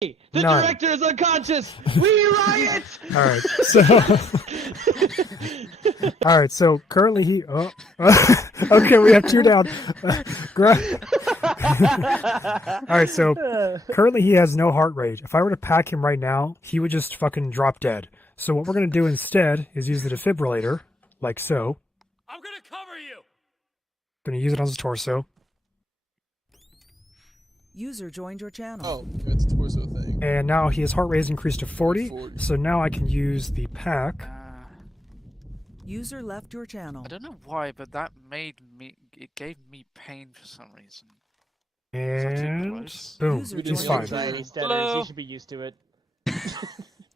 The None. director is unconscious. We riot. All right. So. All right. So currently he. Oh, okay, we have 2 down. All right. So currently he has no heart rate. If I were to pack him right now, he would just fucking drop dead. So what we're gonna do instead is use the defibrillator, like so. I'm gonna cover you. Gonna use it on his torso. User joined your channel. Oh, it's a torso thing. And now his heart rate is increased to 40. 40. So now I can use the pack. User left your channel. I don't know why, but that it gave me pain for some reason. And close. boom, User he's joined fine. Anxiety stutters. Hello. You should be used to it.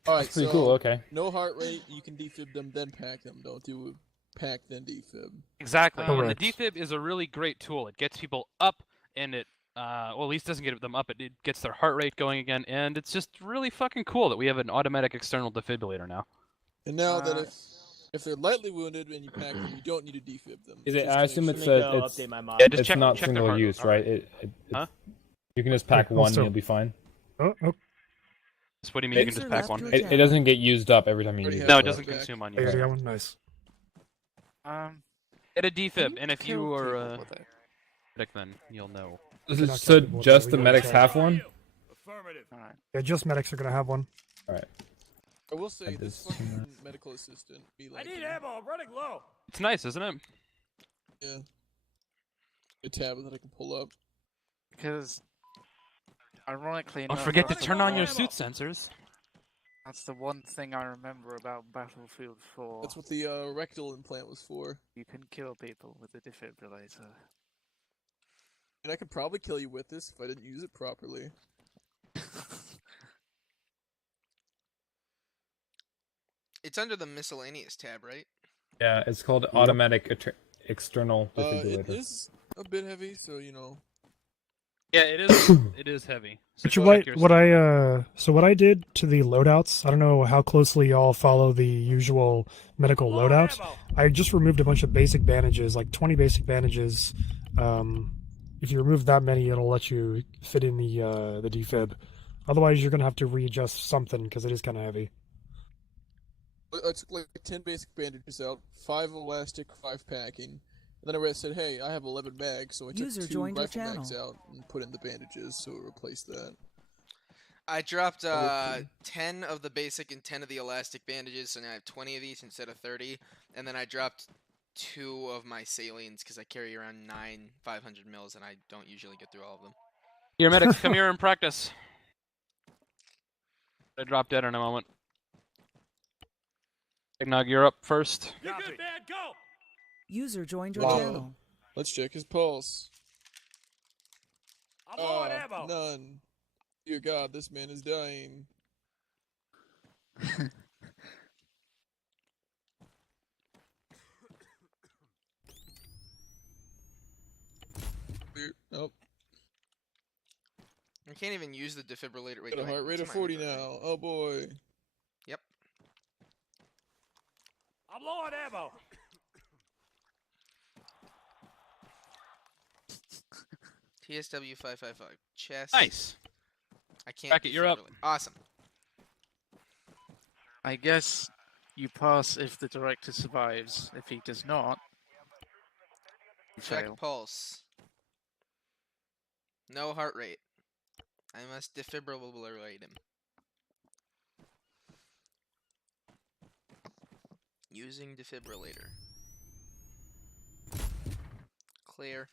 Alright, Pretty so cool. Okay. no heart rate, you can defib them, then pack them. Don't do pack, then defib. Exactly. And the Correct. defib is a really great tool. It gets people up, and it, well, at least doesn't get them up. It gets their heart rate going again, and it's just really fucking cool that we have an automatic external defibrillator now. And now that if they're lightly wounded and you pack them, you don't need to defib them. Is it? Just I make assume sure- it's Let me go it's update my mod. Yeah, just it's check- not check their single heart- use, heart right? rate. Huh? You can just pack Yeah, one also- and you'll be fine. Oh, So what do you mean you can User just pack left one? your It doesn't get used up every time you Already use have No, it. it doesn't Back. consume on I already you. got one. Nice. Get a Can defib, and if kill you are people a with it? medic, then you'll know. So just the medics have one? Affirmative. Alright. Yeah, just medics are gonna have one. I will say, That this does- fucking medical assistant be like, ammo. I'm running low. It's nice, isn't it? yeah, a tablet that I can pull up. Because, ironically Don't enough, forget to that's turn the on your one- suit sensors. That's the one thing I remember about Battlefield 4. That's what the rectal implant was for. You can kill people with a defibrillator. And I could probably kill you with this if I didn't use it properly. It's under the miscellaneous tab, right? Yeah, it's called automatic external It defibrillator. is a bit heavy, so you know. Yeah, it is. It is heavy. So But you go check might, your so what I did to the loadouts, I don't know how closely y'all follow the usual medical loadout. I just removed a bunch of basic bandages, like 20 basic bandages. If you remove that many, it'll let you fit in the defib. Otherwise, you're gonna have to readjust something because it is kind of heavy. I took like 10 basic bandages out, 5 elastic, 5 packing. And then I said, hey, I have 11 bags, so I took User 2 joined your rifle mags channel. out and put in the bandages, so it replaced that. I dropped Okay. 10 of the basic and 10 of the elastic bandages, so now I have 20 of these instead of 30. And then I dropped 2 of my salines because I carry around 9 500 mils, and I don't usually get through all of them. Your medics, come here and practice. I drop dead in a moment. Eggnog, you're up first. You're good, man. Go. User joined your Wow. channel. Let's check his pulse. I'm low on ammo. None. Dear God, this man is dying. Nope. I can't even use the defibrillator. Wait, Got a go ahead. heart rate It's of in my 40 inventory. now. Oh boy. Yep. I'm low on ammo. TSW 555. Chest. Nice. I can't. Bracket, you're up. defibrillate. Awesome. I guess you pass if the director survives. If he does not, you Check fail. pulse. No heart rate. I must defibrillate him. Using defibrillator. Clear.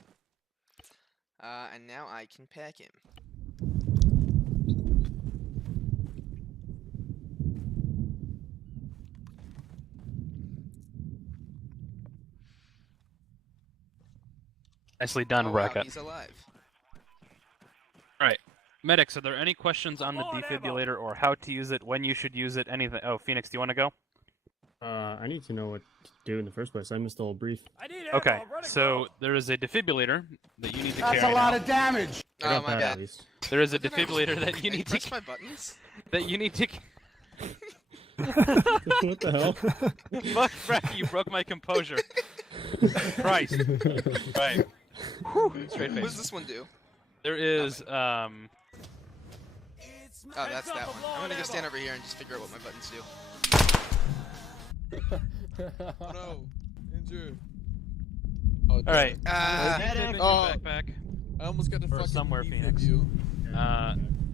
And now I can pack him. Nicely done, Oh, wow, Bracket. he's alive. Medics, are there any questions on the I'm on ammo. defibrillator or how to use it, when you should use it, anything? Oh, Phoenix, do you want to go? I need to know what to do in the first place. I missed the whole brief. I need ammo. Okay, I'm running so low. there is a defibrillator that you need to That's carry a lot now. of damage. I Oh got my that at bad. least. There is a What did I do? defibrillator that you I need pressed to my buttons? that you need to. What the hell? Fuck, Bracket, you broke my composure. Christ. Right. Straight What does face. this one do? There is Oh, that's that one. I'm gonna go stand over here and just figure out what my buttons do. Oh no, injured. All right. Backpack. I almost got to Or fucking somewhere, defib Phoenix. you.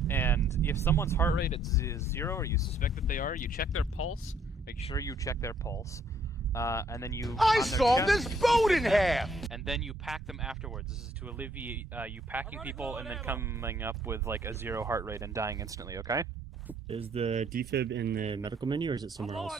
And if someone's heart rate is 0, or you suspect that they are, you check their pulse. Make sure you check their pulse. And then you. I saw this boat in half! And then you pack them afterwards. This is to alleviate you packing people and then coming up with like a 0 heart rate and dying instantly. Okay. Is the defib in the medical menu or is it somewhere else?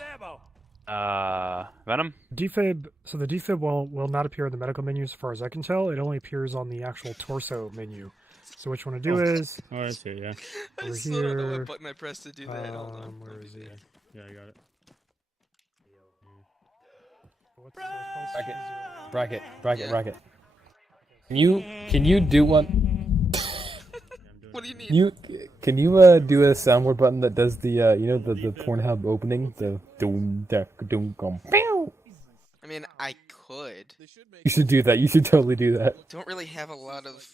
Venom. Defib. So the defib will not appear in the medical menu, as far as I can tell. It only appears on the actual torso menu. So what you want to do is Oh, I see. Yeah. I Over still don't know here, what button I pressed to do that. Hold on. where is he? Yeah, I got it. What's the pulse? Bracket. Yeah. Bracket. Can you do one? Yeah, I'm doing What do it you now. need? Can you do a soundboard button that does the the Pornhub opening, the doom da doom gum. I mean, I could. They should make You should do that. You should totally do that. Don't really have a lot of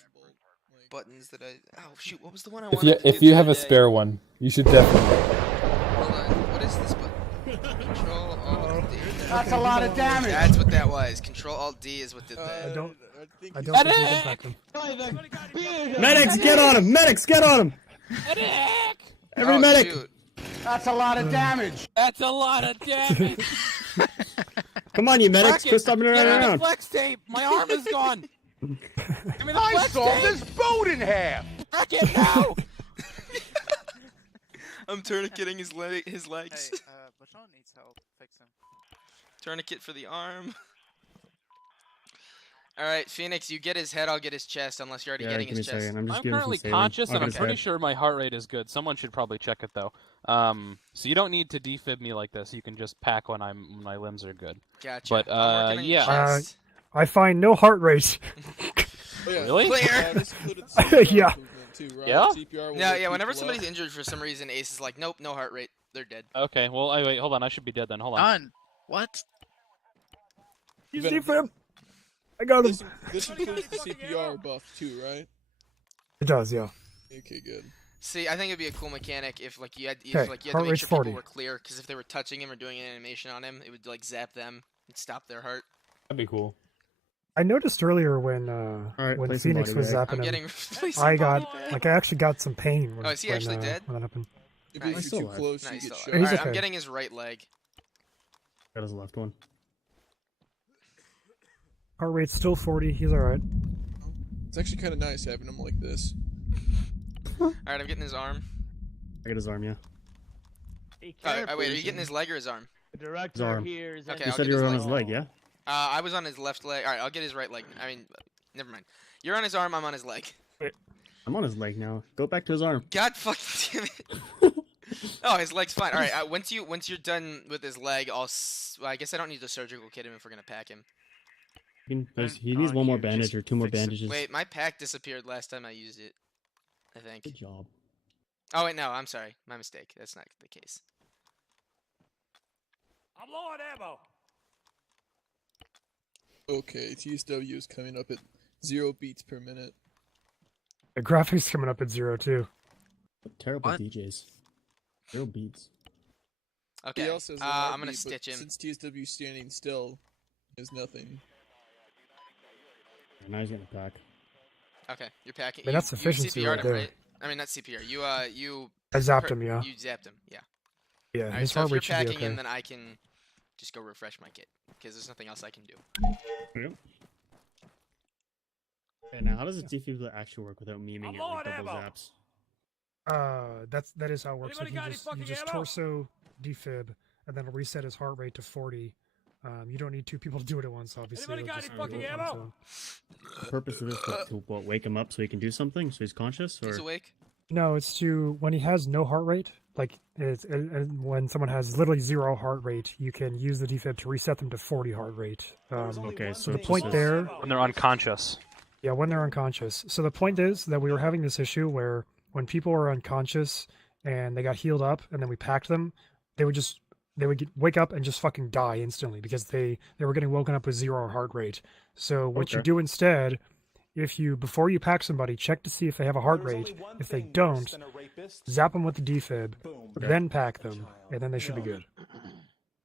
buttons that I. Oh shoot! What was the one I If wanted you to do if you the have a other day? spare one, you should definitely. Hold on. What is this button? Control Alt D. That's a lot of damage! That's what that was. Control Alt D is what did that. I don't think think he's- we can back them. Medics, get on him! Medics, get on him! Every Oh, medic! shoot. That's a lot of damage! That's a lot of damage. Come on, you medics! Quit stopping Get me the around! flex tape. My arm is gone. Give me the I flex saw tape. this boat in half! Back it now. I'm tourniqueting his legs. Baton needs help. Fix him. Tourniquet for the arm. Alright, Phoenix, you get his head, I'll get his chest, unless you're already Yeah, getting give me a his chest. second. I'm just I'm giving currently some saline. conscious, and Okay, I'm so pretty sure my heart rate is good. Someone should probably check it though. So you don't need to defib me like this. You can just pack when my limbs are good. Gotcha. But, I'm working on your yeah. chest. I find no heart rate. Oh, yeah. Really? Clear! This included the CPR Yeah. movement too, right? Yeah? CPR will No, wake yeah, whenever people up. somebody's injured for some reason, Ace is like, nope, no heart rate. They're dead. Okay. Well, wait. Hold on. I should be dead then. Hold on. Done. What? He's better- defib. I got him. This includes the CPR buff too, right? It does, yeah. Okay, good. See, I think it'd be a cool mechanic if like you had Okay, to heart make rate's sure 40. people were clear, because if they were touching him or doing an animation on him, it would like zap them and stop their heart. That'd be cool. I noticed earlier when right, when play some Phoenix body was bag. zapping I'm him, getting I got I actually got some pain. When, Oh, is he when, actually dead? When that happened. If Nice. you're Still too alive. close, Nice. you get All shot. He's right, okay. I'm getting his right leg. Got his left one. Heart rate's still 40. He's all right. It's actually kind of nice having him like this. All right, I'm getting his arm. I got his arm, yeah. Oh, wait, are you getting his leg or his arm? The His director arm. here is Okay, You I'll said get you were his on leg. his leg, yeah? I was on his left leg. All right, I'll get his right leg. I mean, never mind. You're on his arm. I'm on his leg. I'm on his leg now. Go back to his arm. God fucking damn it. Oh, his leg's fine. All right, once you're done with his leg, well, I guess I don't need to surgical kit him if we're gonna pack him. He needs one more you bandage just or two more fix him. bandages. Wait, my pack disappeared last time I used it. I think. Good job. Oh wait, no, I'm sorry. My mistake. That's not the case. I'm low on ammo! Okay, TSW is coming up at 0 beats per minute. The graphics coming up at 0 too. Terrible What? DJs. 0 beats. Okay. He also has a I'm gonna heartbeat, but stitch him. Since TSW is standing still, there's nothing. Now he's getting a pack. Okay, you're packing. I mean, that's you efficiency CPR'd right him, there. right? I mean, not CPR. You I zapped him, yeah. You zapped him. Yeah. Yeah, All right, his so if heart you're rate should be packing okay. him, then I can just go refresh my kit because there's nothing else I can do. Yep. Okay, now how does the defib actually work without memeing it like double zaps? That is how it works. Anybody got any You fucking just ammo? torso defib, and then it'll reset his heart rate to 40. You don't need two people to do it at once, obviously. Anybody it'll got just any fucking go ammo? onto him. The purpose of this is to what, wake him up so he can do something, so he's conscious, or He's awake. No, it's to when he has no heart rate. Like when someone has literally 0 heart rate, you can use the defib to reset them to 40 heart rate. okay, so the it point just there, When they're unconscious. yeah, when they're unconscious. So the point is that we were having this issue where when people were unconscious and they got healed up, and then we packed them, they would wake up and just fucking die instantly because they were getting woken up with 0 heart rate. So what you Okay. do instead if you before you pack somebody, check to see if they have a heart rate. If they don't, zap them with the defib, then pack them, and then they should be good.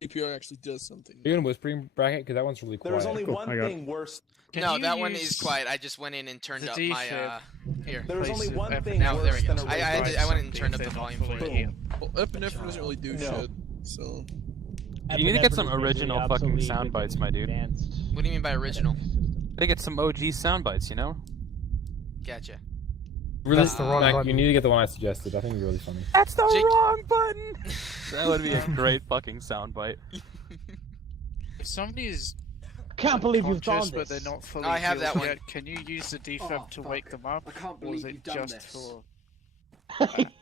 CPR actually does something. Are you in whispering bracket? Because that one's really quiet. There's only one thing worse. No, that one is quiet. I just went in and turned up my here. There's only one thing Now there worse we go. than a I went in and turned up the volume for it. Well, epinephrine doesn't really do shit, so. You need to get some original fucking sound bites, my dude. What do you mean by original? They get some OG sound bites, you know? Gotcha. Really, That's the wrong Mac, button. you need to get the one I suggested. I think it's really funny. That's the Jake- wrong button! That would be a great fucking sound bite. If somebody's Can't believe you've conscious done but this. they're not fully I have that healed one. yet, can you use the defib to wake them up? I can't Or believe is it you've done just this. for...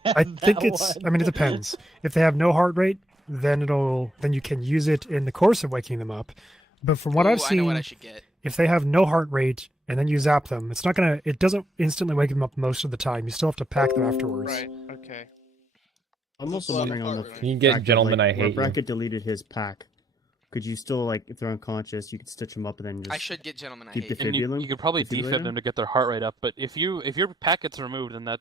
I think it's. I mean, it depends. If they have no heart rate, then you can use it in the course of waking them up. But from what I've I know what I seen, should get. if they have no heart rate and then you zap them, it's not gonna. It doesn't instantly wake them up most of the time. You still have to pack them afterwards. Right, okay. I'm also That's wondering a on lot the of Can you get fact that, Gentlemen, like, I where Hate You? Bracket deleted his pack. Could you still, like, if they're unconscious, you could stitch them up and then just I should get Gentlemen I keep Hate the You. And you Defibrillator? could probably Defibrillator? defib them to get their heart rate up, but if your pack gets removed, then that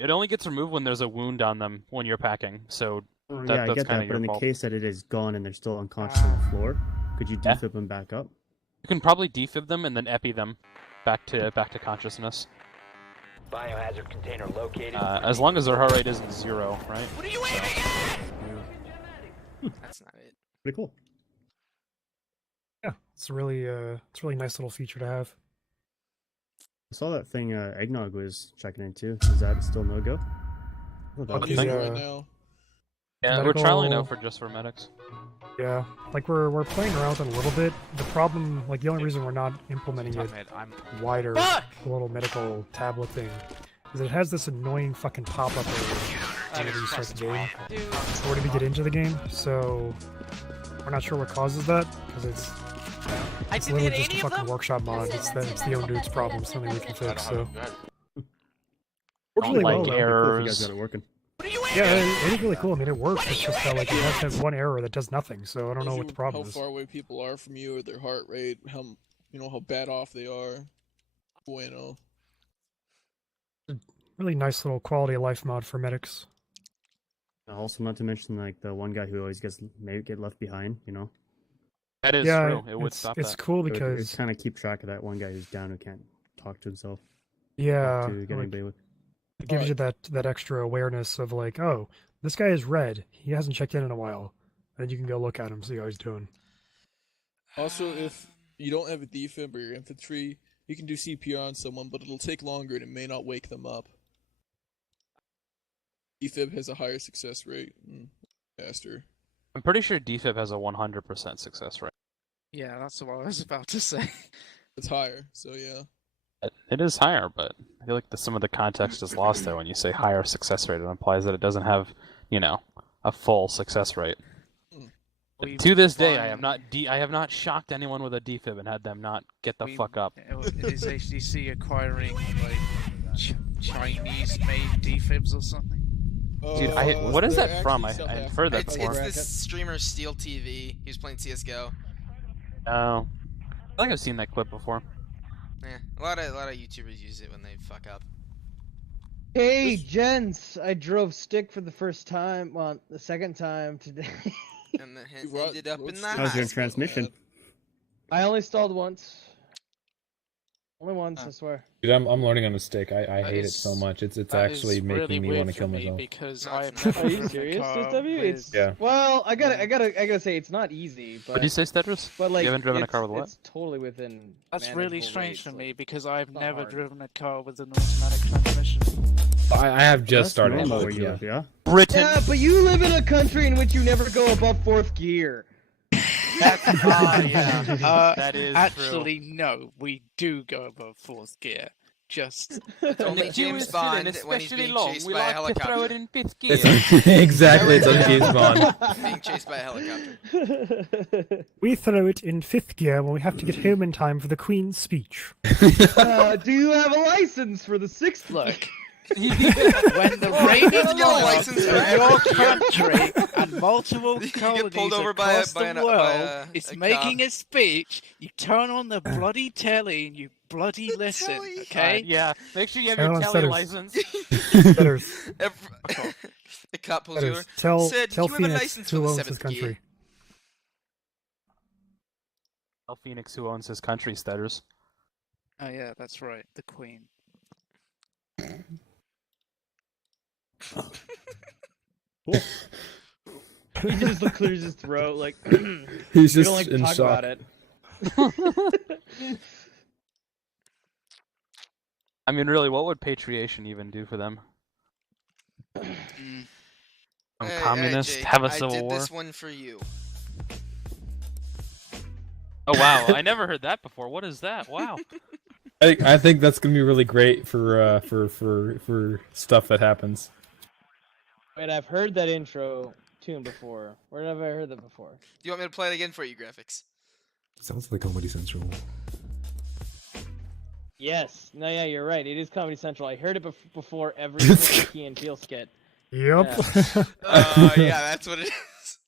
it only gets removed when there's a wound on them when you're packing. So Oh, that- yeah, I that's get kinda that, but your in the fault. case that it is gone and they're still unconscious on the floor, could you Yeah. defib them back up? you can probably defib them and then epi them back to consciousness. Biohazard container located. As long as their heart rate isn't 0, right? What are you waving at? That's not it. Pretty cool. Yeah, it's a really nice little feature to have. I saw that thing Eggnog was checking into. Is that still no go? Oh, that I'm was- using it uh, right now. Yeah, Medical- we're trialing out for just for medics. Yeah, like we're playing around with it a little bit. The problem, like the only reason we're not implementing it wider, the little medical tablet thing, is it has this annoying fucking pop-up whenever you start the game, or when we get into the game. So we're not sure what causes that because it's literally just a fucking workshop mod. It's the own dude's problem. It's nothing we can fix. So works really like well. Cool if though. you guys errors. got it working. Yeah, it is really cool. I mean, it works. It's just that like it has to have one error that does nothing. So I don't know what the problem How is. far away people are from you, or their heart rate, how how bad off they are. Bueno. Really nice little quality of life mod for medics. Also, not to mention like the one guy who always get left behind. That is Yeah, true. It would it's stop it's that. cool It because kind of keep track of that one guy who's down who can't talk to himself. yeah, To get like, anybody with. it gives you that extra awareness of like, oh, this guy is red. He hasn't checked in a while, and you can go look at him, see how he's doing. Also, if you don't have a defib or your infantry, you can do CPR on someone, but it'll take longer and it may not wake them up. Defib has a higher success rate, faster. I'm pretty sure defib has a 100% success rate. Yeah, that's what I was about to say. It's higher, so yeah. It is higher, but I feel like some of the context is lost there when you say higher success rate. It implies that it doesn't have, a full success rate. To this day, I have not shocked anyone with a defib and had them not get the fuck up. Is HDC acquiring like Chinese-made defibs or something? Dude, what is that from? I've heard that It's before. this streamer Steel TV. He was playing CS:GO. Oh, I think I've seen that clip before. Yeah, a lot of YouTubers use it when they fuck up. Hey, gents! I drove stick for the first time, well, the second time today. And then ended up in the How's your hospital. transmission? I only stalled once. Only once, I swear. Dude, I'm learning on a stick. I That hate it is- so much. It's that actually is making really me weird want to for kill me myself. because No, I it's have not. Are never you driven a serious, car SW? with- It's Yeah. well, I gotta say it's not easy, but What did you say, Stedrus? but like You haven't driven a it's- car with what? It's totally within. That's really manageable strange rates, for like, me because I've not never hard. driven a car with an automatic transmission. I have just That's started. normal but where you yeah. live, yeah? Britain. Yeah, but you live in a country in which you never go above fourth gear. That is actually no. We do go above fourth gear. Just Only James Bond when he's being chased by a helicopter. in fifth gear. Exactly, it's on James Bond. Being chased by a helicopter. We throw it in fifth gear when we have to get home in time for the Queen's speech. Do you have a license for the sixth? look. When the reigning get a license monarch for of every your year. country and multiple You get colonies pulled over across by the a world is cop. making a speech, you turn on the bloody telly and you bloody listen, Telly. okay? Yeah, make sure you have Hang your on, tele Setters. license. Setters. The cop pulls you over. Setters. Tell Said, tell you have a Phoenix license for who the owns his seventh country. gear. Tell Phoenix who owns his country, Stetters. Oh yeah, that's right, the Queen. Cool. He just clears his throat like He's we just don't like to in talk shock. about it. I mean, really, what would patriation even do for them? Some communists Jake, have a I civil did war? this one for you. Oh wow, I never heard that before. What is that? Wow. I think that's gonna be really great for stuff that happens. Wait, I've heard that intro tune before. Where have I heard that before? Do you want me to play it again for you, Graphics? Sounds like Comedy Central. Yes. No, yeah, you're right. It is Comedy Central. I heard it before every single Key and Peele skit. Yep. Yeah, that's what it is.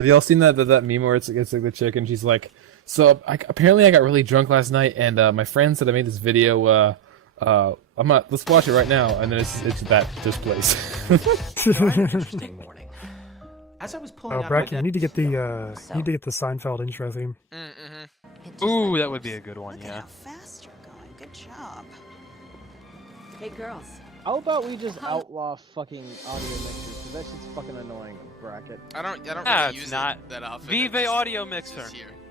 Have y'all seen that meme where it's like the chick and she's like, so apparently I got really drunk last night and my friend said I made this video. Let's watch it right now, and then it's this place. Interesting morning. As I was pulling Oh, out Bracky, my you need to get the Seinfeld intro theme. Ooh, that would be a good one. Look Yeah. at how fast you're going. Good job. Hey, girls. How about we just outlaw fucking audio mixers? Because that shit's fucking annoying, Bracket. I don't Ah, really it's use not. it that often. Vive Audio Mixer.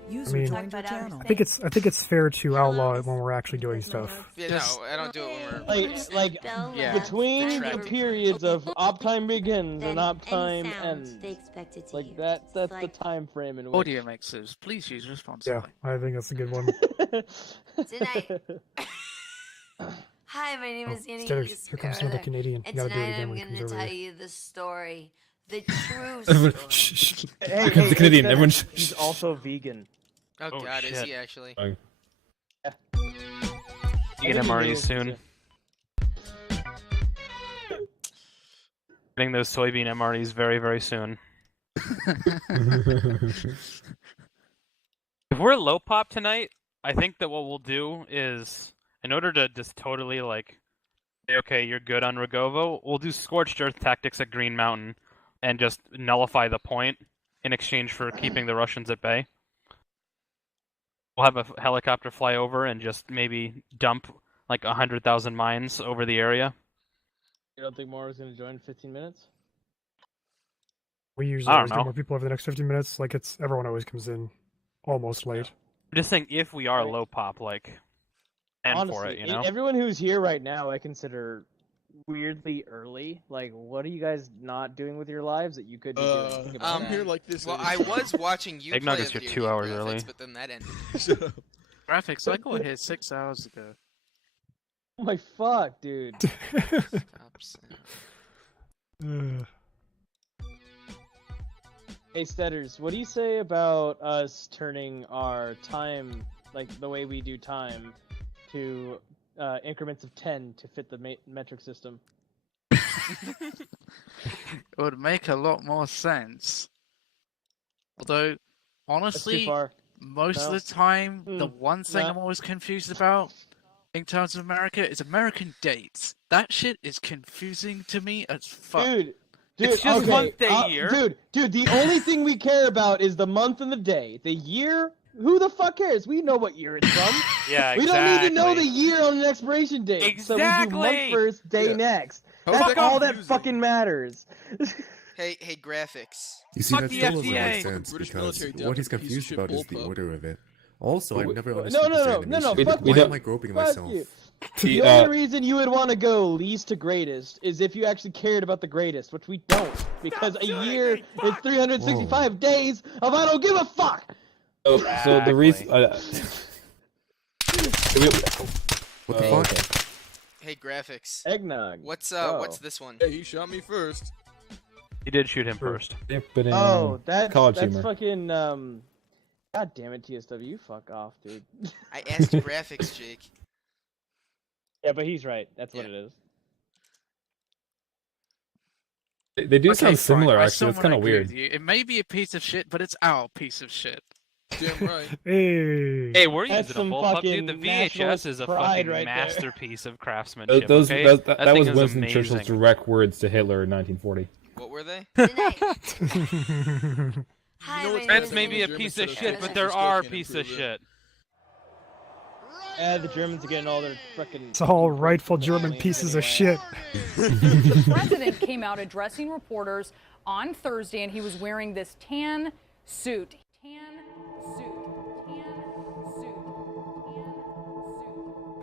User mean, joined your channel. I think it's fair to outlaw it when we're actually doing stuff. Yeah, no, I don't do it when we're Like yeah, between the periods of op time begins and op time ends. They expect it to Like that's the time frame in which Audio mixers, please use Yeah, responsibly. I think that's a good one. Tonight. Hi, my name is Annie. Stetters, here comes another Canadian. You And gotta do it tonight again I'm when he going comes to over tell here. you the story. The true Everyone, story. shh, shh. Hey, Here comes the Canadian. Stetters, Everyone, he's also vegan. Oh, Oh, God, is shit. he actually? You get MREs soon. Getting those soybean MREs very, very soon. If we're low pop tonight, I think that what we'll do is, in order to just totally like, say, okay, you're good on Rogovo, we'll do scorched earth tactics at Green Mountain, and just nullify the point in exchange for keeping the Russians at bay. We'll have a helicopter fly over and just maybe dump like 100,000 mines over the area. You don't think Moro's gonna join in 15 minutes? We usually I don't always get know. more people over the next 15 minutes. Like everyone always comes in almost late. I'm just saying, if we are low pop, like, and Honestly, for it, you know. everyone who's here right now, I consider weirdly early. Like, what are you guys not doing with your lives that you could be doing? Think about I'm that. here like this. Well, I was watching you Eggnog play is a your video 2 game, hours Graphics, early. but then that ended. Shut up. Graphics, I got here 6 hours ago. Oh my fuck, dude. Hey, Stetters, what do you say about us turning our time, like the way we do time, to increments of 10 to fit the metric system? It would make a lot more sense. Although, honestly, far. most No. of the time, the one thing No. I'm always confused about in terms of America is American dates. That shit is confusing to me as fuck. Dude, It's just okay, one day a year. Dude, the only thing we care about is the month and the day. The year, who the fuck cares? We know what year it's from. Yeah, We don't need to know the year on an expiration date. So we do Exactly. month first, day Yeah. next. How's That's that all that confusing? fucking matters. Hey, Graphics. You see, Fuck that the still doesn't FDA. make sense British because military down what he's with a piece of confused shit about is the bullpup. order of it. Also, I've never No, understood this animation. fuck We you. Why am I groping Fuck myself? you. The, The only reason you would want to go least to greatest is if you actually cared about the greatest, which we don't, because a year is 365 days of I don't give a fuck. so the reason. What the fuck? Okay. Hey, Graphics. Eggnog. What's Bro. what's this one? Hey, he shot me first. You did shoot him first. Yeah, but Oh, that's college humor. fucking God damn it, TSW, you fuck off, dude. I asked Graphics, Jake. Yeah, but he's right. That's what Yeah. it is. They do Okay, sound fine, similar, I actually. It's somewhat kind of agree weird. with you. It may be a piece of shit, but it's our piece of shit. Damn right. Hey. Hey, we're That's using a some bullpup, dude. The fucking VHS is a pride fucking right there. masterpiece of craftsmanship. Those, okay? that That thing was is Winston amazing. Churchill's direct words to Hitler in 1940. What were they? Hi, know my what's name French is may be a German piece said of it shit, first, but we there still are can't piece of improve it. shit. The Germans are getting all their frickin' It's all rightful German pieces of shit. The president came out addressing reporters on Thursday, and he was wearing this tan suit.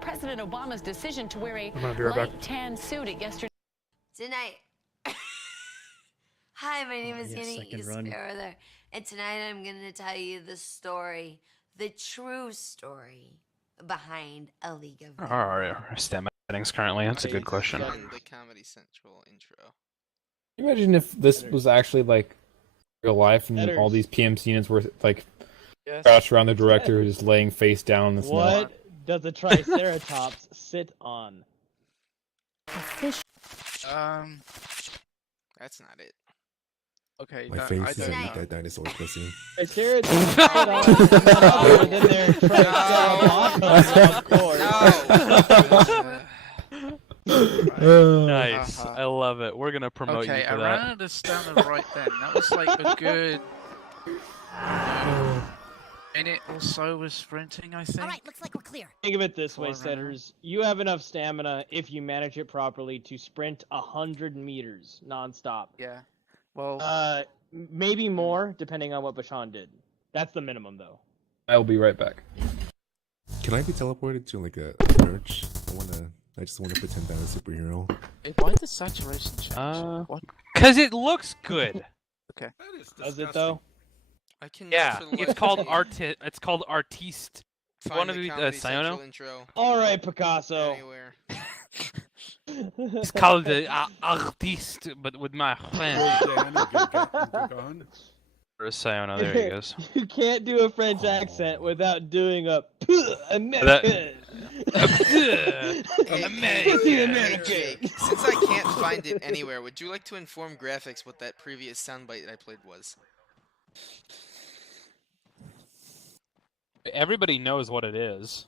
President Obama's decision to wear a I'm gonna be right back. light tan suit at yesterday. Tonight. Hi, my name is Yes, I Yenny can run. Sparrow, and tonight I'm going to tell you the story, the true story behind A League of What are our stem settings currently? That's a good question. On the Comedy Central intro. Can you imagine if this was actually like real life and all Betters. these PMC units were like Yes. crouched around the director just laying face down in the snow? What does a Triceratops sit on? That's not it. Okay. My I face is don't a know. dead dinosaur pussy. Triceratops sit on other than their Triceratops, of course. Nice. I love it. We're gonna promote Okay, you for I that. ran out of stamina right then. That was like a good minute or so was sprinting, I think. All right, looks like we're clear. Think of it this way, Before I ran out. setters. You have enough stamina, if you manage it properly, to sprint 100 meters nonstop. Yeah. Well, Maybe more, depending on what Bashan did. That's the minimum, though. I'll be right back. Can I be teleported to like a church? I just wanna pretend I'm a superhero. why the saturation change? What? Cause it looks good. Okay. Does it, though? I can Yeah, for the it's life call of me It's called artiste. find Wanna the be Comedy Central Siono? intro Alright, Picasso. anywhere. It's called the artiste, but with my friend. Or Siono, there he goes. You can't do a French accent without doing a American. Hey, Jake, since I can't find it anywhere, would you like to inform graphics what that previous soundbite I played was? Everybody knows what it is.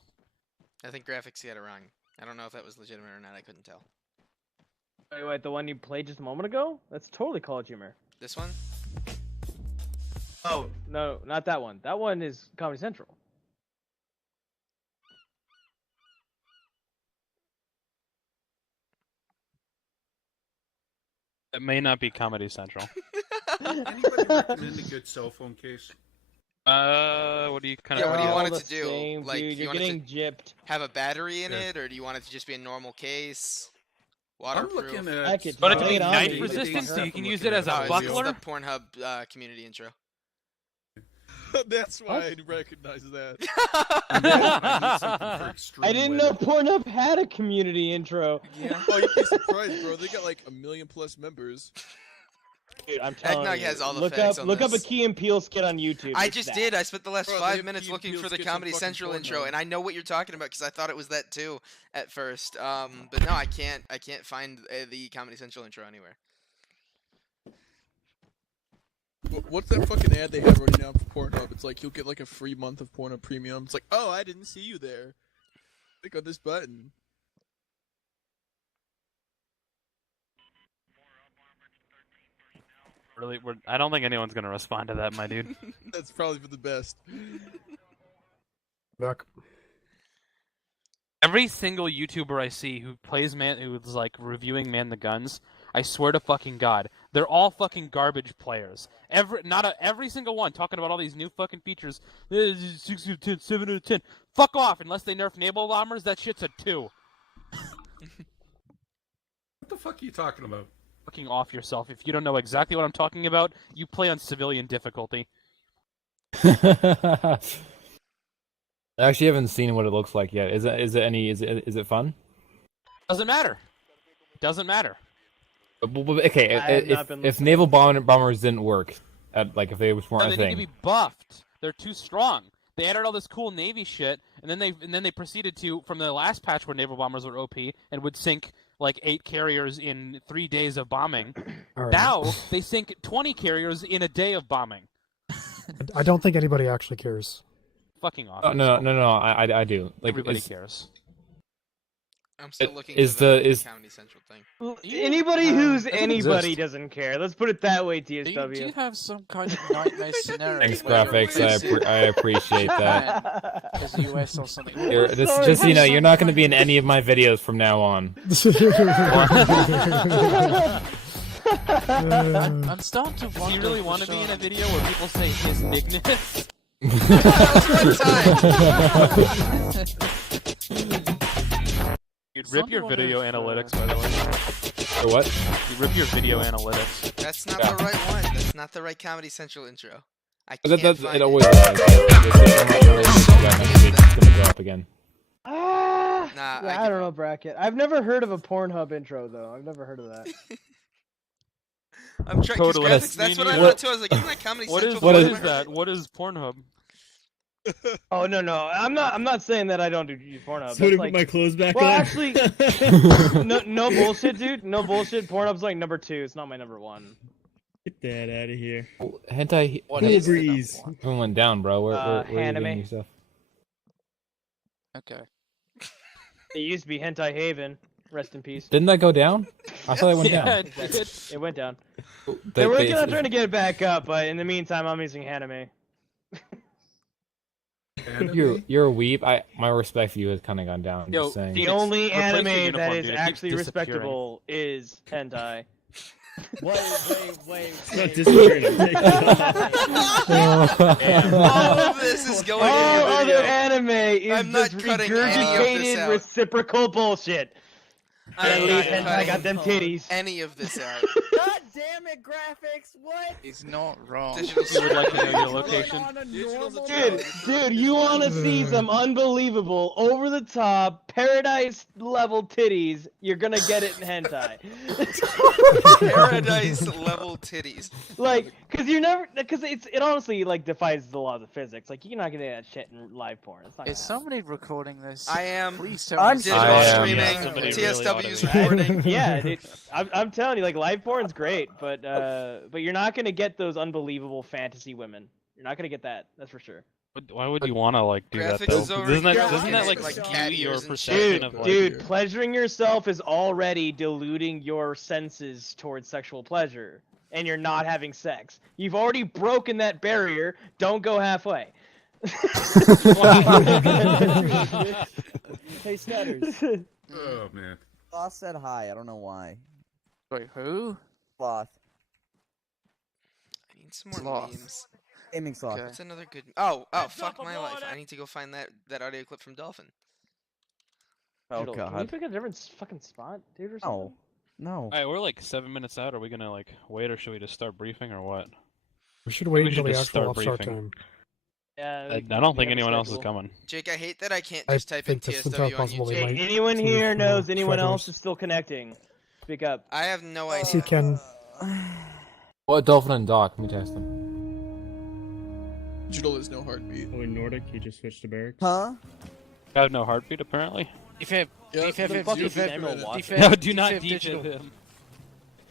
I think graphics got it wrong. I don't know if that was legitimate or not. I couldn't tell. Wait, the one you played just a moment ago? That's totally College Humor. This one? Oh, no, not that one. That one is Comedy Central. It may not be Comedy Central. Anybody recommend a good cell phone case? What do you kind of? Yeah, what do you all want it the to do? same, Like, dude, you you're want it getting to gypped. have a battery in Yeah. it, or do you want it to just be a normal case? I'm Waterproof? looking I at. could But it to lay be it on knife me. resistant, so you can use it looking as at a It's buckler. the Pornhub community intro. That's why I recognize that. I didn't know Pornhub had a community intro. Yeah. Oh, you'd be surprised, bro. They got like 1 million plus members. Dude, I'm telling Eggnog you. has all the look facts up, on look up a this. Key and Peele skit on YouTube. I It's just that. did. I spent the last Bro, they 5 have minutes Key and looking Peele for the skits on Comedy fucking Central intro, Pornhub. and I know what you're talking about because I thought it was that too at first. But no, I can't find the Comedy Central intro anywhere. What's that fucking ad they have running now for Pornhub? It's like you'll get like a free month of Pornhub Premium. It's like, oh, I didn't see you there. Click on this button. Really, I don't think anyone's gonna respond to that, my dude. That's probably for the best. Back. Every single YouTuber I see who's like reviewing Man the Guns, I swear to fucking God, they're all fucking garbage players. Every single one talking about all these new fucking features. 6 out of 10, 7 out of 10. Fuck off! Unless they nerf naval bombers, that shit's a 2. What the fuck are you talking about? Fucking off yourself. If you don't know exactly what I'm talking about, you play on civilian difficulty. I actually haven't seen what it looks like yet. Is it fun? Doesn't matter. Doesn't matter. Okay, I have not been if looking naval bombers didn't work, if they weren't No, a they thing. need to be buffed. They're too strong. They added all this cool Navy shit, and then they proceeded to, from the last patch where naval bombers were OP and would sink like 8 carriers in 3 days of bombing. All right. Now they sink 20 carriers in a day of bombing. I don't think anybody actually cares. Fucking off. Oh, no. I do. Like, Everybody cares. I'm still looking is for the is Comedy Central thing. Anybody who's doesn't anybody exist. doesn't care. Let's put it that way, Do TSW. you have some kind of nightmare scenario? Thanks, where graphics. you're I appreciate that. There's the US or something. Just so you know, you're not going to be in any of my videos from now on. I'm starting to wonder. Do you really want to be in a video where people say his bigness? You'd rip your video analytics, by the way. Or what? You rip your video analytics. That's not the right one. That's not the right Comedy Central intro. I But can't find it always is. It's going to go up again. Nah, I don't know, Bracket. I've never heard of a Pornhub intro though. I've never heard of that. I'm trying. Totally. Graphics, that's what I thought too. I was like, isn't that Comedy Central? What is that? What is Pornhub? Oh no, I'm not saying that I don't do Pornhub. So to That's put my clothes back well, on. actually, no bullshit, dude. No bullshit. Pornhub's like number 2. It's not my number 1. Get that out of here. Hentai. What is the breeze? Everyone went down, bro. Where are you anime. getting your stuff? Okay. It used to be Hentai Haven. Rest in peace. Didn't that go down? I thought it went down. It went down. They're working on trying to get it back up, but in the meantime, I'm using Haname. You're a weeb. My respect for you has kind of gone down. I'm just saying. The only anime that is dude. It keeps actually disappearing. respectable is hentai. Wait. Not disappearing. All of this is going in All your video. other anime is I'm not just cutting any of this regurgitated out. reciprocal bullshit. I'm At not least hentai cutting got them titties. any of this out. God damn it, graphics! What? He's not wrong. Digital You would like to know your Going location? on a normal Dude, you want to see some unbelievable, over-the-top, paradise-level titties? You're gonna get it in hentai. Paradise level titties. Like, because it honestly like defies the laws of physics. Like, you're not gonna get that shit in live porn. It's not. Is somebody recording this? I am. Please tell I'm me. Digital streaming. Yeah, somebody TSW's really recording. Yeah, dude, I'm telling you, like, live porn's great, but you're not gonna get those unbelievable fantasy women. You're not gonna get that. That's for sure. Why would you want to like do that Graphics though? is over Doesn't that here. doesn't that Like like cat skew your ears and perception shit. of like? Dude, pleasuring yourself is already diluting your senses towards sexual pleasure, and you're not having sex. You've already broken that barrier. Don't go halfway. Hey, Scatters. Oh man. Sloth said hi. I don't know why. Wait, who? Sloth. I need some more Sloth. memes. Gaming Sloth. What's another good? Oh, fuck my life! I need to go find that audio clip from Dolphin. Oh Dude, Can we god. pick a different fucking spot, dude, or something? No. No. Alright, we're like 7 minutes out. Are we gonna like wait, or should we just start briefing, or what? We should wait We until should the just actual start start briefing. time. Yeah. I don't think anyone else is coming. Jake, I hate that I can't I just type in think that's TSW entirely on possible they YouTube. might. Hey, anyone to here for knows anyone Fredros. else is still connecting? Speak up. I have no idea. See Ken. What Dolphin and Doc? Let me test them. Digital is no heartbeat. Oh, in Nordic, he just switched to barracks. Huh? I have no heartbeat apparently. Defib. Yeah, Defib. the fuck is Defib. No, do not Digital. defib him.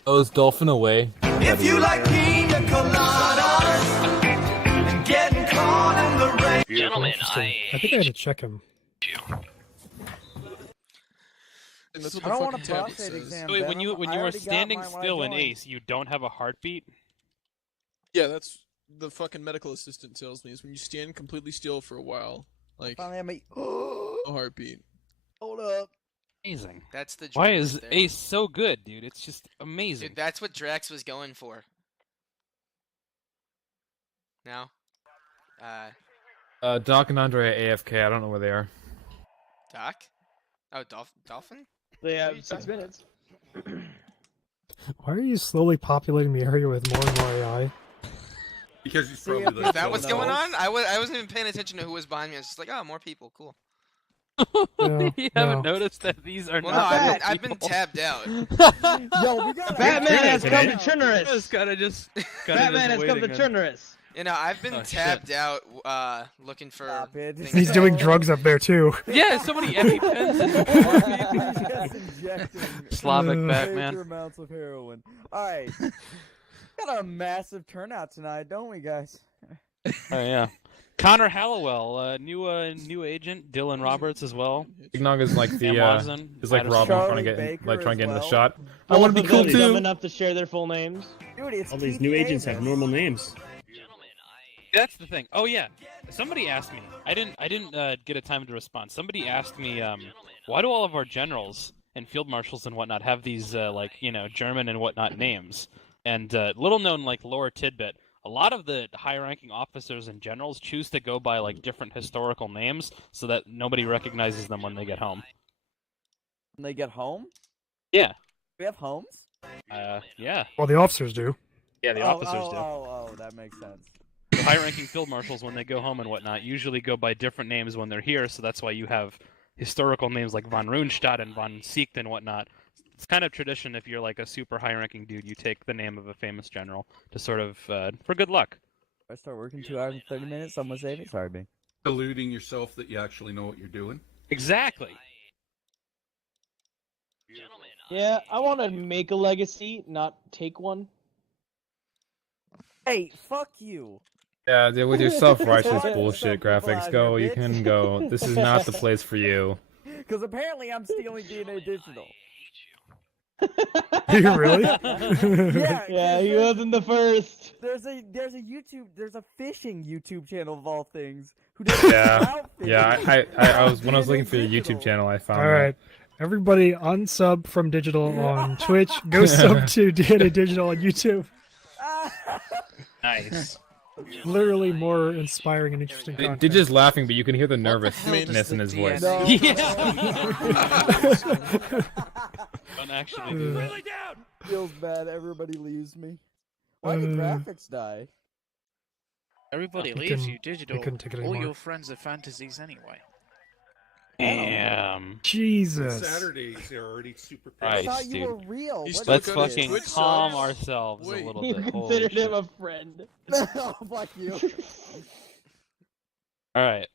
Oh, is Dolphin away? If you like pina coladas and getting caught in the rain. Gentlemen, I think I had to check him. And that's what I the don't want fucking a tablet prostate says. exam. Wait, when Venom. you I are already got standing mine when I still in joined. Ace, you don't have a heartbeat. Yeah, that's the fucking medical assistant tells me is when you stand completely still for a while, like Finally, I'm no heartbeat. Hold up. Amazing. That's the. Why dream is right there. Ace so good, dude? It's just amazing. Dude, that's what Drax was going for. Now, Doc and Andre are AFK. I don't know where they are. Doc. Oh, Dolphin. They have 6 minutes. Why are you slowly populating the area with more and more AI? Because he's See, probably Is like. that what's so going nice. on? I wasn't even paying attention to who was behind me. I was just like, oh, more people, cool. You haven't noticed that these are Well, no, not I've been tabbed out. Yo, we got Batman has come to Just Chernarus. Batman has come to Chernarus. You know, I've been Oh, shit. tabbed out looking for Stop it. things. He's that- doing drugs up there too. Yeah, so many EpiPens and Just injecting Slavic major Batman. amounts of heroin. All right. Got a massive turnout tonight, don't we, guys? Oh yeah. Connor Hallowell, new agent. Dylan Roberts as well. Eggnog is like the is like Robin trying to get in the shot. I Both want to of be cool them dumb too. enough to share their full names. Dude, it's All these Keith new agents have Davis. normal names. That's the thing. Oh yeah, somebody asked me. I didn't get a time to respond. Somebody asked me, why do all of our generals and field marshals and whatnot have these like German and whatnot names? And little known like lore tidbit. A lot of the high-ranking officers and generals choose to go by like different historical names so that nobody recognizes them when they get home. When they get home? Yeah. We have homes? Yeah. Well, the officers do. Yeah, the officers do. Oh, that makes sense. The high-ranking field marshals, when they go home and whatnot, usually go by different names when they're here, so that's why you have historical names like von Rundstadt and von Siecht and whatnot. It's kind of tradition if you're like a super high-ranking dude, you take the name of a famous general to sort of, for good luck. If I start working 2 hours and 30 minutes, someone save me? Sorry, B. Deluding yourself that you actually know what you're doing. Exactly. Yeah, I want to make a legacy, not take one. Hey, fuck you. Yeah, with your self-righteous bullshit graphics, go. You can go. This is not the place for you. Because apparently I'm stealing DNA Digital. You really? Yeah, he wasn't the first. There's a fishing YouTube channel of all things. Who does Yeah, I was when I was looking for your YouTube channel, I found. All right, everybody unsub from Digital on Twitch. Go sub to DNA Digital on YouTube. Nice. Literally more inspiring and interesting content. They're just laughing, but you can hear the nervousness in his voice. No. Don't actually do that. Feels bad. Everybody leaves me. Why did graphics die? Everybody We leaves couldn't- you, Digital. we couldn't take it All anymore. your friends are fantasies anyway. Damn. Jesus. Saturdays are already super. I Nice, thought you dude. were real. You What still Let's is got his this? fucking Twitch calm subs? ourselves Wait. a little You bit. Holy considered him shit. a friend. Oh, fuck you. All right.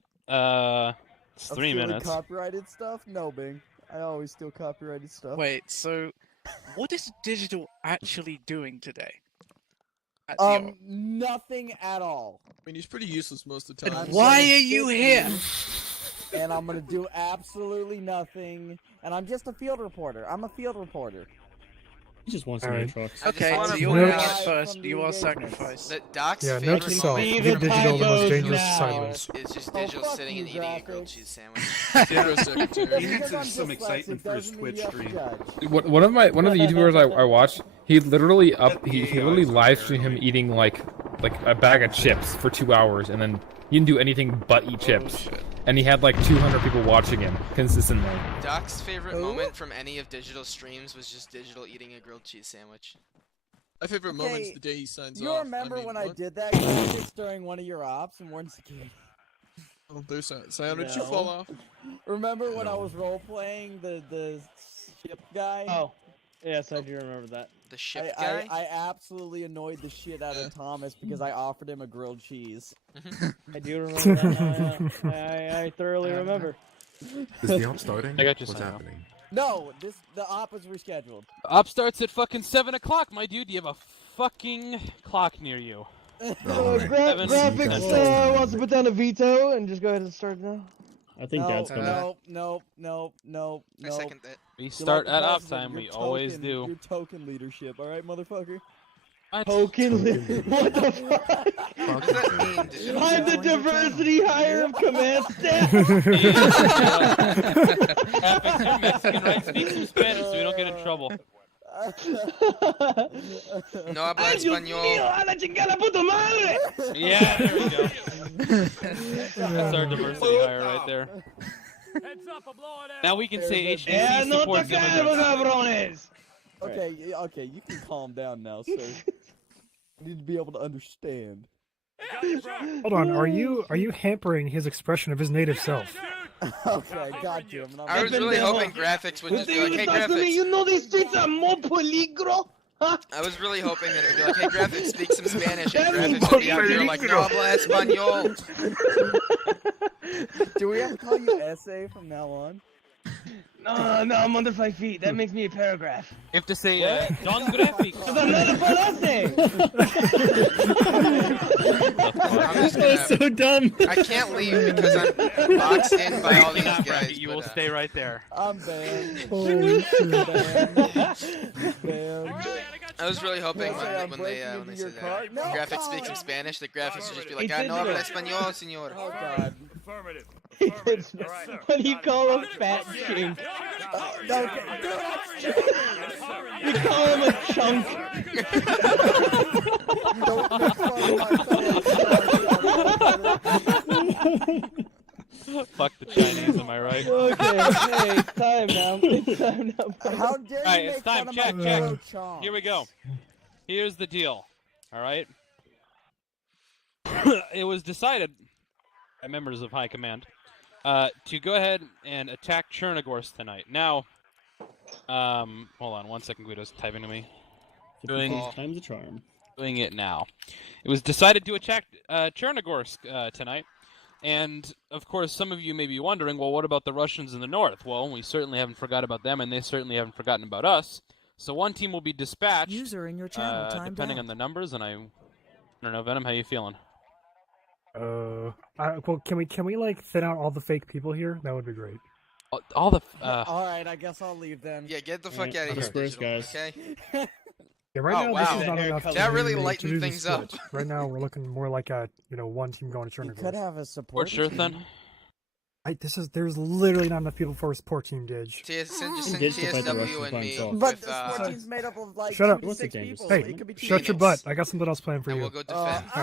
It's I'm 3 stealing minutes. Copyrighted stuff? No, Bing. I always steal copyrighted stuff. Wait, so what is Digital actually doing today? At the op? Nothing at all. I mean, he's pretty useless most of the time. Why are you here? And I'm gonna do absolutely nothing. And I'm just a field reporter. I'm a field reporter. He just wants to All know right. trucks. Okay, wanna so you're point not out first, from you the are engagements. sacrificed. That Doc's Yeah, note favorite to self: See moment the give Digital the most typos dangerous now. assignments. is just Oh, Digital fuck sitting you, and eating a grilled graphics. cheese sandwich. Zero secretary. He needs Because I'm some dyslexic excitement for his doesn't mean Twitch you have to stream. judge. One of the YouTubers I watched, he literally live streamed him eating like a bag of chips for 2 hours, and then he didn't do anything but eat chips. And he had like 200 people watching him consistently. Doc's favorite moment from any of Digital's streams was just Digital eating a grilled cheese sandwich. My favorite moment's Okay, the day he signs You off. remember mean, when what? I did that graphics during one of your ops and weren't scared? Oh, there's Sion, did you No. fall off? Remember when I was role playing the ship guy? Oh, yes, I do remember that. The ship guy? I absolutely annoyed the shit out of Thomas because I offered him a grilled cheese. I do remember that. I thoroughly remember. Is the op starting? I got you, What's Sam. happening? No, the op was rescheduled. Op starts at fucking 7 o'clock, my dude. You have a fucking clock near you. Alright. Graphics wants to put down a veto and just go ahead and start now. I think that's gonna. No. I second that. We You're start like the at op president, time. We you're always token- do. You're token leadership, alright, motherfucker? Token. What the fuck? What does that mean? Digital? I'm the diversity hire of command staff. Graphics, you're Mexican, right? Speak some Spanish so we don't get in trouble. No habla español. ¡A la chingada puta madre! Yeah, there we go. That's our diversity hire right there. Now we can say HDC no supports tocarlo, immigrants. cabrones! Okay, you can calm down now, sir. You need to be able to understand. Hold on, are you hampering his expression of his native self? Okay, goddamn it. I was really hoping Graphics would just be like, hey, Graphics. You know these streets are more peligro? Huh? I was really hoping that it would be like, hey, Graphics, speak some Spanish. And Graphics would be out here like, no habla español. Do we have to call you essay from now on? No, I'm under 5 feet. That makes me a paragraph. You have to say, Don Graphics. Because I'm not a falase. I'm just gonna so dumb. I can't leave because I'm boxed in by all these guys. You will stay right there. I'm banned. Holy shit. Banned. I was really hoping I'm when they breaking said into your car. No, graphics speaks in Spanish, the graphics would just be like, He "Ah, did no habla it. español, señor." Oh god. What do you call him, fat chink? No, You call him a chunk. don't make fun of Fuck the Chinese, am I right? Okay, hey, it's time now. It's time now. How dare you Alright, make it's time. fun Check, of my check. fellow chomp? Here we go. Here's the deal. Alright? It was decided by members of High Command to go ahead and attack Chernogorsk tonight. Now, hold on 1 second, Guido's typing to me. Time's a charm. Doing it now. It was decided to attack Chernogorsk tonight. And, of course, some of you may be wondering, well, what about the Russians in the north? Well, we certainly haven't forgot about them, and they certainly haven't forgotten about us. So one team will be dispatched, User in your channel timed depending out. on the numbers, and I don't know, Venom, how you feeling? Well, can we like thin out all the fake people here? That would be great. All the Alright, I guess I'll leave then. Yeah, get the fuck out of here, Disperse, Digital, guys. okay? Yeah, right Oh, now wow. this is not enough. That really to lightened do the things up. split. Right now we're looking more like a one team going to You Chernogorsk. could have a support. Sure, then. There's literally not enough people for a support team, Didge. Just send Didge to fight the TSW Russians and by me himself. But with, the support team's made up of like Shut up. 26 people. Hey, it could be shut your butt. Phoenix. I got something else planned for and you. we'll go defend. All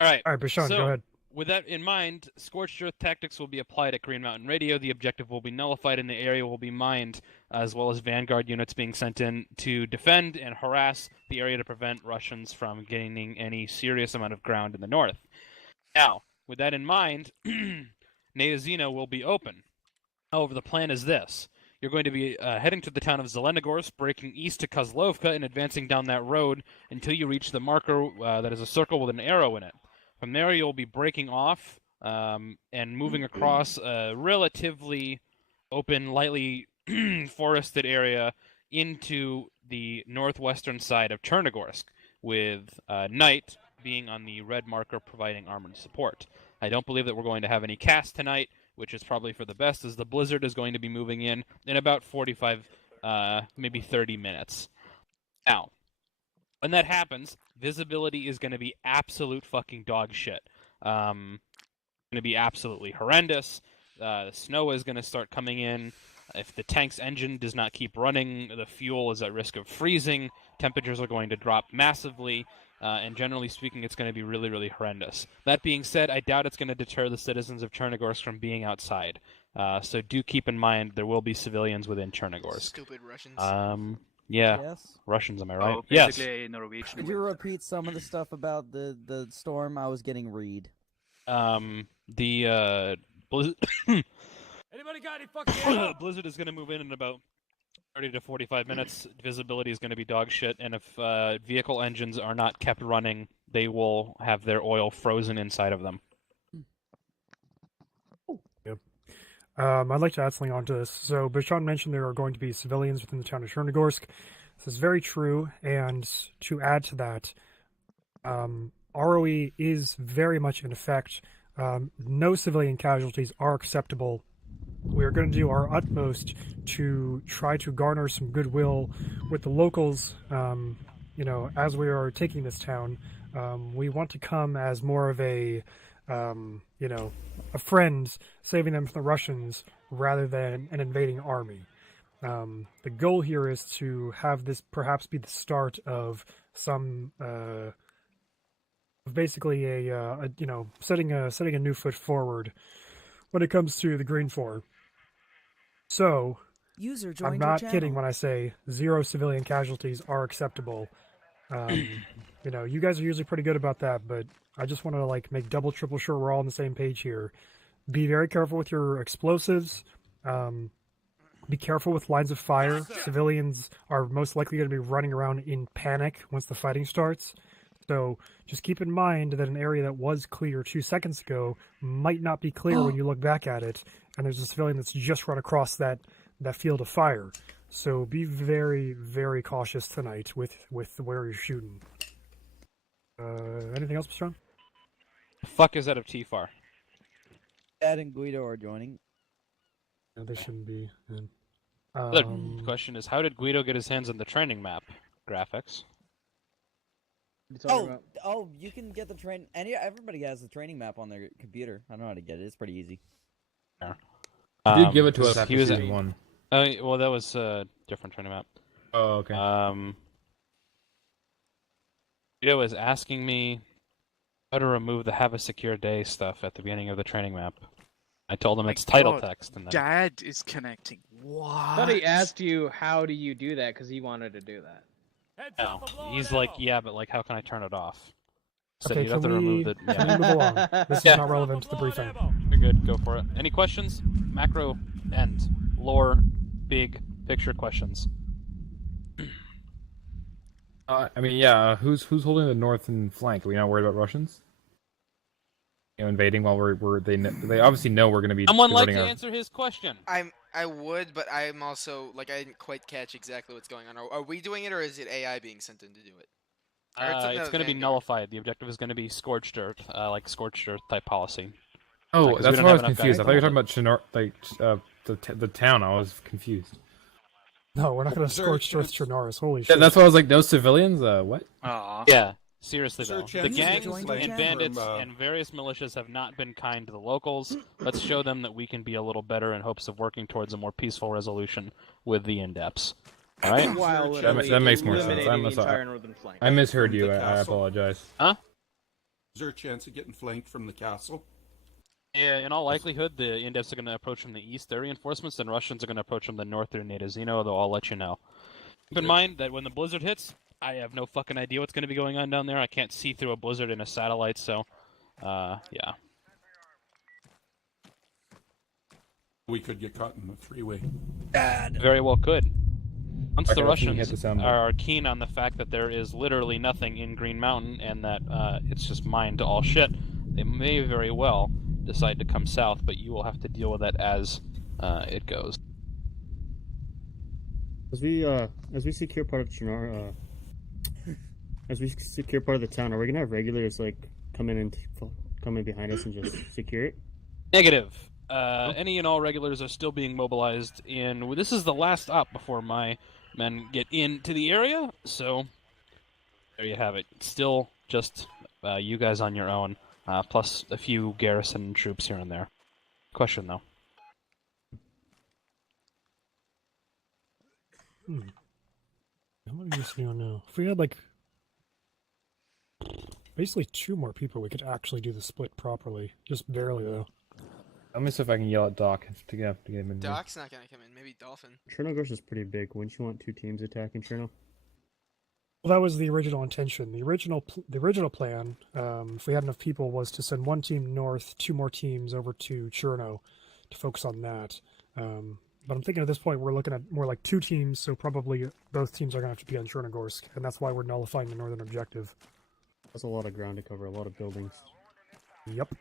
right. All right, Bashan, so, go ahead. With that in mind, Scorched Earth tactics will be applied at Green Mountain Radio. The objective will be nullified and the area will be mined, as well as Vanguard units being sent in to defend and harass the area to prevent Russians from gaining any serious amount of ground in the north. Now, with that in mind, Neazino will be open. However, the plan is this. You're going to be heading to the town of Zelenogorsk, breaking east to Kozlovka, and advancing down that road until you reach the marker that is a circle with an arrow in it. From there, you'll be breaking off and moving across a relatively open, lightly forested area into the northwestern side of Chernogorsk, with Knight being on the red marker providing armored support. I don't believe that we're going to have any cast tonight, which is probably for the best, as the blizzard is going to be moving in about 45, maybe 30 minutes. Now, when that happens, visibility is going to be absolute fucking dog shit. Going to be absolutely horrendous. The snow is going to start coming in. If the tank's engine does not keep running, the fuel is at risk of freezing. Temperatures are going to drop massively. And generally speaking, it's going to be really, really horrendous. That being said, I doubt it's going to deter the citizens of Chernogorsk from being outside. So do keep in mind there will be civilians within Chernogorsk. Stupid Russians. Yeah. Yes. Russians, am I right? Oh, Yes. basically Norwegian. Could you repeat some of the stuff about the storm? I was getting read. The blizzard. Anybody got any fucking Blizzard is going to move in about 30 to 45 minutes. Visibility is going to be dog shit, and if vehicle engines are not kept running, they will have their oil frozen inside of them. I'd like to add something onto this. So, Bashan mentioned there are going to be civilians within the town of Chernogorsk. This is very true, and to add to that, ROE is very much in effect. No civilian casualties are acceptable. We are going to do our utmost to try to garner some goodwill with the locals. As we are taking this town, we want to come as more of a friend saving them from the Russians rather than an invading army. The goal here is to have this perhaps be the start of some, basically setting a new foot forward when it comes to the Green Four. So, User joined I'm your not channel. kidding when I say 0 civilian casualties are acceptable. You guys are usually pretty good about that, but I just want to make double, triple sure we're all on the same page here. Be very careful with your explosives. Be careful with lines of fire. Civilians are most likely going to be running around in panic once the fighting starts. So just keep in mind that an area that was clear 2 seconds ago might not be clear when you look back at it, and there's a civilian that's just run across that field of fire. So be very, very cautious tonight with where you're shooting. Anything else, Mr. Fuck is that of T-Far? Dad and Guido are joining. No, they shouldn't be. The question is, how did Guido get his hands on the training map graphics? Oh, you can get the train. Everybody has the training map on their computer. I don't know how to get it. It's pretty easy. Yeah. He did give it to us after season 1. Oh, well, that was a different training map. Oh, okay. Guido was asking me how to remove the "Have a Secure Day" stuff at the beginning of the training map. I told him it's title text. And then... Dad is connecting. What? I thought he asked you how do you do that because he wanted to do that. No, he's like, yeah, but like, how can I turn it off? So Okay, you have to remove the. can we move along? This is not relevant to the briefing. You're good. Go for it. Any questions? Macro, end, lore, big picture questions. I mean, yeah. Who's holding the northern flank? Are we not worried about Russians? You know, invading while they obviously know we're going to be. Someone like to our... answer his question. I would, but I'm also like I didn't quite catch exactly what's going on. Are we doing it, or is it AI being sent in to do it? It's going to be nullified. The objective is going to be scorched earth, like scorched earth type policy. Oh, that's why I was confused. I thought you were talking about the town. I was confused. No, we're not going to scorch earth Chernarus. Holy shit! That's why I was like, no civilians. What? Yeah, seriously though, the Chance gangs to get and bandits and various militias have not been kind to the locals. Let's show them that we can be a little better in hopes of working towards a more peaceful resolution with the in-depths. All right? That makes more sense. I misheard you. I apologize. Huh? Is there a chance of getting flanked from the castle? Yeah, in all likelihood, the in-depths are going to approach from the east, their reinforcements, and Russians are going to approach from the north, their native Xeno, though I'll let you know. Keep in mind that when the blizzard hits, I have no fucking idea what's going to be going on down there. I can't see through a blizzard in a satellite, so, yeah. We could get caught in the three-way. Very well could. Once the Russian Russians are keen on the fact that there is literally nothing in Green Mountain and that it's just mined to all shit, they may very well decide to come south, but you will have to deal with that as it goes. As we secure part of Chinar, as we secure part of the town, are we gonna have regulars like come in behind us and just secure it? Negative. Any and all regulars are still being mobilized in. This is the last op before my men get into the area, so there you have it. Still just you guys on your own, plus a few garrison troops here and there. Question though. What do you know? If we had like basically 2 more people, we could actually do the split properly. Just barely though. Let me see if I can yell at Doc to get him in. Doc's not gonna come in. Maybe Dolphin. Chernogorsk is pretty big. Wouldn't you want 2 teams attacking Cherno? Well, that was the original intention. The original plan, if we had enough people, was to send 1 team north, 2 more teams over to Cherno to focus on that. But I'm thinking at this point we're looking at more like 2 teams, so probably both teams are going to have to be on Chernogorsk, and that's why we're nullifying the northern objective. That's a lot of ground to cover, a lot of buildings. Yep.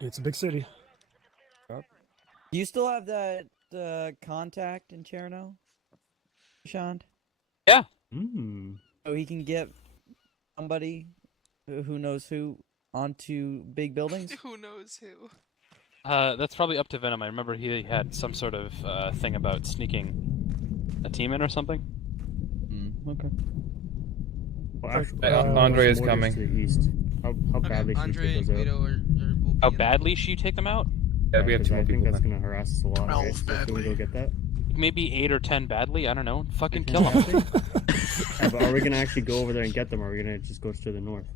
It's a big city. Do you still have that contact in Cherno, Sean? Yeah. So he can get somebody who knows who onto big buildings? Who knows who? That's probably up to Venom. I remember he had some sort of thing about sneaking a team in or something. Okay. Well, Andre is coming. To the east. How badly should you take those out? How badly should you take them out? Yeah, we have 2 more I people. think that's going to harass us a lot. Right? So can we go get that? Maybe 8 or 10 badly. I don't know. Fucking kill them. Yeah, but are we going to actually go over there and get them, or are we going to just go to the north?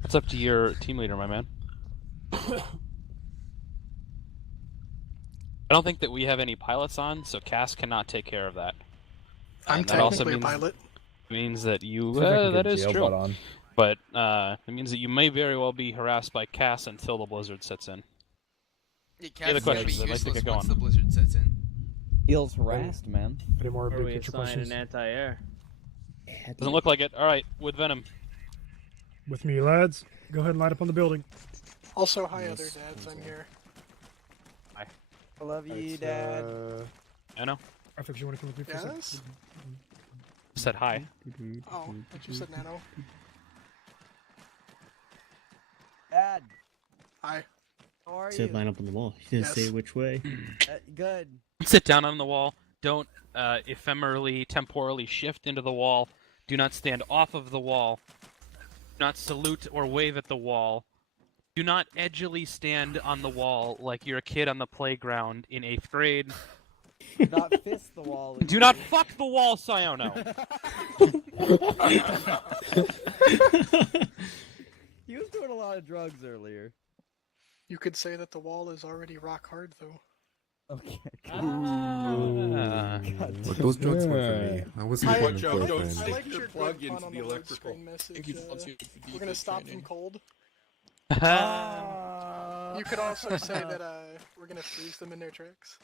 That's up to your team leader, my man. I don't think that we have any pilots on, so Cass cannot take care of that. I'm that also technically a pilot. Means that you. that is true. On. But it means that you may very well be harassed by Cass until the blizzard sets in. Yeah, Cass is questions. I'd like to get going. once the blizzard sets in. Feels harassed, man. Any more Or big we picture assign questions? an anti-air. Doesn't look like it. All right, with Venom. With me, lads. Go ahead and light up on the building. Also, hi, other dads. I'm here. Hi. I love you, Dad. I know. I think you want to come with me for a second? Yes? Said hi. Oh, I just said nano. Dad. Hi. How are Said you? line up on the wall. You didn't say which way. Good. Sit down on the wall. Don't ephemerally, temporally shift into the wall. Do not stand off of the wall. Do not salute or wave at the wall. Do not edgily stand on the wall like you're a kid on the playground in 8th grade. Do not fist the wall. Do not fuck the wall, Siono. He was doing a lot of drugs earlier. You could say that the wall is already rock hard, though. Okay. Look, those drugs weren't for me. I wasn't I even like for a your friend. good plug pun into on the load electrical. screen message. Thank you for volunteering for We're gonna default stop them training. cold. You could also say that we're gonna freeze them in their tracks.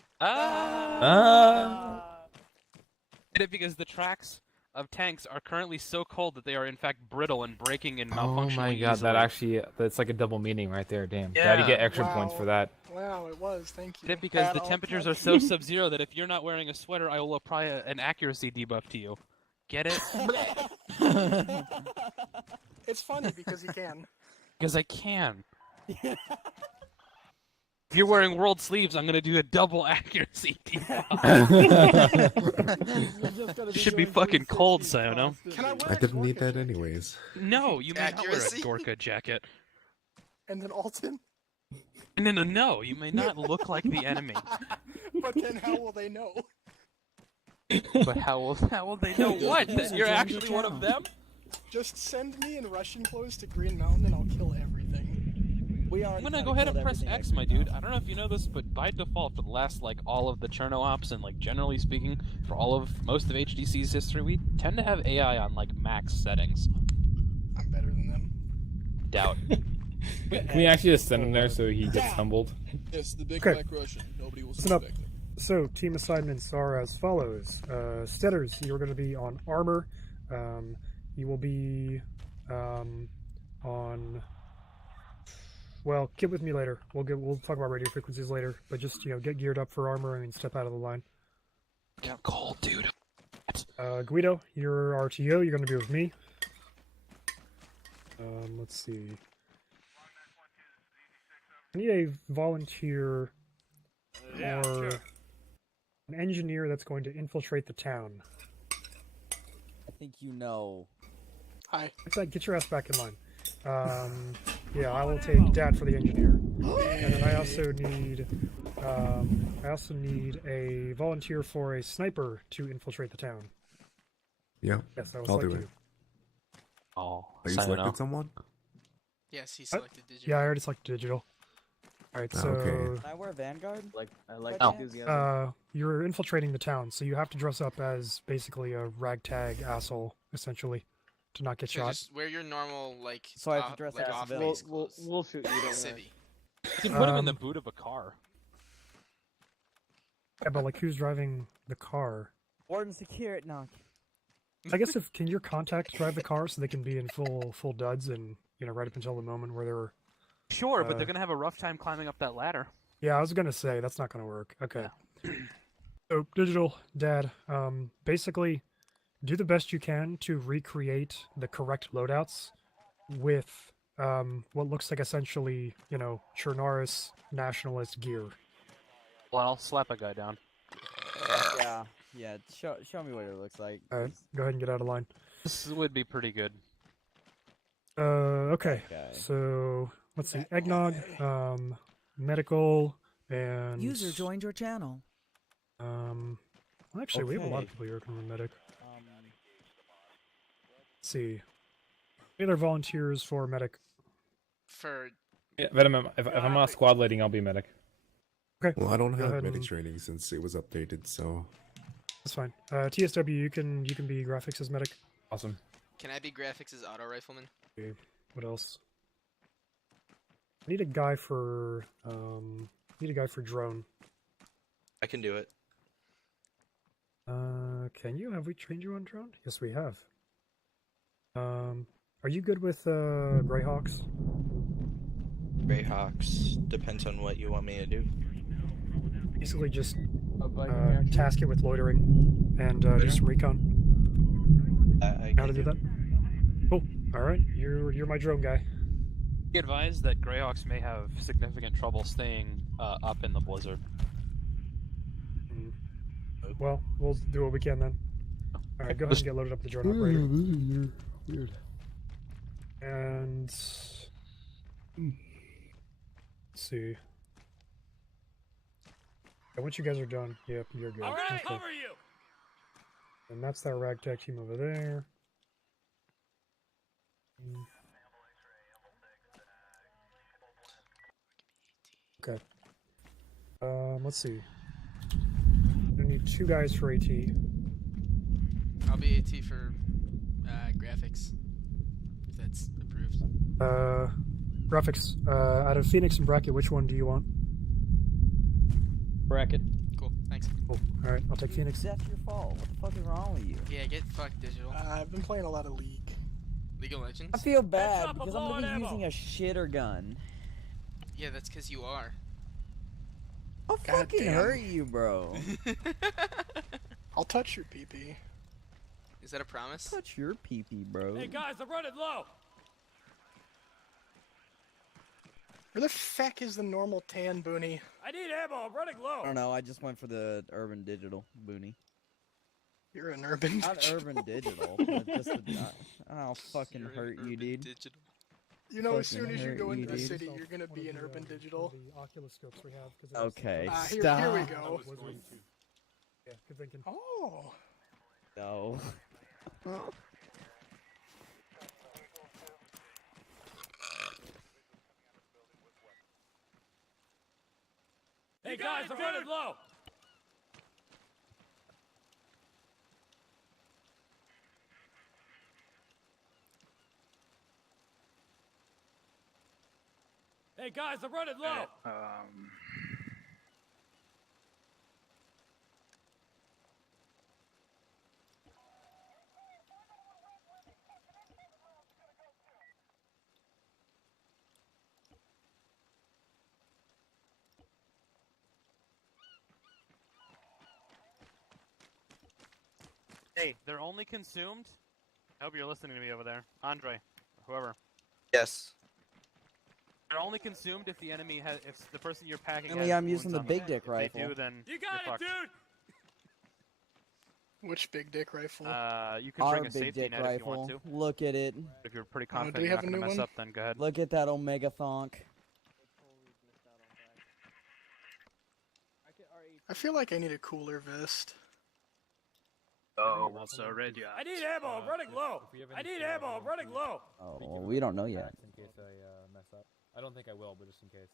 Did it because the tracks of tanks are currently so cold that they are in fact brittle and breaking and Oh malfunctioning my god, easily. that's like a double meaning right there. Damn. Yeah. Daddy get extra points for that. Wow, it was. Thank you. Did it because the temperatures are so sub-zero that if you're not wearing a sweater, I will apply an accuracy debuff to you. Get it? It's funny because you can. Because I can. If you're wearing world sleeves, I'm gonna do a double accuracy debuff. Should be fucking cold, Siono. I didn't need that anyways. No, you may not wear a Accuracy? Dorka jacket. And then Alton. No, you may not look like the enemy. But then how will they know? But how will they know what? That you're actually one of them? Just send me in Russian clothes to Green Mountain and I'll kill everything. I'm gonna go ahead and press X, my dude. I don't know if you know this, but by default, for the last, like, all of the Cherno ops, and, like, generally speaking, for most of HDC's history, we tend to have AI on, like, max settings. I'm better than them. Doubt. Can we actually just send him there so he gets humbled? Yes, the big Okay. black Russian. Nobody will Listen up. suspect him. So, team assignments are as follows. Steaders, you're going to be on Armor. You will be on... Well, get with me later. We'll talk about radio frequencies later. But just, get geared up for Armor and step out of the line. Get cold, dude. Guido, you're RTO. You're going to be with me. Let's see. I need a volunteer or an engineer that's going to infiltrate the town. I think you know. Hi. Get your ass back in line. Yeah, I will take Dad for the engineer. And then I also need a volunteer for a sniper to infiltrate the town. Yeah, Yes, I will I'll select do you. it. Oh, Are you selected someone? Yes, he selected digital. Yeah, I already selected digital. Alright, so... okay. Can I wear Vanguard? I like Oh. enthusiasm. You're infiltrating the town, so you have to dress up as basically a ragtag asshole, essentially, to not get So shot. just wear your normal, like, So I have to dress like as a off civilian. base clothes. We'll shoot you. Don't worry. Civvy. You can put him in the boot of a car. Yeah, but like, who's driving the car? Warden secure it. No. I guess can your contact drive the car so they can be in full duds and right up until the moment where they're... Sure, but they're gonna have a rough time climbing up that ladder. Yeah, I was gonna say that's not gonna work. Okay. So digital, Dad, basically, do the best you can to recreate the correct loadouts with what looks like essentially, Chernaris nationalist gear. Well, I'll slap a guy down. Yeah. Show me what it looks like. All right, go ahead and get out of line. This would be pretty good. Okay. So let's see, eggnog, medical, and User joined your channel. well, actually, we have a lot of Okay. people here who can run medic. Let's see. Any other volunteers for medic? For Yeah, Venom, if I'm not squad leading, I'll be medic. Okay. Well, I don't Go have ahead medic and- training since it was updated, so... That's fine. TSW, you can be graphics as medic. Awesome. Can I be graphics as auto rifleman? Okay. What else? I need a guy for drone. I can do it. Can you? Have we trained you on drone? Yes, we have. Are you good with Greyhawks? Greyhawks depends on what you want me to do. Basically, just task it with loitering and do some recon. I How to do that? Cool. All right, you're my drone guy. Be advised that Greyhawks may have significant trouble staying up in the blizzard. Well, we'll do what we can then. All right, go ahead and get loaded up the drone operator. Weird. And let's see. Yeah, once you guys are done, yep, you're good. All right, Okay. cover you. And that's that ragtag team over there. Okay. Let's see. I need 2 guys for AT. I'll be AT for graphics, if that's approved. Graphics. Out of Phoenix and Bracket, which one do you want? Bracket. Cool, thanks. Cool. All right, I'll take Phoenix. That's your fault. What the fuck is wrong with you? Yeah, get fucked, Digital. I've been playing a lot of League. League of Legends? I feel bad up, because I'm I'm gonna be blowing using a shitter gun. Yeah, that's because you are. I'll fucking damn. hurt you, bro. I'll touch your PP. Is that a promise? Touch your PP, bro. Hey guys, I'm running low. Where the fuck is the normal tan boonie? I need ammo. I'm running low. I don't know. I just went for the urban digital boonie. You're an urban. Not urban digital. But just I'll fucking hurt you, dude. Digital. You know, as soon Fucking as you hurt go you, into the dude. city, you're gonna be an urban digital. The oscilloscopes we have. 'Cause Okay, here we go. Yeah, good thinking. Oh. No. Hey guys, I'm running low. Hey guys, I'm running low. Hey, they're only consumed. I hope you're listening to me over there, Andre, whoever. Yes. They're only consumed if the enemy has, if the person you're packing. Emily, has I'm using wounds the on big them. dick If rifle. They do, then You got you're it, fucked. dude. Which big dick rifle? You can Our bring a big safety dick net if you rifle. want to. Look at it. If you're pretty do confident we you're have not a gonna new mess one? up, then go ahead. Look at that Omega Thonk. I feel like I need a cooler vest. Oh, what's already? I need ammo. I'm running low. I need ammo. I'm running low. Oh, well, we don't know yet. In case I mess up. I don't think I will, but just in case.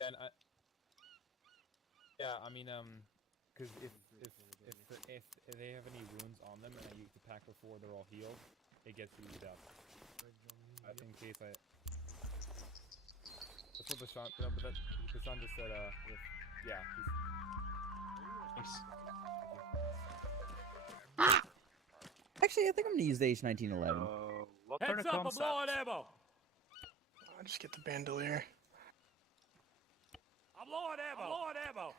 And I mean, because if they have any wounds on them and I use the pack before they're all healed, it gets used up. In case I. That's what Bashan. No, but that Bashan just said. Yeah. Actually, I think I'm gonna use the H1911. What Heads up, I'm low on ammo. I'll just get the bandolier. I'm low on ammo. I'm low on ammo.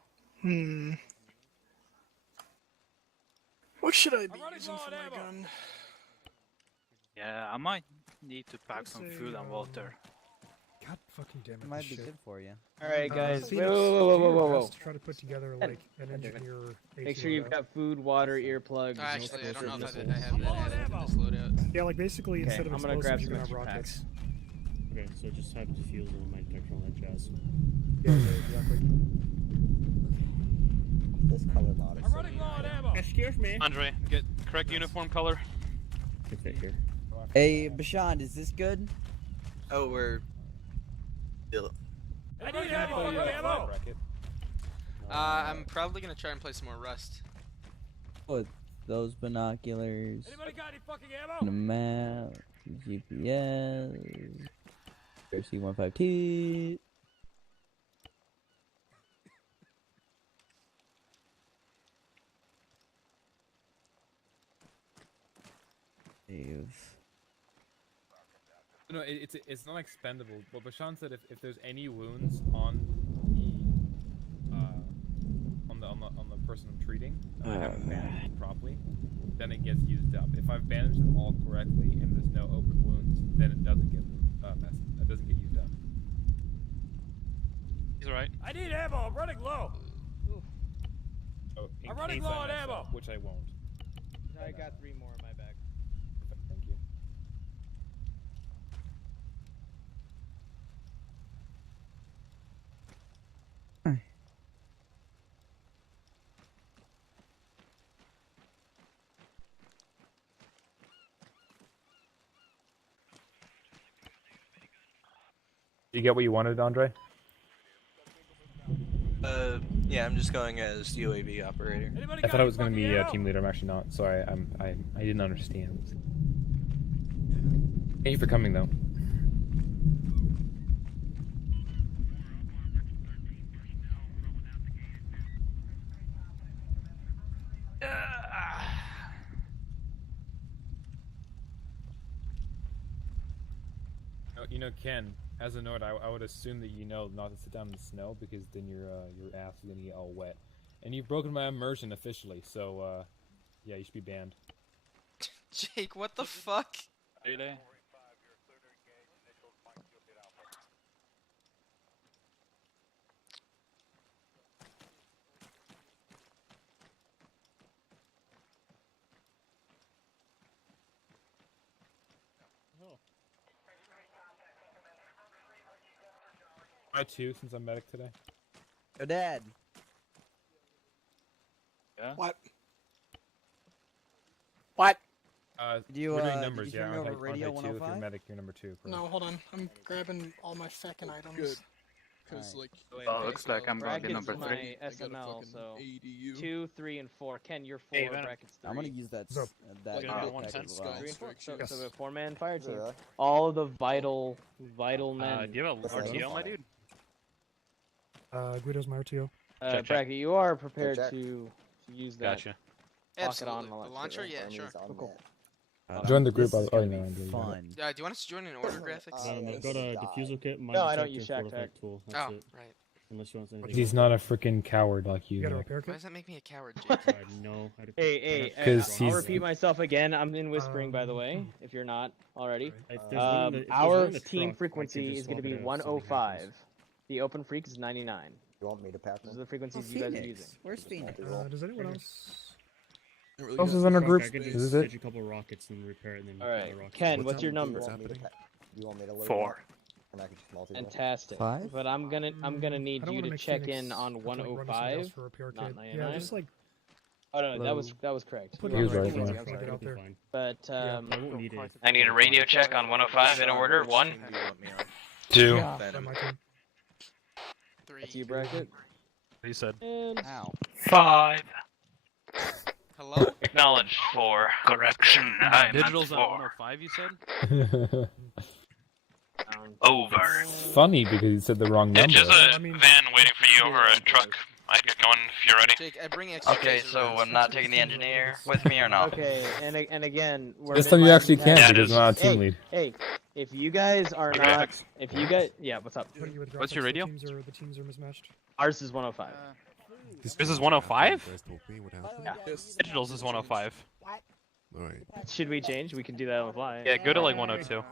What should I be running using low for on my ammo. gun? Yeah, I might need to pack some food and water. God fucking damn it. It might this be shit. good for you. All right, guys. Phoenix, Whoa. do your best to try to put together like an Make engineer. sure you've got food, water, earplugs. Oh, actually, I don't know if I missiles. have that added to this loadout. Yeah, like basically Okay, instead of I'm gonna explosives, grab you some can have extra rockets. Okay, so just have defusal and my detection all that jazz. Yeah, exactly. This color lot is I'm running low on ammo. Excuse me. Andre, get correct uniform color. Can fit here. Hey, Bashan, is this good? Oh, we're. I need ammo. I'm running ammo. I'm probably gonna try and play some more Rust. With those binoculars, Anybody got any fucking ammo? the map, GPS, C15T. Save. No, it's not expendable. But Bashan said if there's any wounds on the person I'm treating, and I haven't bandaged them properly, then it gets used up. If I've bandaged them I need ammo. I'm running low. Oh, in I'm running case low I on mess ammo. up, which I won't. I got 3 more in my bag. Perfect, thank you. You get what you wanted, Andre? Yeah, I'm just going as UAV operator. I thought I was going to be team leader. I'm actually not. Sorry, I didn't understand. Thank you for coming, though. You know, Ken, as a note, I would assume that you know not to sit down in the snow because then your ass is gonna get all wet. And you've broken my immersion officially, so yeah, you should be banned. Jake, what the fuck? Really? I too, since I'm medic today. Yo, Dad. Yeah. What? What? You, we're doing did numbers, you hear yeah. me over Aren't they radio two? If you're 105? medic, you're number 2. No, hold on. I'm grabbing all my feckin' items. Good. Because, like... Oh, looks like I'm going to be Brackets number 3. my SML, so ADU. 2, 3, and 4. Ken, you're 4. Hey, Venom. Brackets 3. I'm gonna use that. So- that Look at that one package ten. as well. 3 and 4. So, Yes. so a 4-man fire team. Yeah. All of the vital men. Do you have a What's that? RTO, my dude? Guido's my RTO. check. Bracket, you are prepared check. to use that. Gotcha. Lock it on Absolutely. and all that The launcher? shit, Yeah, Armies sure. on Cool. that. Join the group. This is Oh, gonna no, be no, fun. Do you want us to join in order graphics? Go to diffusal kit, mine No, I don't detector, use and Shack fortified Tech. tool. That's Oh, it. right. Unless you want anything. He's not a freaking coward like you. You got a Nick. repair Why kit? does that make me a coward, Jake? No. Hey, Because I'll he's- repeat myself again. I'm in whispering, by the way, if you're not already. If there's one in the- if there's one Our in the team truck, I frequency can just is going to swap be it out if something 105. happens. The open freak is 99. You want me to pack Those one? are the frequencies Oh, you guys are Phoenix. using. Where's Phoenix? Does anyone else? Really Else got is in our no group? I could space. Is just it? stitch a couple rockets and repair it and then All put right, the rockets Ken, in. what's your number? You want me to load 4. it up? Or I can just multi-roll? Fantastic. 5? But I'm gonna need I don't you wanna to make check Phoenix in on have to, like, run to somebody else 105, for a repair not kit. 99. Yeah, just like Oh no, that was correct. Put You He are was right, right. yeah. I'm Get sorry. out there. Fine. But I won't need it. I need a radio check on 105 in order. 1, Team do you want me on? 2. Yeah, Venom. my team. 3. That's you, Bracket. He said. And Ow. 5. Hello? Acknowledged 4. Correction. I'm Digital's at at 4. 105, you said? Over. Funny because he said the wrong number. It's just a I mean- van waiting for you or a truck. I get going if you're ready. Jake, I bring extra. Okay, taser so rounds. I'm not taking the engineer with me or not? Okay, and again, we're This time you minimizing actually can Yeah, it because is. I'm not a team Hey, lead. hey, if you guys are Hey, not, graphics. if you guys, yeah, what's up? Putting you with What's your graphics, radio? The teams are mismatched. Ours is 105. This is 105? You guys told me what happened? Yeah. Yes. Digital's is 105. Alright. Should we change? We can do that on the fly. Yeah, go to like 102.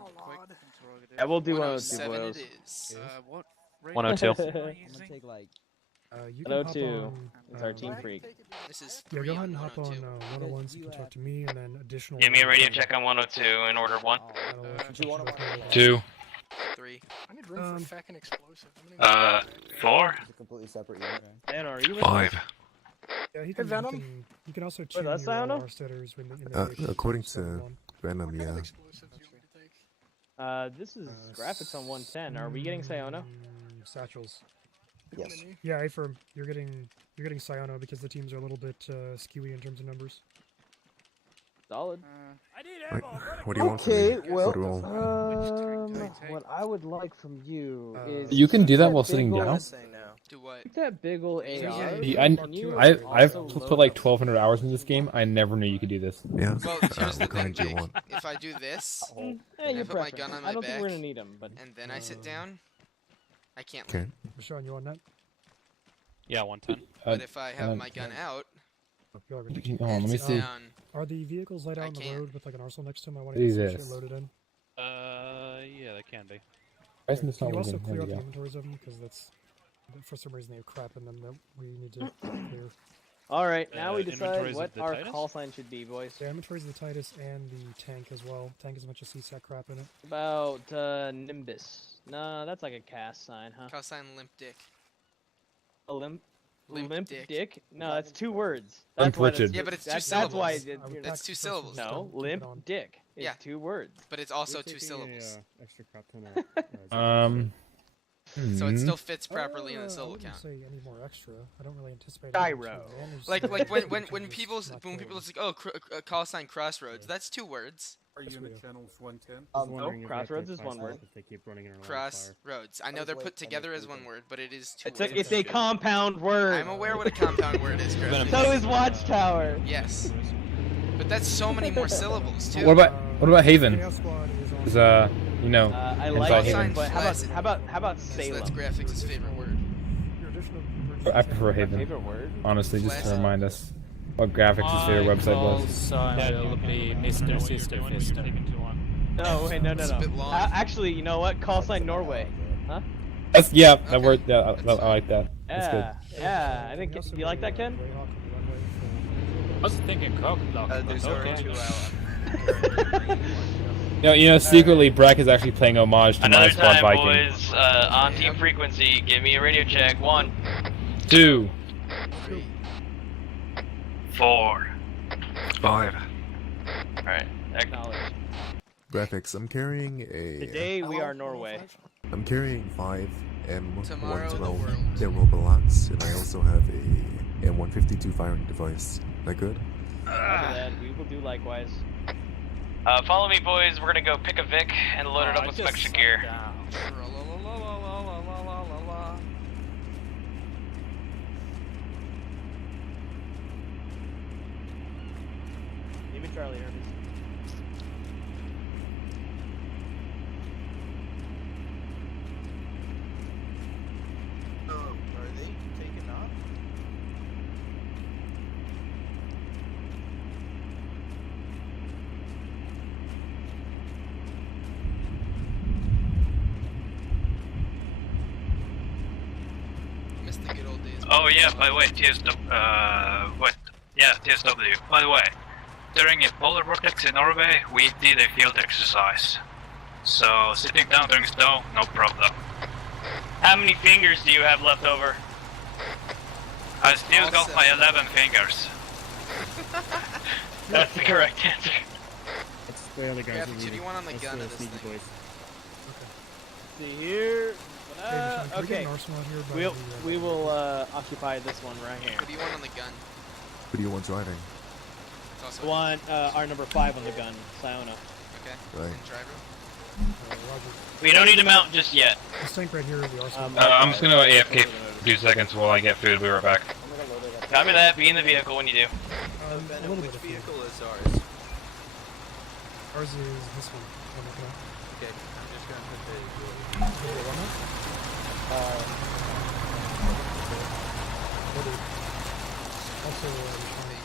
Yeah, we'll do 102 107 boys. it is. What? 102. I'm gonna take like... You can hop 102 on, is our team freak. This is Yeah, 3 go ahead on and hop on 102. 101 so you can talk to me, and then additional... Give me a radio check on 102 in order 1. That'll let you Do you talk want to both of us. 2. 3. I need room Um, for feckin' explosive. I'm gonna 4. It's a completely separate unit. Dan, are you with 5. us? Yeah, he Hey, can, Venom? you can also tune us, your Iona? R-setters in the According so to on. Venom, What kind of yeah. explosives do you want me to take? This is graphics on 110. Are we getting Sayona? Satchels. You want Yes. any? Yeah, A-firm. You're getting Cyano because the teams are a little bit skewy in terms of numbers. Solid. I need Wait, ammo. what do you want from Okay, me? well, What do you want? what I would like from you is You can do that that while big sitting ol- down? Say no. Do what? Take that big ol' AR. Yeah, Can you I've also put load like up- 1,200 hours in this game. I never knew you could do this. Yeah. Well, here's the what kind do thing, you Jake. want? If I do this, Yeah, and I your put my preference. gun on I my don't think back, we're gonna need them, but and then I sit down, I can't Okay. land. Rashawn, you on that? Yeah, 110. But if I have my gun out, You already Hold on, let me and sit see. down, Are the vehicles laid out I on the can't. road with like an arsenal next to them? I want to get some shit Jesus. loaded in. Yeah, that can be. Why isn't this Can not you also working? clear There out we the go. inventories of them? Because that's For some reason, they have crap in them that we need to clear. All right, now we decide inventories what of the our Titus? call sign should be, boys. Yeah, inventories of the Titus and the tank as well. Tank has a bunch of CSAC crap in it. About Nimbus. No, that's like a cast sign, huh? Call sign limp dick. A limp Limp dick? dick? No, that's 2 words. Limp That's why Richard. Yeah, but it's two that's syllables. why That's 2 syllables. No, limp dick is Yeah. 2 words. But it's also We're 2 taking syllables. A, extra crap ton of, So it still fits properly in the I syllable wouldn't count. say any more extra. I don't really anticipate. Gyro. Like when people it's like, oh, call sign crossroads, that's 2 words. Are unit channels 110? No, crossroads is 1 word. If they keep running in a line of fire. Crossroads. I know they're put together as 1 word, but it is 2 It's words. a compound word. I'm aware what a compound word is, Griffin. So is Watchtower. Yes. But that's so many more syllables too. What about Haven? Is you know, I inside like Haven. it, but how about Salem? That's Graphics' favorite word. I prefer Haven. Favorite word? Honestly, just to remind us what Graphics' favorite website was. That will be Mr. Sister Fister. No, wait, no. It's a bit long. Actually, you know what? Call sign Norway. Huh? That's, yeah, that word. Yeah, I like that. That's good. Yeah. I think. Do you like that, Ken? I was thinking cock block. There's already 2 You know, secretly, Brack is actually paying homage to Another my squad time, Viking. boys. On team frequency, give me a radio check. 1, 2, 4, 5. Alright, acknowledge. Graphics, I'm carrying a... Today we are Norway. I'm carrying 5 Tomorrow the M112 world. thermal bullets, and I also have a M152 firing device. That good? After that, we will do likewise. Follow me, boys. We're gonna go pick a Vic and load it up with some extra gear. Give me Charlie, Hermes. Are they taking off? Missed the good old days. Oh yeah, by the way, TSW, TSW. By the way, during a polar vortex in Norway, we did a field exercise. So sitting down during snow, no problem. How many fingers do you have left over? I still got my 11 fingers. That's the correct answer. That's the other guys. Graphics, who do you want on the gun of this thing? Boys. See here. Okay. We will occupy this one right here. Who do you want on the gun? Who do you want driving? It's also Want our number 5 on the gun, Siona. Okay. Right. And driver? We don't need to mount just yet. This tank right here is the arsenal. I'm just gonna go AFK for 2 seconds while I get food. We'll be right back. Copy that. Be in the vehicle when you do. Which vehicle is ours? Ours is this one. Okay, I'm just gonna put the... Also,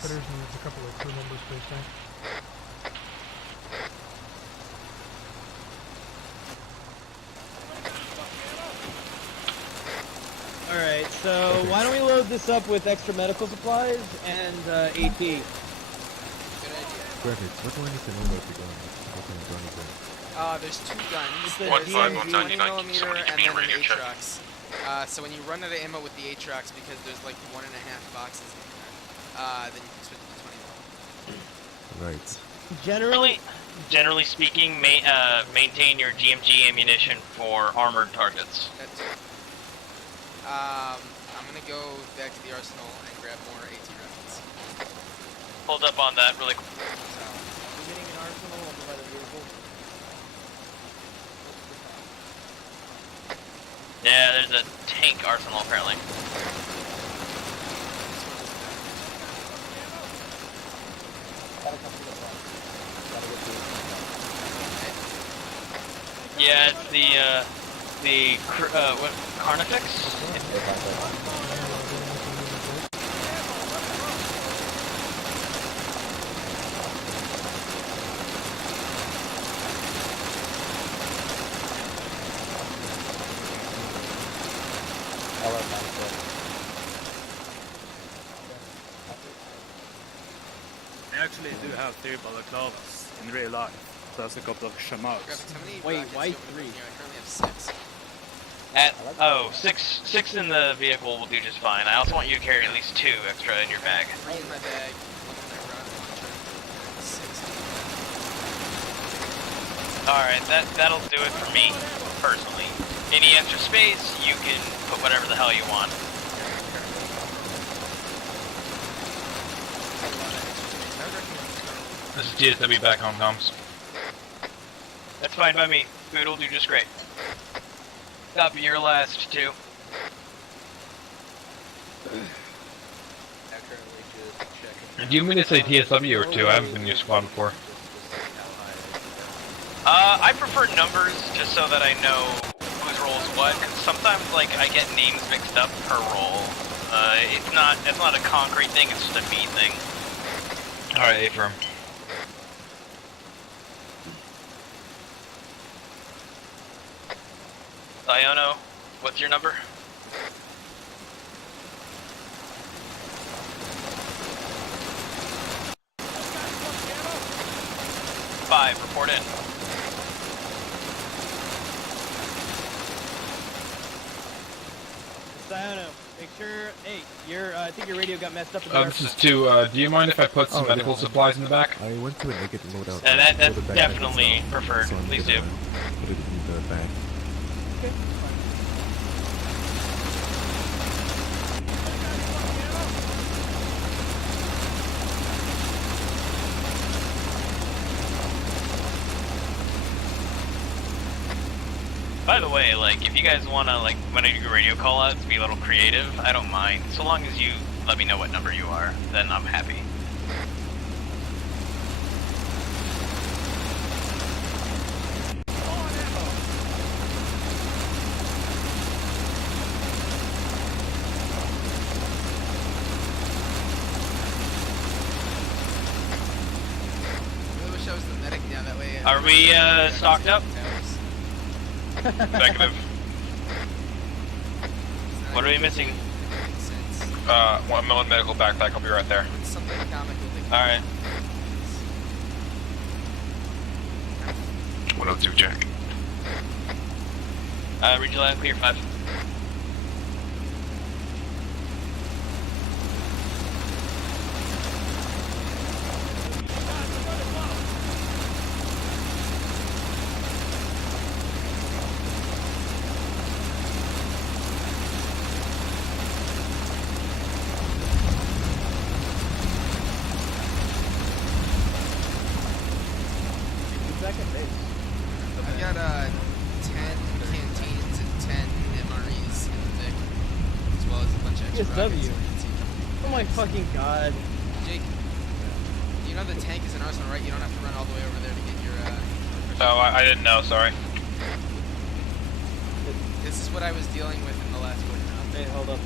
critters needs a couple of crew members per tank. Alright, so why don't we load this up with extra medical supplies and AT? Graphics, what do I need to know about the gun? What kind of gun is it? There's 2 guns. It's a There's DMG. 20 millimeter Somebody and give me a then an radio check. Atrox. So when you run out of ammo with the Atrox, because there's like 1.5 boxes in there, then you can switch to 20 millimeter. Right. Generally speaking, maintain your GMG ammunition for armored targets. That's it. I'm gonna go back to the arsenal and grab more AT rifles. Hold up on that really quick. We're getting an arsenal over by the vehicle. Yeah, there's a tank arsenal apparently. Yeah, it's the what, Carnifex? actually do have 3 balaclavas in real life, plus a couple of shamaks. Wait, why 3? I currently have 6. Six in the vehicle will do just fine. I also want you to carry at least 2 extra in your bag. 3 in my bag, 1 in my rocket launcher, 6. Alright, that'll do it for me, personally. Any extra space, you can put whatever the hell you want. This is TSW back on comms. That's fine by me. Food will do just great. Copy your last 2. Do you mean to say TSW or 2? I haven't been in your squad before. I prefer numbers just so that I know whose role is what. 'Cause sometimes, like, I get names mixed up per role. It's not a concrete thing. It's just a me thing. All right, A-firm. Iono, what's your number? 5, report in. Siono, make sure. Hey, I think your radio got messed up. In the This is 2. Do you mind if I put some medical supplies in the back? I went to a naked loadout. That's definitely preferred. Please do. Put it in the bag. By the way, like, if you guys wanna, like, when I do radio call-outs, be a little creative, I don't mind. So long as you let me know what number you are, then I'm happy. I wish I was the medic now, that way. Are we, stocked up? Negative. What are we missing? 1 million medical backpack. I'll be right there. Something comical. Alright. 102, Jack. Regional line clear 5. We got 10 canteens and 10 MREs in the Vic, as well as a bunch of extra rockets. Oh my fucking god. Jake, you know the tank is in Arsenal, right? You don't have to run all the way over there to get your Oh, I didn't know. Sorry. This is what I was dealing with in the last one. Hey, hold up.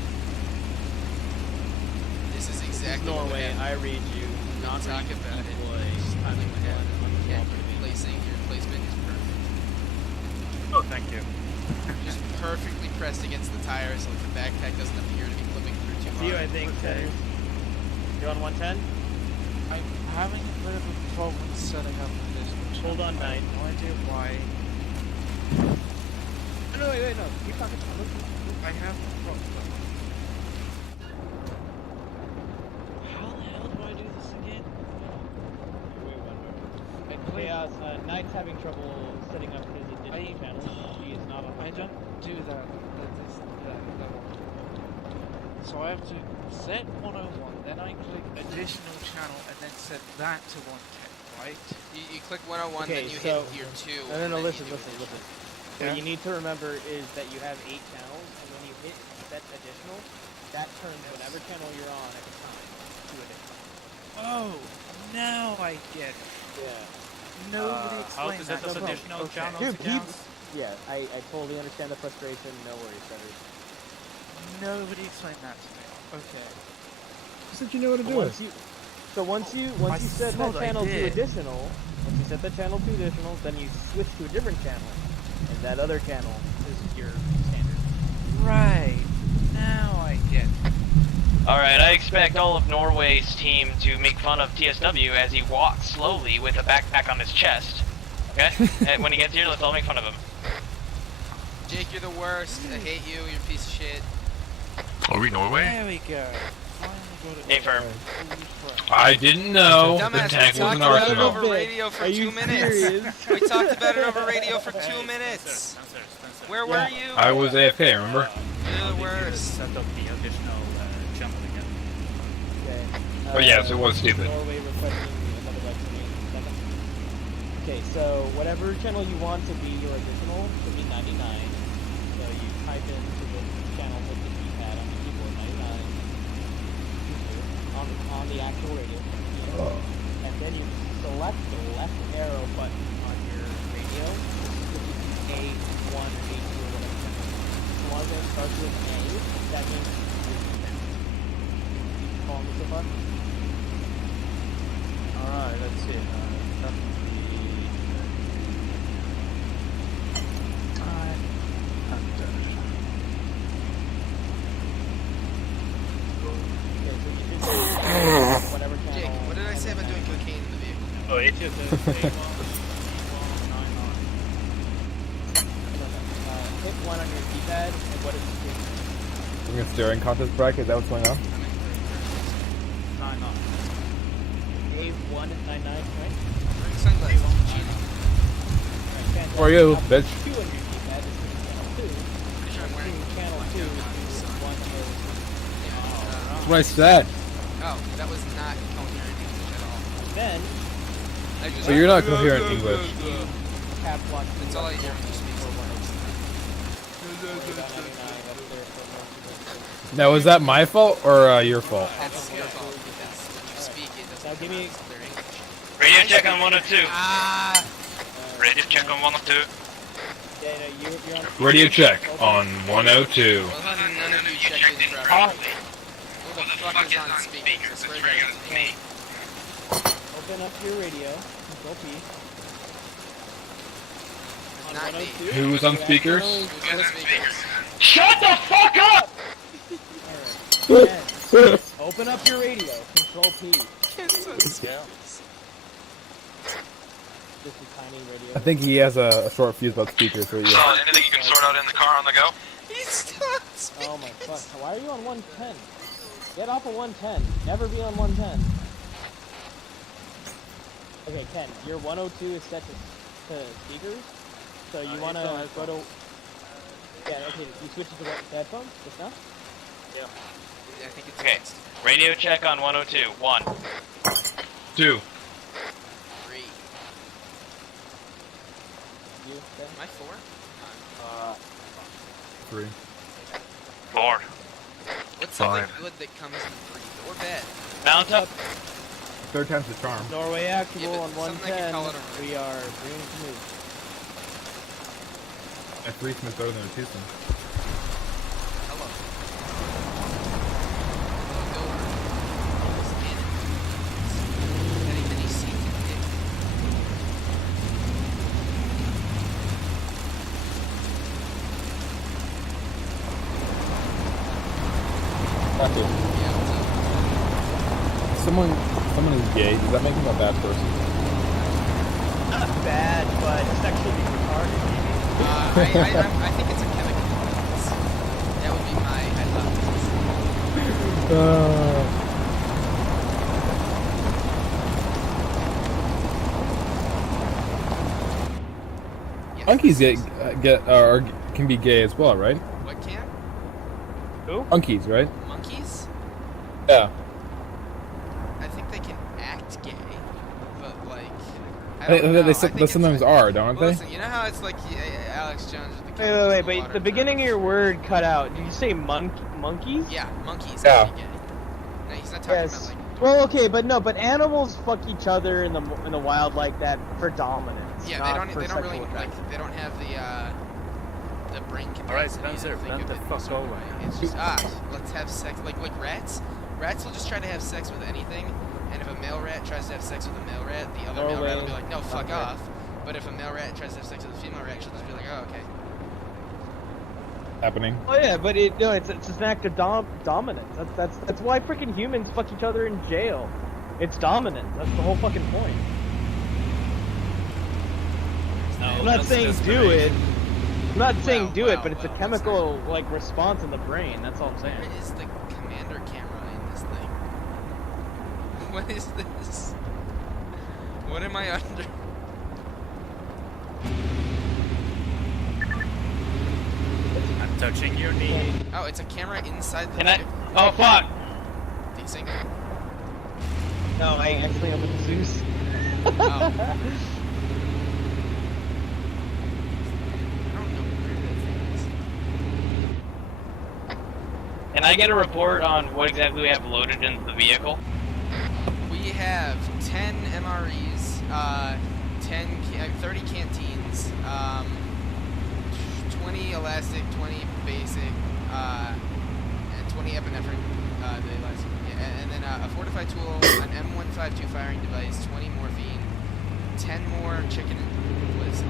This is exactly Norway, what I read you. Not talk about it. Your placement is perfect. Oh, thank you. Just perfectly pressed against the tire so the backpack doesn't appear to be flipping through too hard. You, I think. You on 110? I'm having a bit of a problem setting up this. Hold on, 9. I have no idea why. No, wait, no. Keep talking. I have a problem. How the hell do I do this again? Chaos, Knight's having trouble setting up his additional channels. He is not on. I don't do that. So I have to set 101, then I click additional channel, and then set that to 110, right? You click 101, Okay, then you so, hit year 2. No, listen. Yeah? What you need to remember is that you have 8 channels, and when you hit set additional, that turns whatever channel you're on at the time to additional. Oh, now I get it. Yeah. Nobody How explained to set that. those additional channels Dude, again? yeah, I totally understand the frustration. No worries, Trevor. Nobody explained that to me. Okay. You said you know what to do. Once you set that channel to additional, then you switch to a different channel, and that other channel is your standard. Right. Now I get it. Alright, I expect all of Norway's team to make fun of TSW as he walks slowly with a backpack on his chest. Okay? And when he gets here, let's all make fun of him. Jake, you're the worst. I hate you. You're a piece of shit. Are we Norway? There we go. A firm. I didn't know the Dumbass, tank we was talked an about it arsenal. over radio for 2 minutes. We talked about it over radio for 2 minutes. Where were you? I was AFK, remember? You're the worst. Set up the additional channel again. Okay. Oh, yes, it was stupid. Norway requesting another vaccination. Second. Okay, so whatever channel you want to be your additional should be 99. So you type into the channel with the keypad on the keyboard 99 on the actual radio. And then you select the left arrow button on your radio, which is A1 or A2 or whatever. As long as it starts with A, that means you follow me so far? Alright, let's see. That would be... Whatever channel. Jake, what did I say about doing cocaine in the vehicle? Oh, it's just Hit 1 on your keypad, and what is it doing? We're gonna steering contest bracket, is that what's going on? 99. A1 at 99, right? Wearing sunglasses. Who are you, bitch? 2 on your keypad is channel 2. Pretty sure I'm wearing Channel 2 is 1 That's what I said. Oh, that was not coherent English at all. Then, Oh, you're not coherent English. cap lock. That's all I hear when you speak. Now, was that my fault or your fault? That's your fault. Because when you speak, it doesn't Now give me... clear English. Radio check on 102. Ah! Radio check on 102. Yeah, no, you're on... Radio check on 102. Well, none of you checked this properly. Who the fuck is on speakers? I swear to God, it's me. Open up your radio. Control P. It's not me. Who's on speakers? Who's on speakers? Shut the fuck up! Alright. Open up your radio. Control P. Kids on speakers. This is tiny radio. I think he has a short fuse about speakers for you. So, anything you can sort out in the car on the go? He's still on speakers. Oh my fuck. Why are you on 110? Get off of 110. Never be on 110. Okay, Ken, your 102 is set to speakers. So you want to go to... Yeah, okay, you switch to headphones just now? Yeah. I think it's Okay, next. radio check on 102. 1. 2. 3. You, Ken? Am I 4? 3. 4. What's something 5. good that comes in 3? Or bad? Mount up. Third time's the charm. Norway actual Yeah, but on something I can 110. call it a- We are green to move. A 3 Smith better than a 2 Smith. Hello. Hello, door. Almost in it. Many, many seats in it. That's it. Yeah, what's up? Someone is gay. Does that make him a bad person? Not bad, but sexually retarded, maybe. I think it's a chemical imbalance. That would be my hypothesis. Monkeys can be gay as well, right? What can? Who? Monkeys, right? Monkeys? Yeah. I think they can act gay, but like, I They, don't know. they I think it's sometimes are, don't well, they? listen, you know how it's like Alex Jones with the Wait, but the beginning of your word cut out. Did you say monkeys? Yeah, monkeys Yeah. can be gay. No, he's not talking about like. Well, okay, but animals fuck each other in the wild like that for dominance. Yeah, not they for don't really sexual like. They don't have the brain capacity. Alright, Spencer, to think bend of the it fuck a certain over. way. It's just let's have sex like rats. Rats will just try to have sex with anything, and if a male rat tries to have sex with a male rat, the other male rat will be like, no, fuck off. But if a male rat tries to have sex with a female rat, she'll just be like, oh, okay. happening. Oh yeah, but it's an act of dominance. That's why freaking humans fuck each other in jail. It's dominance. That's the whole fucking point. I'm not saying do it. I'm not saying do it, but it's a chemical like response in the brain. That's all I'm saying. Where is the commander camera in this thing? What is this? What am I under? I'm touching your knee. Oh, it's a camera inside the. Can I? Oh fuck! Desync. No, I actually am with Zeus. Oh. Can I get a report on what exactly we have loaded into the vehicle? We have 10 MREs, 30 canteens, 20 elastic, 20 basic, and 20 epinephrine. The elastic, yeah, and then a fortified tool, an M152 firing device, 20 morphine, 10 more chicken,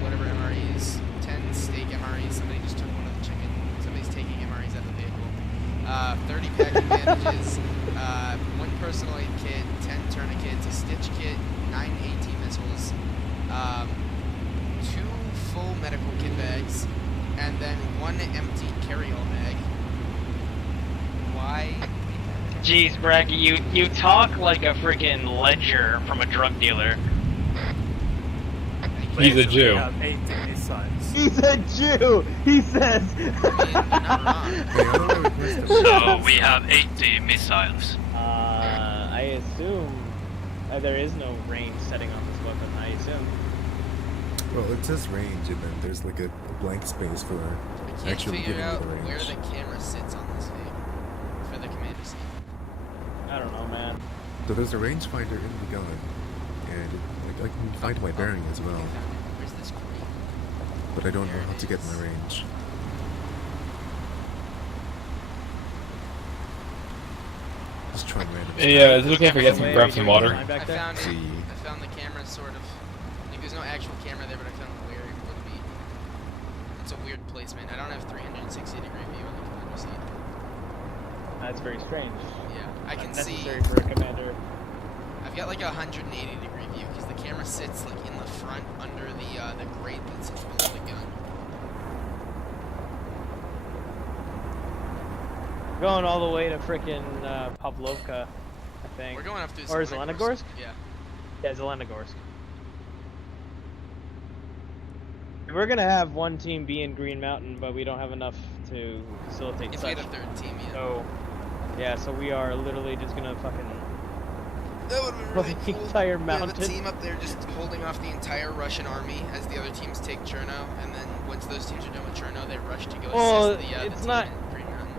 whatever MREs, 10 steak MREs. Somebody just took one of the chicken. Somebody's taking MREs out of the vehicle. 30 packing bandages, 1 personal aid kit, 10 tourniquets, a stitch kit, 9 AT missiles, 2 full medical kit bags, and then 1 empty carry-all bag. Why? Jeez, Braggy, you talk like a freaking ledger from a drug dealer. He's a Jew. We have 80 missiles. He's a Jew. He says. So we have 80 missiles. I assume there is no range setting on this weapon. I assume. Well, it says range, and then there's like a blank space for actually giving you the range. Where the camera sits on this thing for the commander seat. I don't know, man. So there's a rangefinder in the gun, and I can find my bearing as well. Where's this crate? But I don't know how to get my range. Just trying randomly. Yeah, is it okay if I get some, grab some water? I found the camera sort of. Like, there's no actual camera there, but I found where it would be. It's a weird placement. I don't have 360 degree view on the commander seat. That's very strange. Yeah, I can Not see. necessary for a commander. I've got like a 180 degree view because the camera sits like in the front under the grate that sits below the gun. Going all the way to frickin' Pavlovka, I think. We're going up to Or Zelenogorsk? Yeah. Yeah, Zelenogorsk. We're gonna have one team be in Green Mountain, but we don't have enough to facilitate If such. we had a third team, yeah. So, yeah, so we are literally just gonna fucking That would have been really the cool. entire We mountain. have a team up there just holding off the entire Russian army as the other teams take Cherno, and then once those teams are done with Cherno, they rush to go assist the it's team not. in Green Mountain.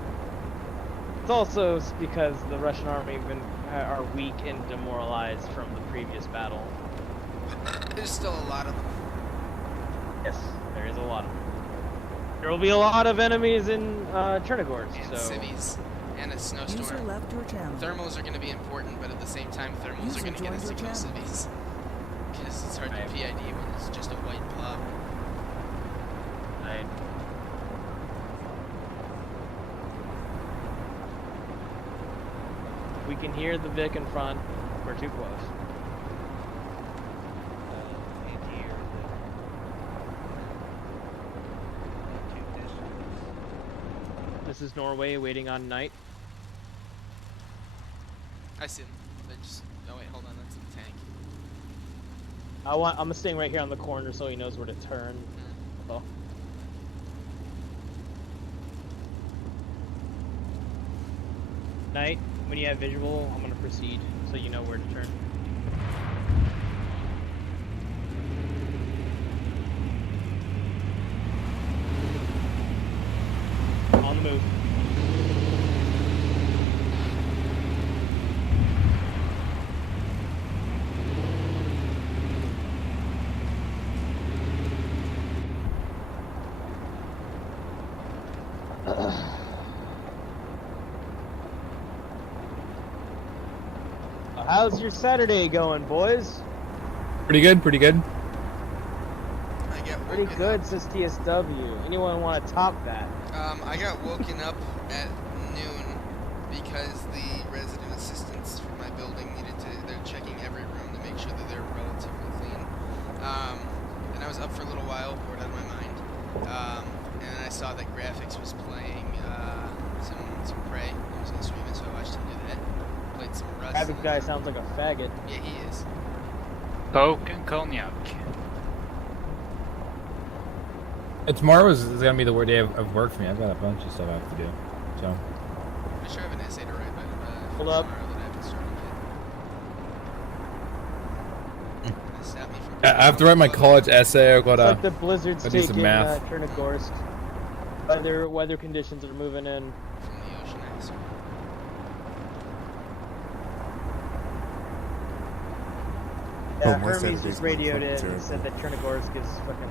It's also because the Russian army are weak and demoralized from the previous battle. There's still a lot of them. Yes, there is a lot of them. There will be a lot of enemies in Chernogorsk. And So. civies. And a User snowstorm. left your channel. Thermals are going to be important, but at the same time, thermals User are going to get us to joined kill your civies. Because it's hard to PID when it's just a white blob. Right. We can hear the Vic in front. We're too close. This is Norway waiting on night. I see them. They just. Oh, wait, hold on. That's the tank. I'm staying right here on the corner so he knows where to turn. Oh. Night, when you have visual, I'm gonna proceed so you know where to turn. On the move. How's your Saturday going, boys? Pretty good, pretty good. I get Pretty woken good, up. says TSW. Anyone want to top that? I got woken up at noon because the resident assistants from my building they're checking every room to make sure that they're relatively clean. And I was up for a little while, bored out of my mind. And then I saw that Graphics was playing some Prey. He was going to stream it, so I watched him do that. Played some Rust. Graphic guy sounds like a faggot. Yeah, he is. Coke and cognac. Tomorrow is gonna be the worst day of work for me. I've got a bunch of stuff I have to do. So. I'm sure I have an essay to write, but hold up. Tomorrow that I haven't started yet. Stop me from I have to write my college essay. I've got It's like the blizzard's I do some taking math. Chernogorsk. Weather conditions are moving in. from the ocean. I assume. Yeah, my Hermes Saturday's just been radioed fucking in and terrible. said that Chernogorsk is fucking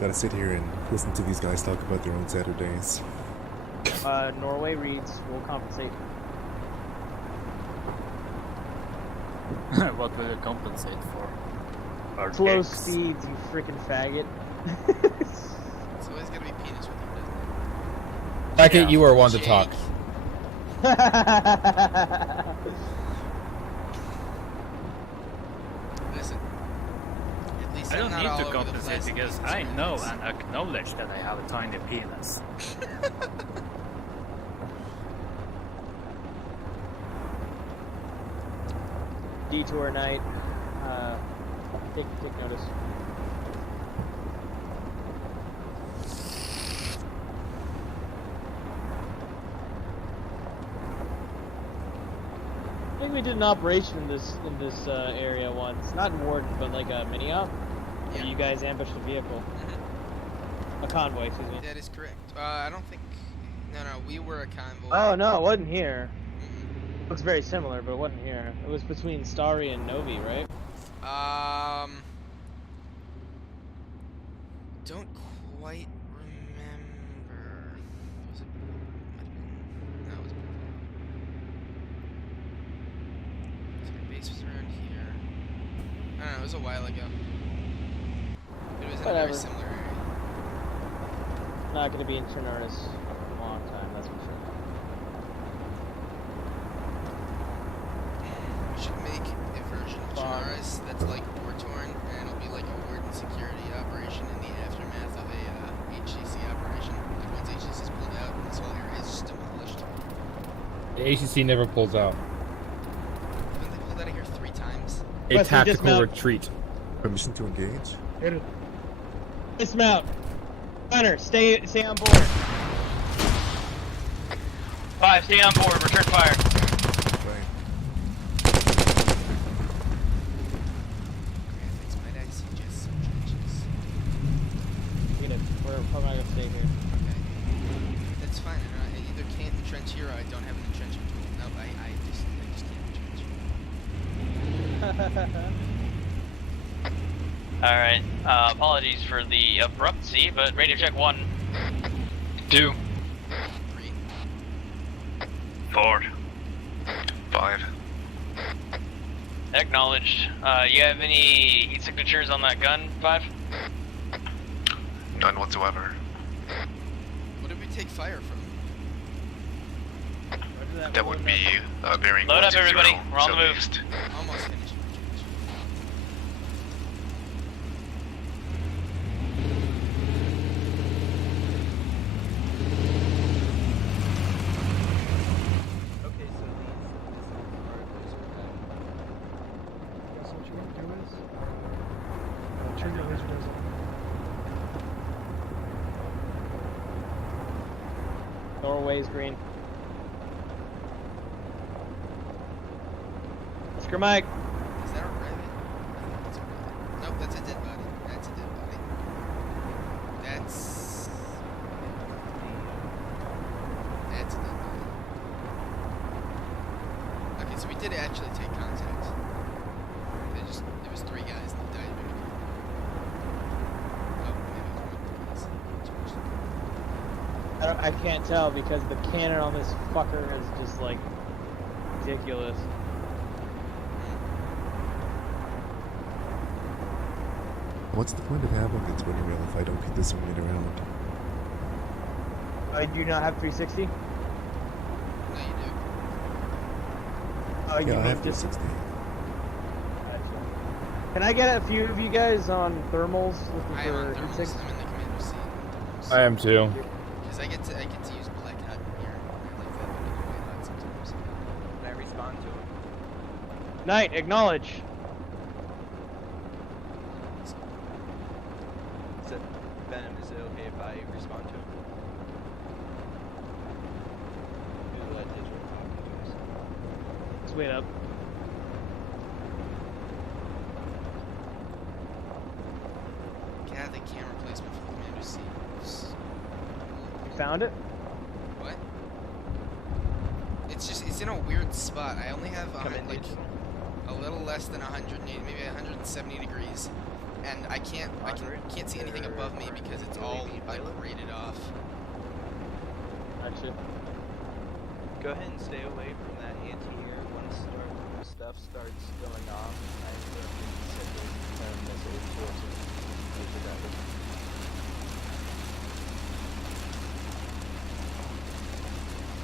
Gotta sit here and listen to these guys talk about their own Saturdays. Norway reads will compensate. What will you compensate for? Our Slow dicks. speeds, you freaking faggot. It's always gotta be penis with you, doesn't it? Second, you are one to talk. Listen. At least I I'm don't not need all to over the compensate place because with I these know experiments. and acknowledge that I have a tiny penis. Detour night. Take notice. I think we did an operation in this area once. Not in Warden, but like a mini op. Where you guys ambushed a vehicle. A convoy, excuse me. That is correct. I don't think. No, we were a convoy. Oh no, it wasn't here. Looks very similar, but it wasn't here. It was between Starry and Novi, right? Don't quite remember. Was it? Might have been. No, it was. So my base was around here. I don't know. It was a while ago. But it was in a very Whatever. similar area. Not gonna be in Chernarus for a long time, that's for sure. We should make a version of Chernarus that's like war-torn, and it'll be like a warden security operation in the aftermath of a HDC operation. Like once HDC is pulled out and this whole area is just demolished. The ACC never pulls out. Haven't they pulled out of here 3 times? A Wes, we tactical dismount. retreat. Permission to engage? Hit it. Dismount. Gunner, stay on board. 5, stay on board. Return fire. Graphics, might I suggest some trenches? We're probably not gonna stay here. Okay. That's fine. I either can't entrench here or I don't have an entrenching tool. No, I just can't entrench. Alright, apologies for the abruptcy, but radio check 1. 2. 3. 4. 5. Acknowledged. You have any heat signatures on that gun, 5? None whatsoever. What did we take fire from? That would be bearing Load up, 120 everybody. We're on the move. southeast. Almost finished. Okay, so Guess what you're gonna do is turn your laser does on. Norway's green. Oscar Mike. Is that a rabbit? That's a rabbit. Nope, that's a dead body. That's a dead body. That's a dead body. Okay, so we did actually take contact. There was 3 guys that died immediately. Oh, maybe it was one of the guys. I can't tell because the cannon on this fucker is just like ridiculous. What's the point of having a 20 rail if I don't get this one around? Do you not have 360? No, you do. Oh, you Yeah, I mean have just 360. Can I get a few of you guys on thermals looking I am on for thermals. six? I'm in the commander seat. I am too. Because I get to use black hat here. I like that when it's white hat sometimes. Can I respond to him? Knight, acknowledge. Is it Venom? Is it okay if I respond to him? Do digital talking to us. Let's wait up. God, the camera placement for the commander seat. You found it? What? It's in a weird spot. I only have like a little less than 180, maybe 170 degrees, and I can't see anything above me because it's all like rated off. Gotcha. Go ahead and stay away from that anti-air once stuff starts going off. I will send a message towards it.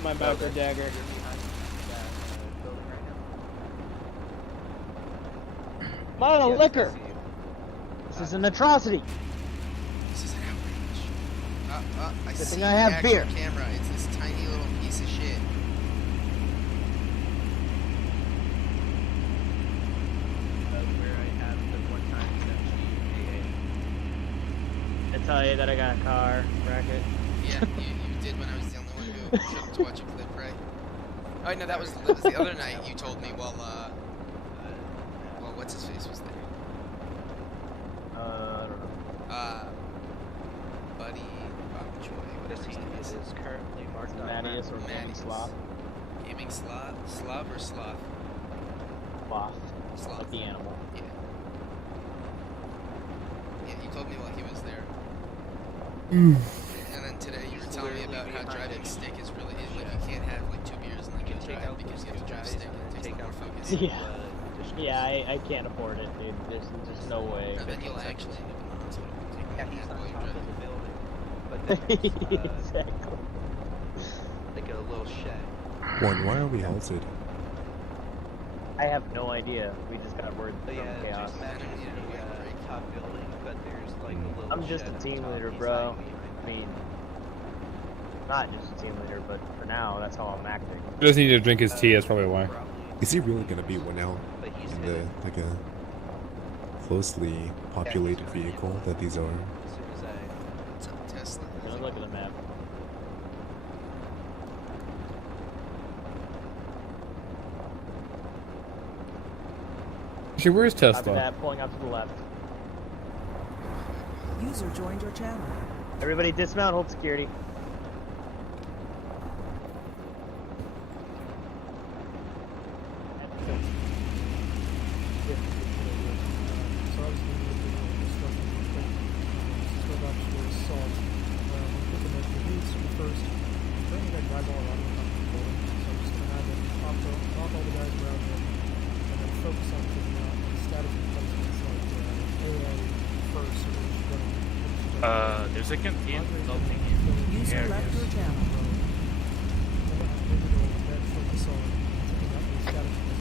My micro dagger. You're behind that building right now? I'm out of liquor. This is an atrocity. This is an outrage. I Good see thing the I have actual beer. camera. It's this tiny little piece of shit. Where I have the one time I tell you that I got a car bracket. Yeah, you did when I was the only one who showed up to watch a clip, right? Oh no, that was the other night you told me while what's his face was there? I don't know. Buddy Bob Choi, whatever his name is. It is currently marked on Mattias or Gaming Sloth? Gaming Sloth? Slav or Sloth? Sloth. Sloth. Like the animal. Yeah. Yeah, you told me while he was there. And then today you were telling me about how driving stick is really like you can't have like 2 beers and then go drive because you have to drive stick and it takes more focus. Yeah. Yeah, I can't afford it, dude. There's no way. No, then you'll actually end up in the hospital. Yeah, he's on top of the building. But there's, Exactly. like a little shed. One, why are we halted? I have no idea. We just got word But from yeah, Chaos. just imagine the top building, but there's like a little I'm just shed a on team top leader, beside bro. me. I mean, not just a team leader, but for now, that's how I'm acting. He doesn't need to drink his tea, that's probably why. Is he really gonna be one out in the like a closely populated vehicle that these are? What's up, Tesla? Gonna look at the map. Actually, where's Copy Tesla? that, pulling out to the left. User joined your channel. Everybody dismount, hold security. There's a canteen floating in User the left area. your channel.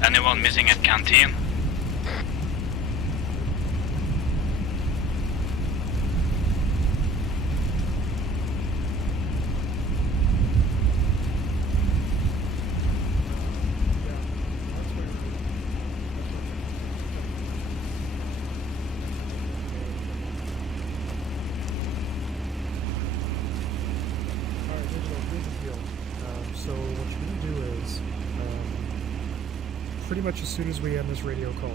Anyone missing at canteen? So what you're going to do is, pretty much as soon as we end this radio call,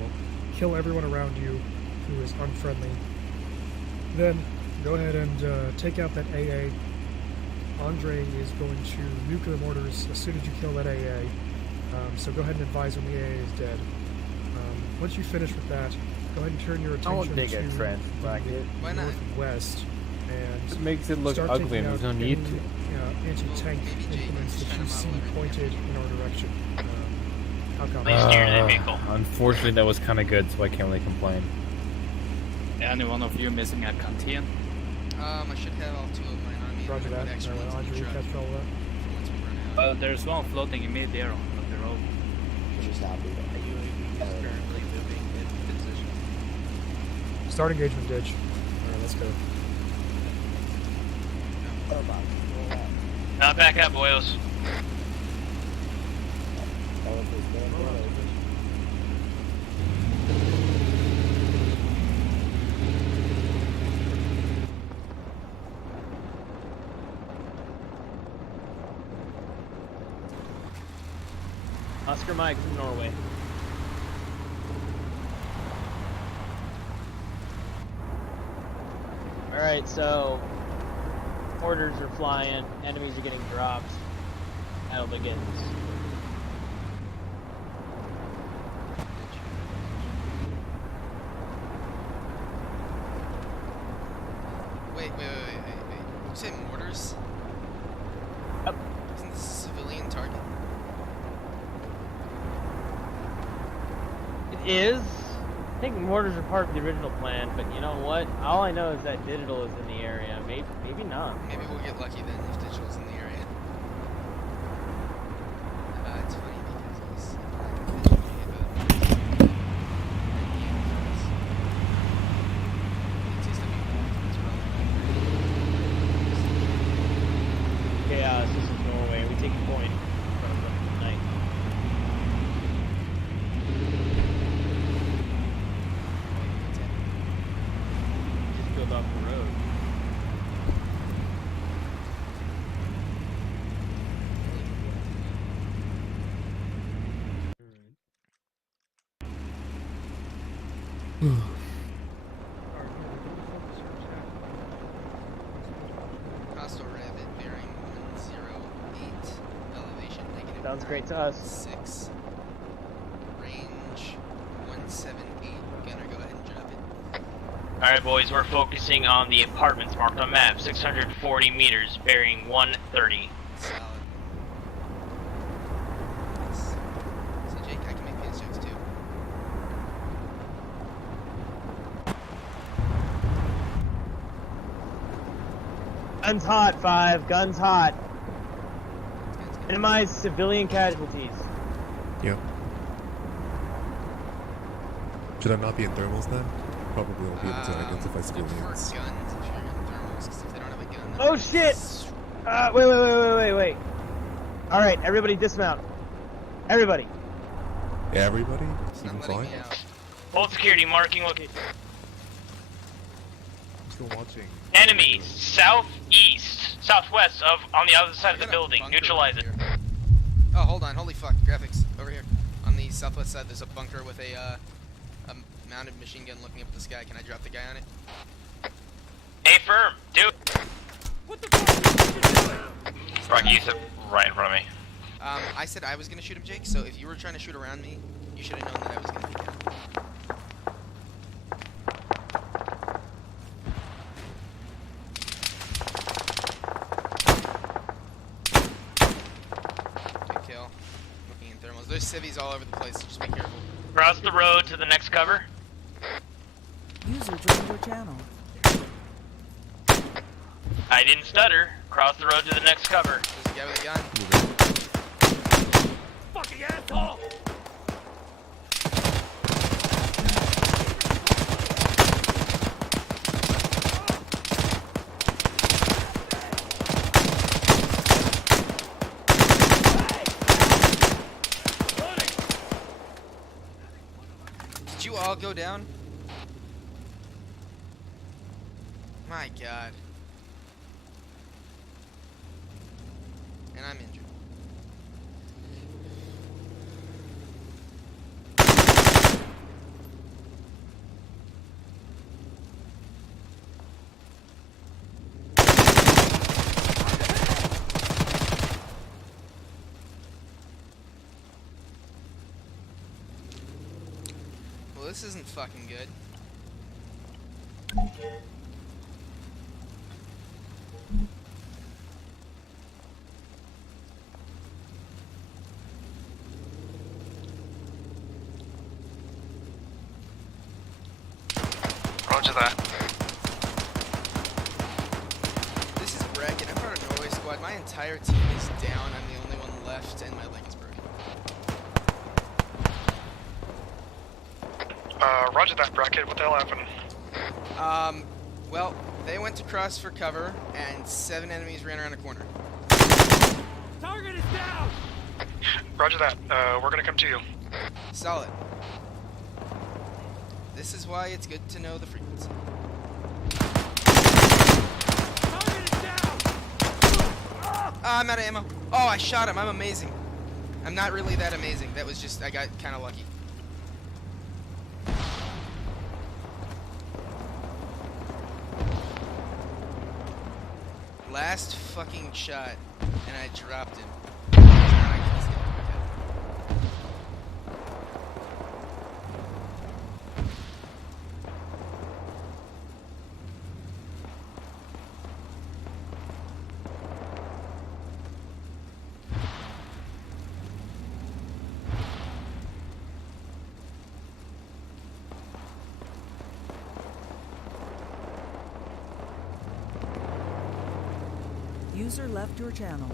kill everyone around you who is unfriendly. Then go ahead and take out that AA. Andre is going to nuke the mortars as soon as you kill that AA. So go ahead and advise when the AA is dead. Once you finish with that, go ahead and turn your attention to the northwest and It makes it look start ugly taking and there's no out need any, to. anti-tank implements that you see pointed in our direction. How come? Unfortunately, that was kind of good, so I can't really complain. Any one of you missing a canteen? I should have all 2 of mine on me. Roger and I that. put extra ones in Andre, the you truck catch all that. for once we run out. Well, there's one floating in mid-air on the road. Which is not being Currently moving in position. Start engagement ditch. Alright, let's go. Not back up, boys. Oscar Mike from Norway. Alright, so orders are flying, enemies are getting dropped. Battle begins. Wait. You say mortars? Yep. Isn't this a civilian target? It is. I think mortars are part of the original plan, but you know what? All I know is that digital is in the area. Maybe not. Maybe we'll get lucky then if digital's in the area. It's funny because he's Chaos, this is Norway. We take a point from the night. Just build off the road. hostile rabbit bearing 108, elevation negative. Sounds great to us. 6, range 178. Gunner, go ahead and drop it. Alright, boys, we're focusing on the apartments marked on map. 640 meters, bearing 130. Solid. Nice. So Jake, I can make PS jokes too. Guns hot, 5. Guns hot. Minimize civilian casualties. Yep. Should I not be in thermals then? Probably won't be able to identify civilians. Guns if you're in thermals, because if they don't have a gun, then Oh shit! Wait. Alright, everybody dismount. Everybody. Everybody? Even fine? Hold security, marking location. I'm still watching. Enemy, southwest of, on the other side of the building. Neutralize it. Oh, hold on. Holy fuck. Graphics. Over here. On the southwest side, there's a bunker with a mounted machine gun looking up at the sky. Can I drop the guy on it? Hey, firm, do it. What the fuck? Rocky, you said right in front of me. I said I was gonna shoot him, Jake, so if you were trying to shoot around me, you should have known that I was gonna be down. Good kill. Looking in thermals. There's civvies all over the place, so just be careful. Cross the road to the next cover. User joined your channel. I didn't stutter. Cross the road to the next cover. There's a guy with a gun. Fucking asshole! Did you all go down? My god. And I'm injured. Well, this isn't fucking good. Roger that. This is Bracket. I'm part of Norway Squad. My entire team is down. I'm the only one left, and my leg is broken. Roger that, Bracket. What the hell happened? Well, they went to cross for cover, and 7 enemies ran around a corner. Target is down! Roger that. We're gonna come to you. Solid. This is why it's good to know the frequency. I'm out of ammo. Oh, I shot him. I'm amazing. I'm not really that amazing. That was just, I got kind of lucky. Last fucking shot, and I dropped him. User left your channel.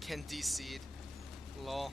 Can de-seed. Lol.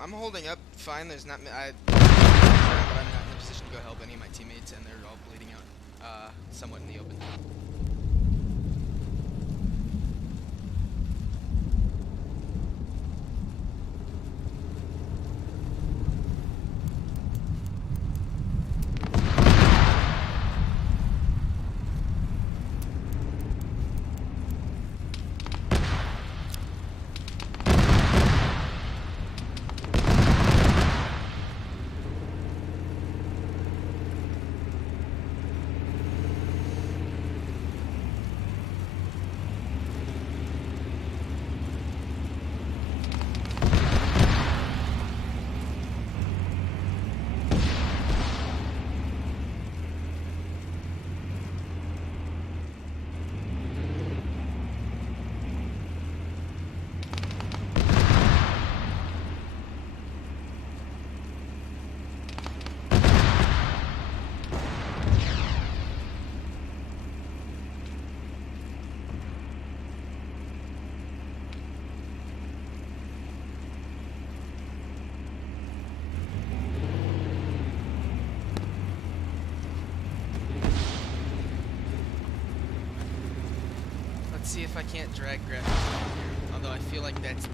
I'm holding up fine. There's not but I'm not in a position to go help any of my teammates, and they're all bleeding out somewhat in the open. Let's see if I can't drag graphics out here. Although I feel like that's...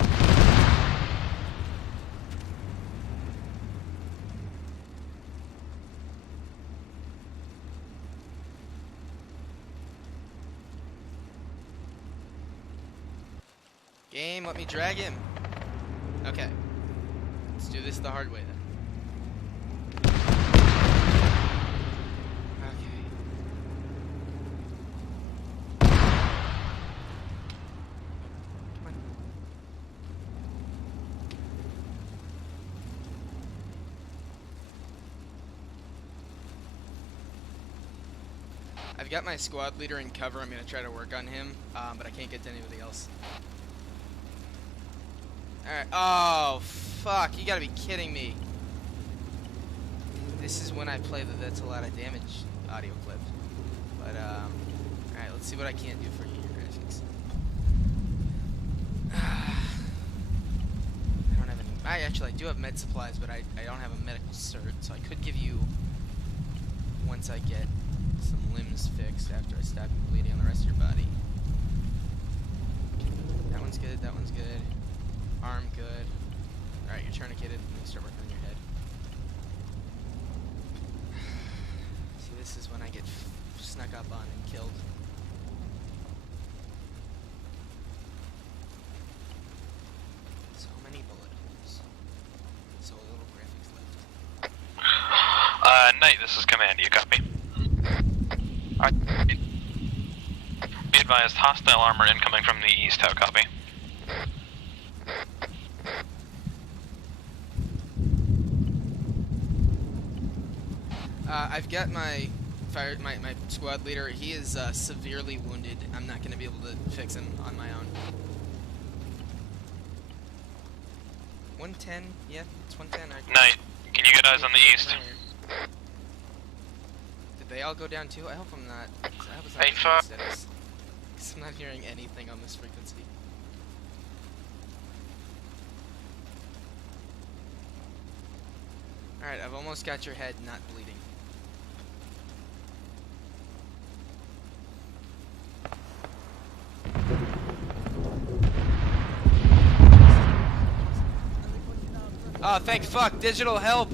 Game, let me drag him. Okay. Let's do this the hard way then. I've got my squad leader in cover. I'm going to try to work on him, but I can't get to anybody else. Alright. Oh, fuck. You gotta be kidding me. This is when I play the That's a Lot of Damage audio clip. But, alright, let's see what I can do for you here, graphics. I don't have any... I do have med supplies, but I don't have a medical cert, so I could give you once I get some limbs fixed after I stop you bleeding on the rest of your body. That one's good, that one's good. Arm good. Alright, you're tourniqueted. Let me start working on your head. See, this is when I get snuck up on and killed. So many bullet holes. So little graphics left. Knight, this is Command. You copy? Be advised, hostile armor incoming from the east. How copy? I've got my squad leader. He is severely wounded. I'm not going to be able to fix him on my own. 110? Yeah, it's 110. Knight, can you get eyes on the east? Did they all go down too? I hope I'm not. I hope it's not because I'm not hearing anything on this frequency. Alright, I've almost got your head not bleeding. Oh, thank fuck! Digital help!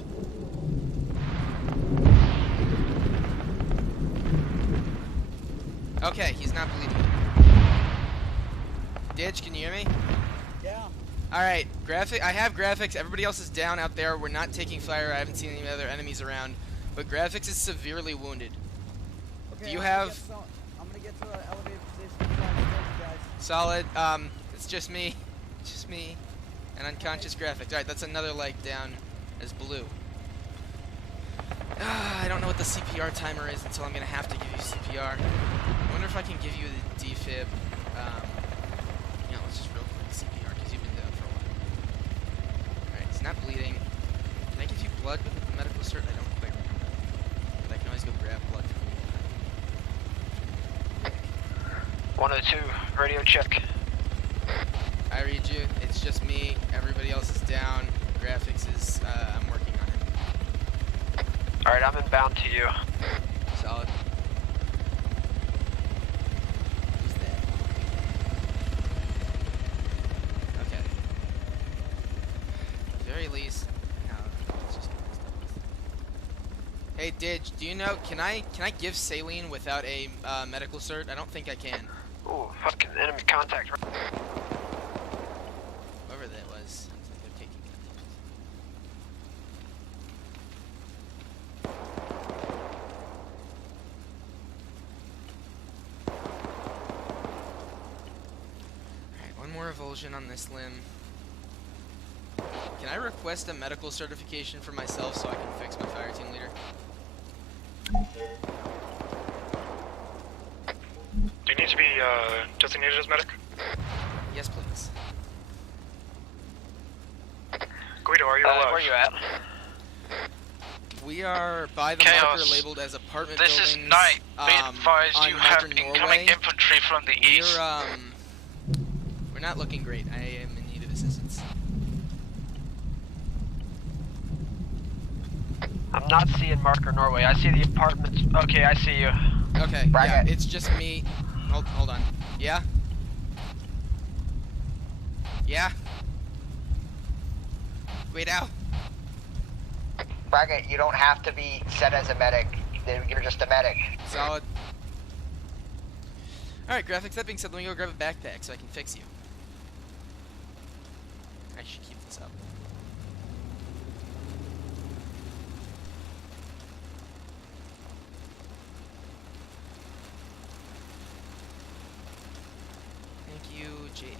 Okay, he's not bleeding. Ditch, can you hear me? Yeah. Alright, I have graphics. Everybody else is down out there. We're not taking fire. I haven't seen any other enemies around. But graphics is severely wounded. Okay, Do you have... I'm gonna get to an elevated position. Guys. Solid. It's just me. Just me. And unconscious graphics. Alright, that's another leg down as blue. I don't know what the CPR timer is until I'm going to have to give you CPR. I wonder if I can give you the defib. You know, let's just real quick CPR because you've been down for a while. Alright, he's not bleeding. Can I give you blood with the medical cert? I don't quite remember. But I can always go grab blood from you. 102, radio check. I read you. It's just me. Everybody else is down. Graphics is, I'm working on it. Alright, I'm inbound to you. Solid. Who's that? Okay. At the very least, no, let's just get this done. Hey, Didge, do you know, can I give saline without a medical cert? I don't think I can. Ooh, fucking enemy contact. Whoever that was, sounds like they're taking Alright, one more avulsion on this limb. Can I request a medical certification for myself so I can fix my fire team leader? Do you need to be designated as medic? Yes, please. Guido, are you alive? Where are you at? We are by the Chaos. marker labeled as apartment This buildings. is Knight. Be advised on you have Marker, incoming Norway. infantry from the east. We're not looking great. I am in need of assistance. I'm not seeing Marker Norway. I see the apartments. Okay, I see you. Okay, yeah, it's just me. Hold on. Yeah? Yeah? Wait out. Braggett, you don't have to be set as a medic. You're just a medic. Solid. Alright, graphics, that being said, let me go grab a backpack so I can fix you. I should keep this up. Thank you, Jake.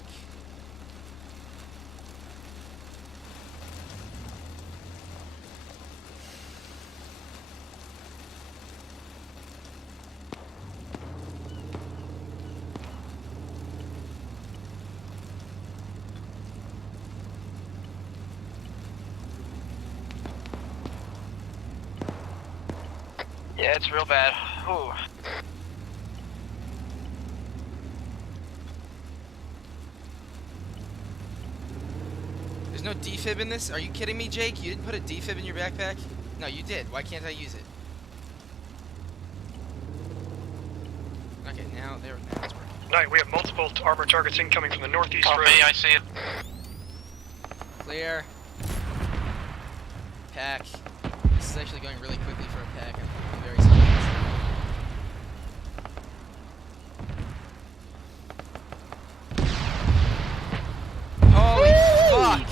Yeah, it's real bad. Ooh. There's There's no defib in this? Are you kidding me, Jake? You didn't put a defib in your backpack? No, you did. Why can't I use it? Okay, now it's working. Knight, we have multiple armor targets incoming from the northeast road. Me, I see it. Clear. Pack. This is actually going really quickly for a pack. I'm very surprised. Holy fuck!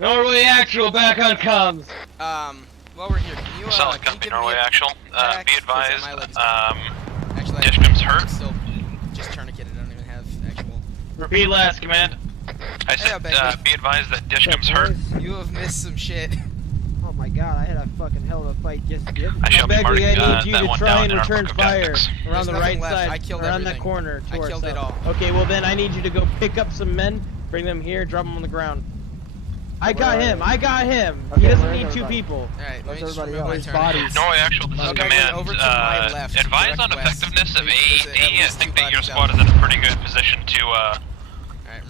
Norway Actual back on comms. While we're here, can you, Solid can you copy, give Norway me a Actual. pack? Be 'Cause advised, my leg's actually, Dishcom's hurt. I'm still just tourniqueted. I don't even have actual. Repeat last command. I said, be advised that Dishcom's hurt. You have missed some shit. Oh my god, I had a fucking hell of a fight just yet. I shall be marking I need you that to one try down and in our return book of fire tactics. around the There's right nothing left. side, I killed around everything. that corner. I To killed it ourselves. all. Okay, well then I need you to go pick up some men, bring them here, drop them on the ground. I got him. I got him. Okay, He doesn't where is need two everybody? people. Alright, let me just everybody remove my else? tourniquet. Norway Actual, this is Okay, command. over to my left, Advise direct on west. effectiveness of There's AED. at I least think two that your bodies squad out. is in a pretty good position to, Alright,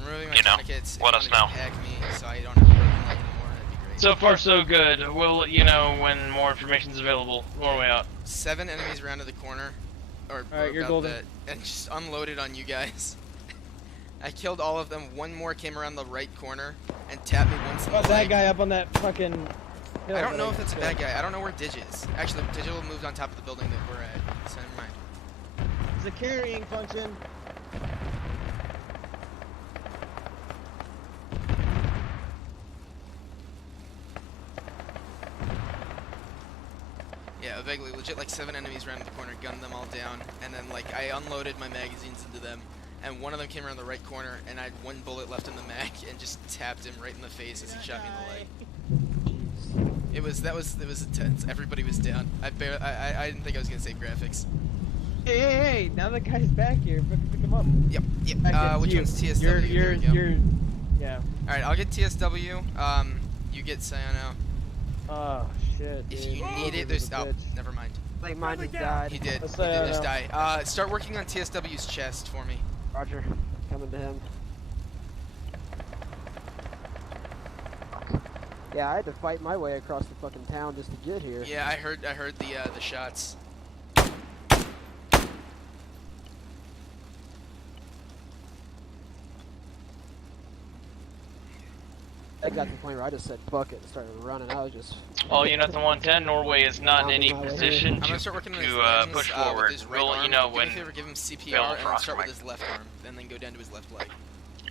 removing my you know, tourniquets. let If us you wanna know. hack me so I don't have a broken leg anymore, that'd be great. So far, so good. We'll let you know when more information is available. Norway out. 7 enemies around to the corner. Or Alright, you're about golden. that, and just unloaded on you guys. I killed all of them. One more came around the right corner and tapped me once in the Got that leg. guy up on that fucking hill. I don't know if it's a bad guy. I don't know where Dig is. Actually, Digital moved on top of the building that we're at, so never mind. It's a carrying function. Yeah, vaguely, legit like 7 enemies around the corner, gunned them all down, and then like I unloaded my magazines into them, and one of them came around the right corner, and I had 1 bullet left in the mag, and just tapped him right in the face as he shot me in the leg. It was intense. Everybody was down. I didn't think I was gonna save graphics. Hey, now that guy's back here. Pick him up. Yep. Which you. one's TSW? You're, yeah. All right, I'll get TSW. You get Cyano. Oh shit. If dude. you need it, there's never mind. Like mine just died. He did. Let's He did just Cyano. die. Start working on TSW's chest for me. Roger. Coming to him. Yeah, I had to fight my way across the fucking town just to get here. Yeah, I heard the shots. I got to the point where I just said fuck it and started running. I was just. All units on 110, Norway is not in any My way here. position I'm gonna to start working on his push legs, forward. with his right We'll let arm. you know Do me when a favor, give him CPR Bill and then Frost start with Mike. his left arm, and then go down to his left leg.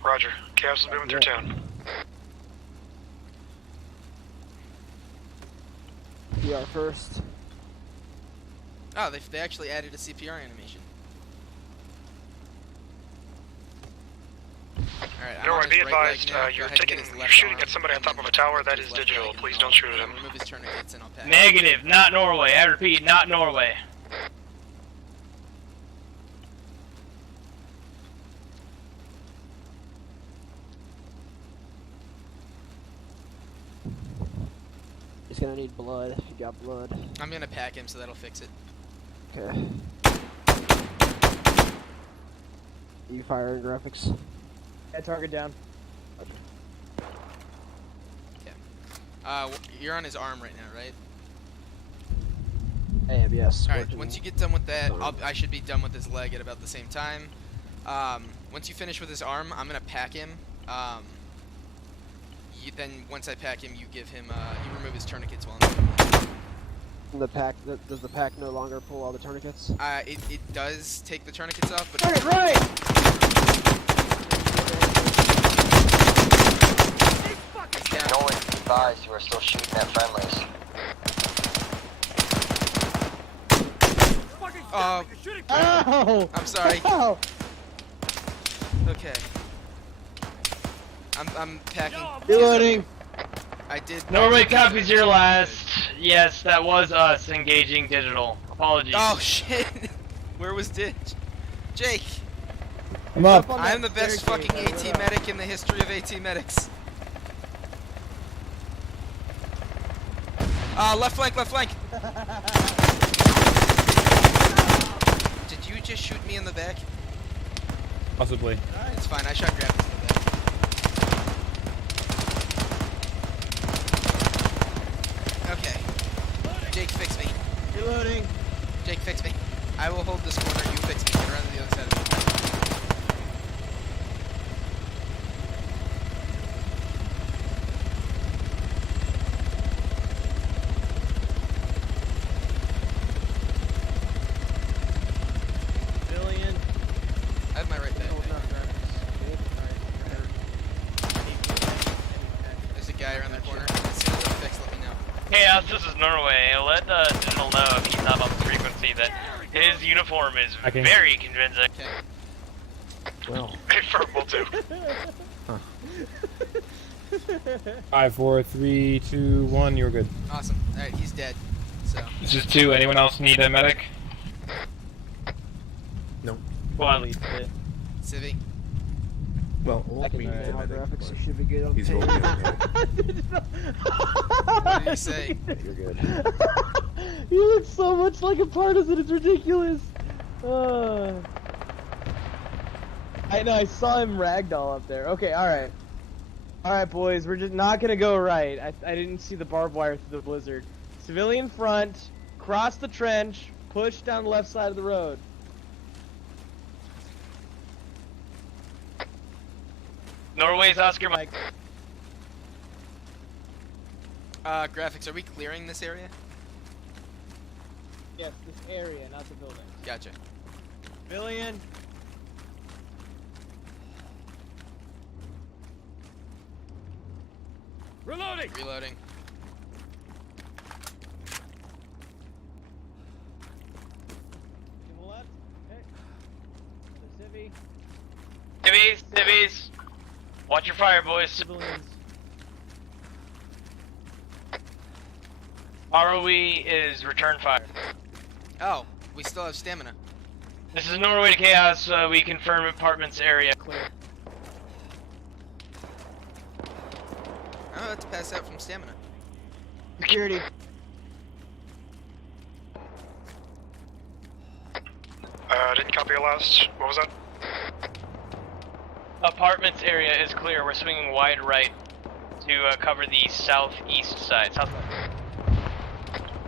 Roger. Chaos is moving through town. PR first. Oh, they actually added a CPR animation. Alright, I'm on Norway, his be right leg advised, now. Go you're ahead and get his you're left shooting arm, at somebody on and top of then a tower. go That to is his left Digital. leg, and Please then don't shoot at I'll him. remove his tourniquets and I'll pack. Negative, not Norway. I repeat, not Norway. He's gonna need blood if you got blood. I'm gonna pack him, so that'll fix it. Okay. You firing graphics? Yeah, target down. You're on his arm right now, right? I am, yes. Alright, working. once you get done with that, I should be done with his leg at about the same time. Once you finish with his arm, I'm gonna pack him. Then once I pack him, you give him, you remove his tourniquets while I'm And the pack, does the pack no longer pull all the tourniquets? it does take the tourniquets off, but Right! Nolan, be advised, you are still shooting at friendlies. Oh! I'm sorry. Oh! Okay. I'm packing. Reloading. I did. Norway copies your last. Yes, that was us engaging Digital. Apologies. Oh shit! Where was Ditch? Jake. I'm up. I'm the best fucking AT medic in the history of AT medics. Left flank, left flank. Did you just shoot me in the back? Possibly. It's fine. I shot graphics in the back. Reloading. Jake, fix me. I will hold this corner. You fix me. Get around to the other side of me. Billion. I have my right back. There's a guy around the corner. As soon as I'm fixed, let me know. Chaos, this is Norway. Let Digital know if he's not on the frequency that his uniform is very convincing. Well. Confirm, will do. 5, 4, 3, 2, 1. You're good. Awesome. Alright, he's dead. So. This is 2. Anyone else need a medic? No. Well, Civvy. Well, I can graphics should be good on he's page. rolling down. What did you say? You're good. You look so much like a partisan, it's ridiculous. I know, I saw him ragdoll up there. Okay, alright. Alright, boys, we're just not gonna go right. I didn't see the barbed wire through the blizzard. Civilian front, cross the trench, push down the left side of the road. Norway's Oscar Mike. Graphics, are we clearing this area? Yes, this area, not the building. Gotcha. Civilian. Reloading! Reloading. To the left. Okay. Another civvy. Civvies! Watch your fire, boys. Civilians. ROE is return fire. Oh, we still have stamina. This is Norway to Chaos. We confirm apartments area. Clear. I'm about to pass out from stamina. Security. Didn't copy your last. What was that? Apartments area is clear. We're swinging wide right to cover the southeast side.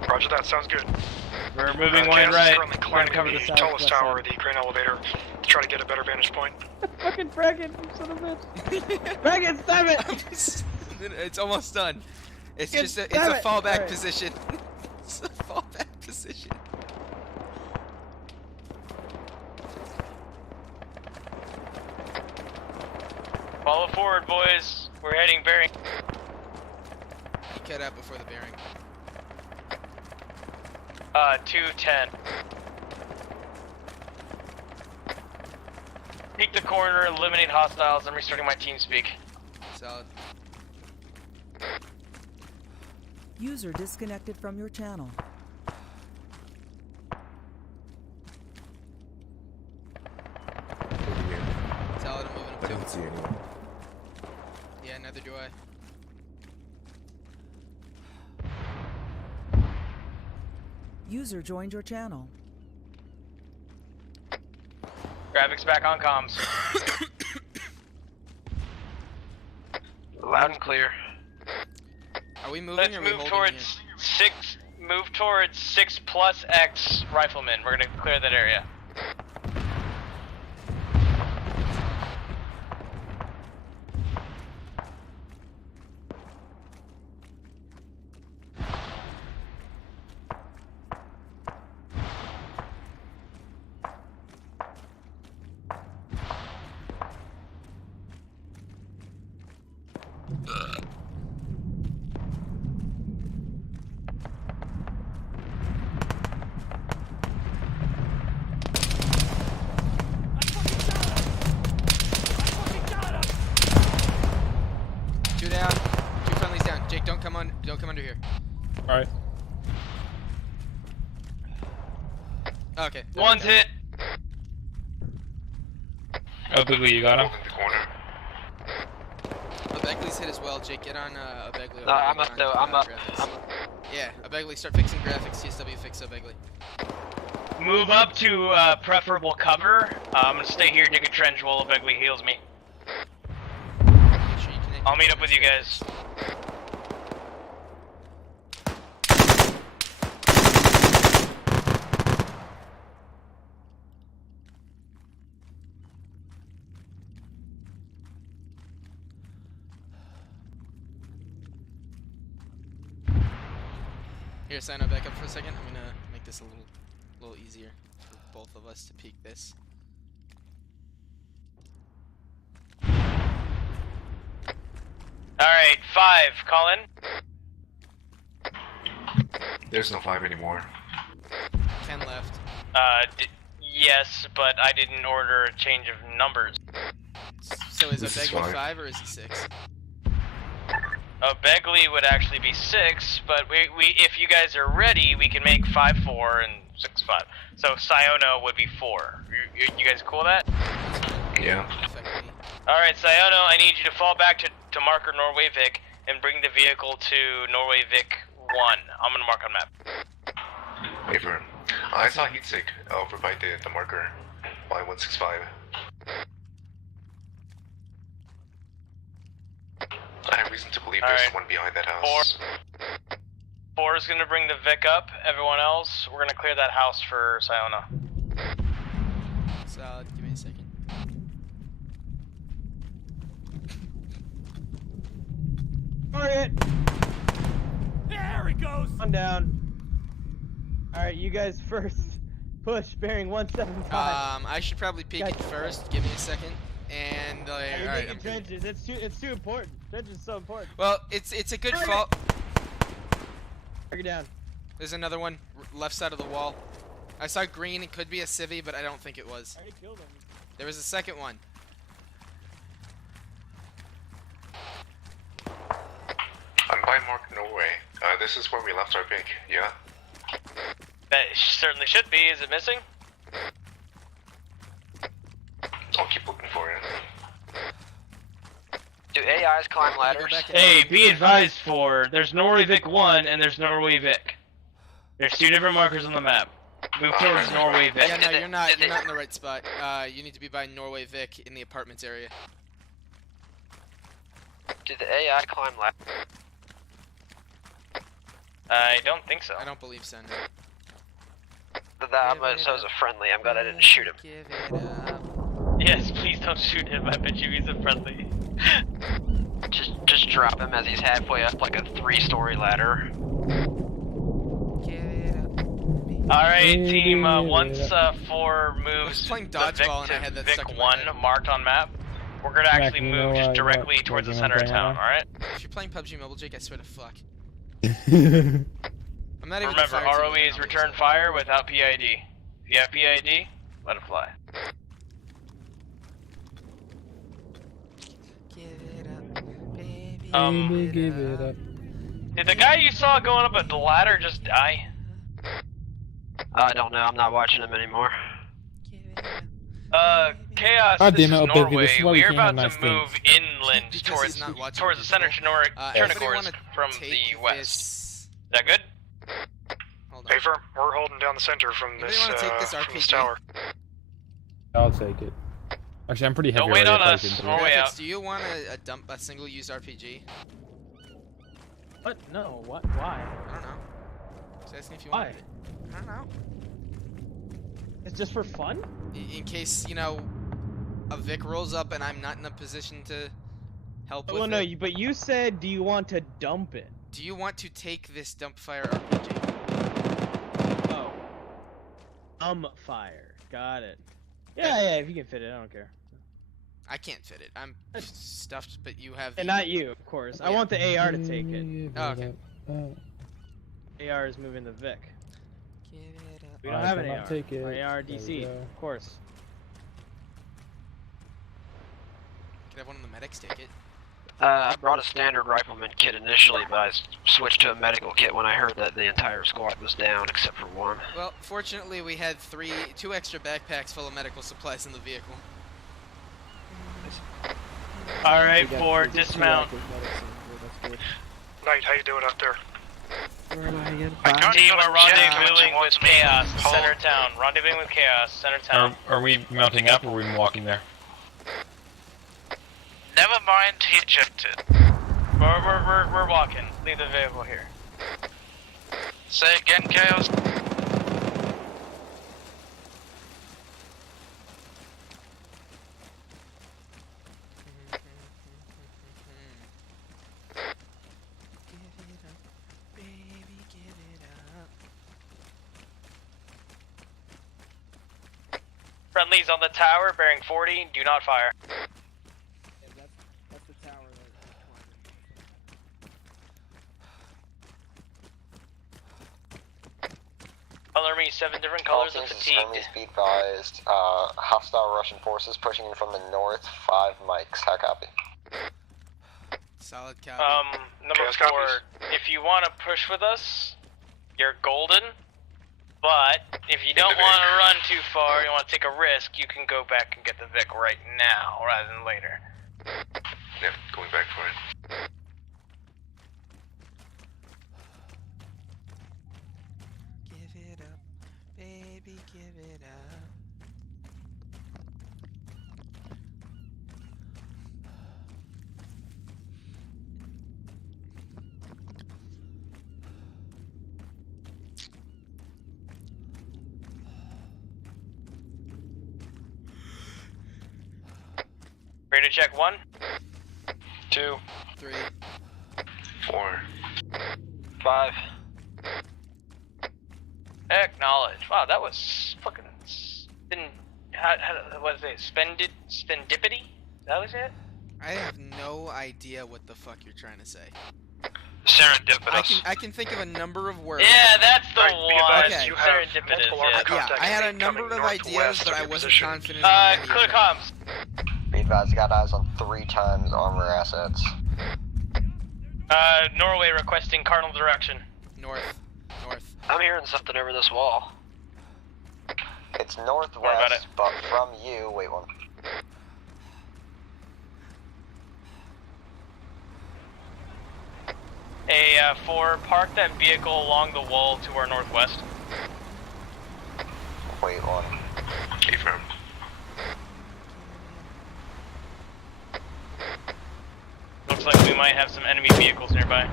Roger that, sounds good. We're moving wide right. Currently We're gonna cover clearing the the tallest tower, the crane elevator, to try to get a better vantage point. Fucking bracket, you son of a bitch. Bracket, stop it! It's almost done. It's Get- just a, it's damn a it. fallback Alright. position. It's a fallback position. Follow forward, boys. We're heading bearing. Cut out before the bearing. 210. Peek the corner, eliminate hostiles. I'm restarting my team speak. Solid. User disconnected from your channel. Solid, I'm moving up I too. don't see anyone. Yeah, neither do I. User joined your channel. Graphics back on comms. Loud and clear. Are we moving Let's or are we move holding towards here? 6. Move towards 6+X riflemen. We're gonna clear that area. Two down. Two friendlies down. Jake, don't come under here. Alright. Okay. One's hit. Oh, Bigley, you got him? Begley's hit as well. Jake, get on Begley. No, I'm up though. I'm up. Yeah, Begley, start fixing graphics. CSW fix Begley. Move up to preferable cover. I'm gonna stay here, dig a trench while Begley heals me. Make sure you connect. I'll meet up with you guys. Here, sign up back up for a second. I'm gonna make this a little easier for both of us to peek this. Alright, 5, Colin. There's no 5 anymore. Ken left. Yes, but I didn't order a change of numbers. So is This is Begley 5. 5 or is he 6? Begley would actually be 6, but if you guys are ready, we can make 5-4 and 6-5. So Siono would be 4. You guys cool with that? Yeah. Alright, Siono, I need you to fall back to marker Norway Vic and bring the vehicle to Norway Vic 1. I'm gonna mark on map. Waiver. I saw heat sick over by the marker by 165. I have reason to believe there's someone behind that house. 4 is gonna bring the Vic up. Everyone else, we're gonna clear that house for Siono. Solid. Give me a second. Target! There it goes! One down. Alright, you guys first. Push, bearing 175. I should probably peek it first. Give me a second. And alright, I'm trenches. It's too important. Trenches is so important. Well, it's a good fall. Target down. There's another one left side of the wall. I saw green. It could be a civvy, but I don't think it was. I already killed him. There was a second one. I'm by Mark Norway. This is where we left our pick, yeah? That certainly should be. Is it missing? I'll keep looking for it. Do AIs climb ladders? Hey, be advised, for there's Norway Vic 1 and there's Norway Vic. There's 2 different markers on the map. Move towards Norway Vic. Yeah, no, you're not. You're not in the right spot. You need to be by Norway Vic in the apartments area. Did the AI climb ladders? I don't think so. I don't believe so. No. That was a friendly. I'm glad I didn't shoot him. Give it up. Yes, please don't shoot him. I bet you he's a friendly. Just drop him as he's halfway up like a 3-story ladder. Alright, team, once 4 moves playing the dodgeball Vic and I had to that Vic stuck in my 1 head. marked on map, we're gonna actually move just directly towards the center of town, alright? If you're playing PUBG Mobile, Jake, I swear to fuck. I'm not even. Remember, ROE is return fire without PID. If you have PID, let it fly. Give it up. Did the guy you saw going up the ladder just die? I don't know. I'm not watching him anymore. Chaos, God this damn it, is oh, baby, Norway. this is why we We're can't have about nice to move things. inland towards the center Chernigorsk from the west. Is that good? Paper, we're holding down the center from this, wanna take this from RPG? this tower. I'll take it. Actually, I'm pretty heavy Don't wait already. on I us. probably can We're do it. way Graphics, out. do you want a single-use RPG? What? No. What? Why? I don't know. Just asking if you Why? wanted it. I don't know. It's just for fun? In case, you know, a Vic rolls up and I'm not in a position to help with Well, no, it. but you said, do you want to dump it? Do you want to take this dump fire RPG? Oh. Fire. Got it. Yeah, if you can fit it, I don't care. I can't fit it. I'm stuffed, but you have. And not you, of course. I want the AR to take it. Oh, okay. AR is moving the Vic. We I don't have an cannot AR. take it. My AR There we DC, go. of course. Could have one of the medics take it. I brought a standard rifleman kit initially, but I switched to a medical kit when I heard that the entire squad was down except for one. Well, fortunately, we had 2 extra backpacks full of medical supplies in the vehicle. Alright, for dismount. Knight, how you doing out there? Team, we're rendezvousing with Chaos, center of town. Rendezvousing with Chaos, center of town. Are we mounting up or are we walking there? Never mind, he ejected. We're walking. Leave the vehicle here. Say again, Chaos. Friendlies on the tower, bearing 40, do not fire. Yeah, that's the tower that Color me 7 different colors of fatigue. Be advised, hostile Russian forces pushing in from the north, 5 mics, how copy? Solid copy. Number 4, if you want to push with us, you're golden. But if you don't want to run too far, you want to take a risk, you can go back and get the Vic right now rather than later. Yeah, going back for it. Give it up, baby, give it up. Ready to check 1, 2, 3, 4, 5. Acknowledge. Wow, that was fucking what is it? Spendipity? Is that what it? I have no idea what the fuck you're trying to say. Serendipitous. I can think of a number of words. Yeah, that's the one. Okay. You have Serendipitous. multiple armor Yeah. contacts I had a coming number of northwest ideas, but of I your wasn't position. confident in any of Clear them. comms. Be advised, got eyes on 3 times armor assets. Norway requesting cardinal direction. North. I'm hearing something over this wall. It's What about northwest, it? but from you, wait one. A 4, park that vehicle along the wall to our northwest. Wait one. Confirm. Looks like we might have some enemy vehicles nearby.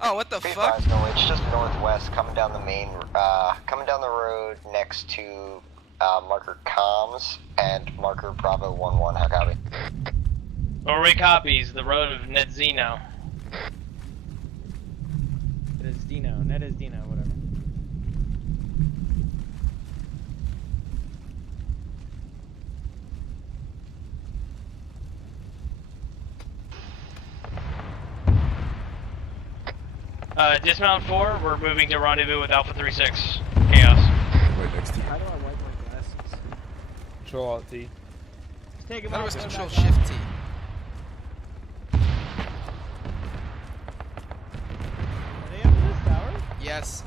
Oh, what the Be fuck? advised, no, it's just northwest, coming down the main, coming down the road next to marker comms and marker Bravo 11. How copy? Norway copies the road of Nedzino. It is Dino. Net is Dino. Whatever. Dismount 4, we're moving to rendezvous with Alpha 36. Chaos. Right next to you. How do I wipe my glasses? Control Alt T. Just take him That out. was put him Control back on. Shift T. Are they up to this tower? Yes.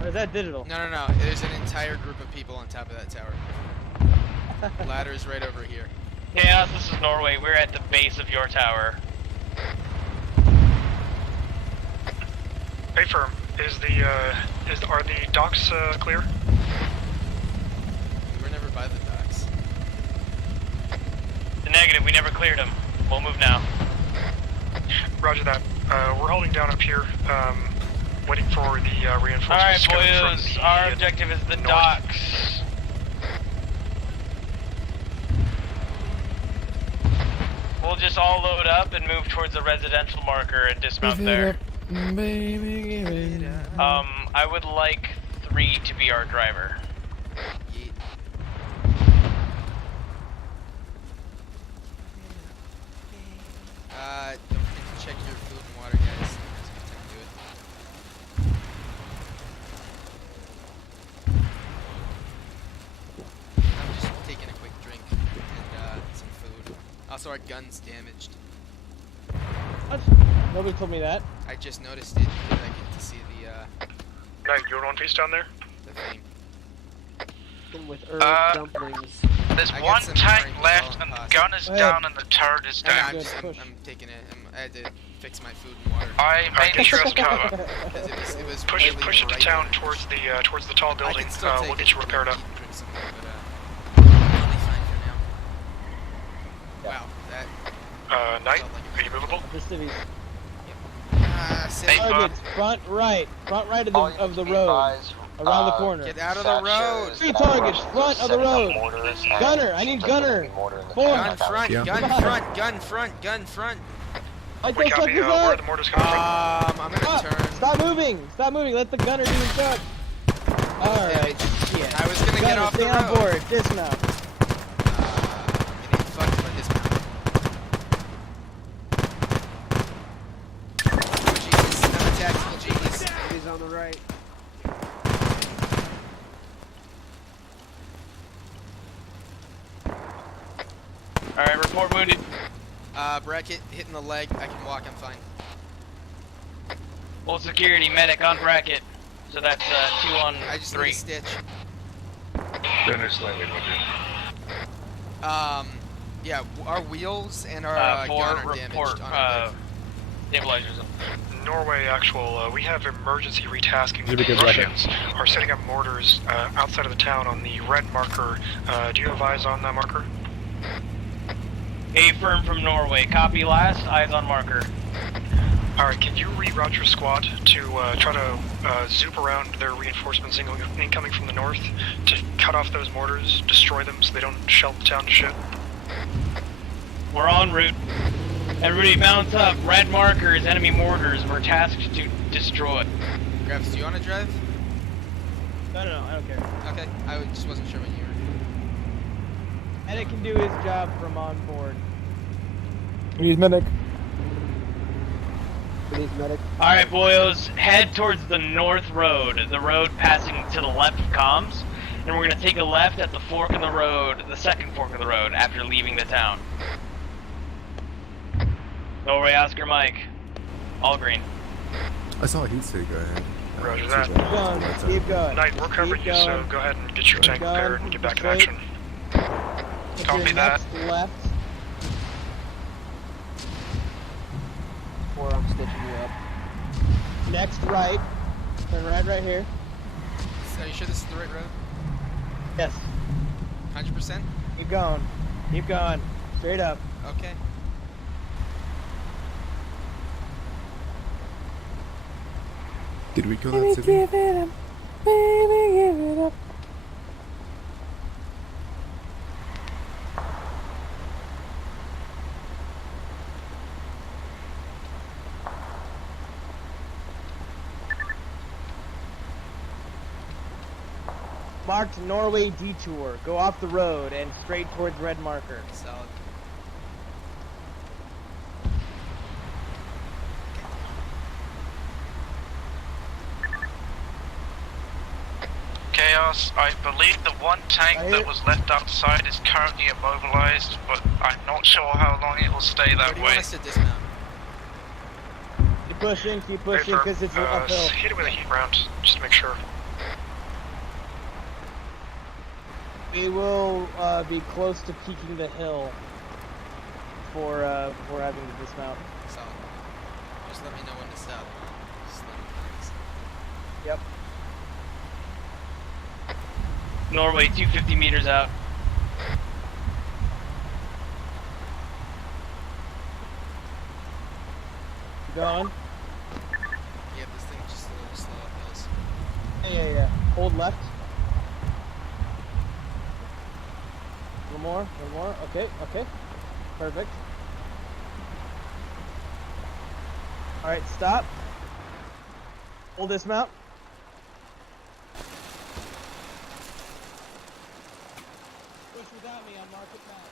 Or is that digital? No. There's an entire group of people on top of that tower. Ladder's right over here. Chaos, this is Norway. We're at the base of your tower. Hey firm, are the docks clear? We were never by the docks. The negative, we never cleared them. We'll move now. Roger that. We're holding down up here, waiting for the reinforcements. Alright, coming from boys, the, our objective is the north. docks. We'll just all load up and move towards the residential marker and dismount there. Baby, give it up. I would like 3 to be our driver. Yeet. Don't forget to check your food and water, guys. Now's a good time to do it. I'm just taking a quick drink and some food. Also, our gun's damaged. What? Nobody told me that. I just noticed it because I get to see the Night, you in one piece down there? thing. With herb dumplings. There's I got one some tank orange left ball and the pasta. gun is Go ahead. down and the turret is No, no, down. I'm taking it. I had to fix my food and water. I made get your sure ass covered. Because it was Push really it to bright. town towards the tall I building. can still take We'll get you repaired up. Drink some more, but I'll be fine for now. Wow, that Knight, felt like are you movable? The cities. City. Targets front right of All the units be road, advised, around the corner. Get out of the road. Satchers 3 and targets Russians front of the setting up road. mortars and Gunner, I need seems like there'll gunner. be mortar in the Form. town. Gun front, Yeah. gun front, gun front, gun front. Light We those copy, suckers where are up! the mortars coming from? I'm gonna turn. Stop moving! Stop moving! Let the gunner do his job! Alright, shit. I was gonna get Gunner, off stay the on road. board. Dismount. Getting fucked by dismount. Oh, Jesus, I'm a tactical genius. He's on the right. Alright, report wounded. Bracket hitting the leg. I can walk. I'm fine. Full security, medic on bracket. So that's 2 on I just 3. need a stitch. Gunner slightly wounded. Yeah, our wheels and our gun are damaged on our leg. Stabilizers. Norway actual, we have emergency retasking. Did we The get bracket? Russians are setting up mortars outside of the town on the red marker. Do you have eyes on that marker? A firm from Norway. Copy last. Eyes on marker. Alright, can you reroute your squad to try to zoop around their reinforcements incoming from the north to cut off those mortars, destroy them so they don't shell the town to shit? We're en route. Everybody bounce up. Red markers, enemy mortars. We're tasked to destroy. Grabs, do you want to drive? No, I don't care. Okay, I just wasn't sure when you were. Medic can do his job from on board. We need medic. Please, medic. Alright, boyos. Head towards the north road. The road passing to the left of comms. And we're going to take a left at the fork of the road, the second fork of the road, after leaving the town. Norway, Oscar, Mike. All green. I saw a heat sig go ahead. Roger that. Keep going. Keep going. Knight, we're covering you, so go ahead and get your tank prepared and get back in action. Take Copy your that. next left. Or I'm stitching you up. Next right. Turn right here. Are you sure this is the right road? Yes. 100%? Keep going. Keep going. Straight up. Okay. Did we kill that civvy? Marked Norway detour. Go off the road and straight towards red marker. Solid. Chaos, I believe the one tank that was left outside is currently immobilized, but I'm not sure how long it will stay that Where do you way. want us to dismount? Keep pushing because it's uphill. Hit it with a heat round, just to make sure. We will be close to peaking the hill for having to dismount. Solid. Just let me know when to stop. Just let me know. Yep. Norway, 250 meters out. Going. Yeah, this thing just a little slow up hills. Yeah. Hold left. One more. Okay. Perfect. Alright, stop. Hold dismount. Push without me on market map.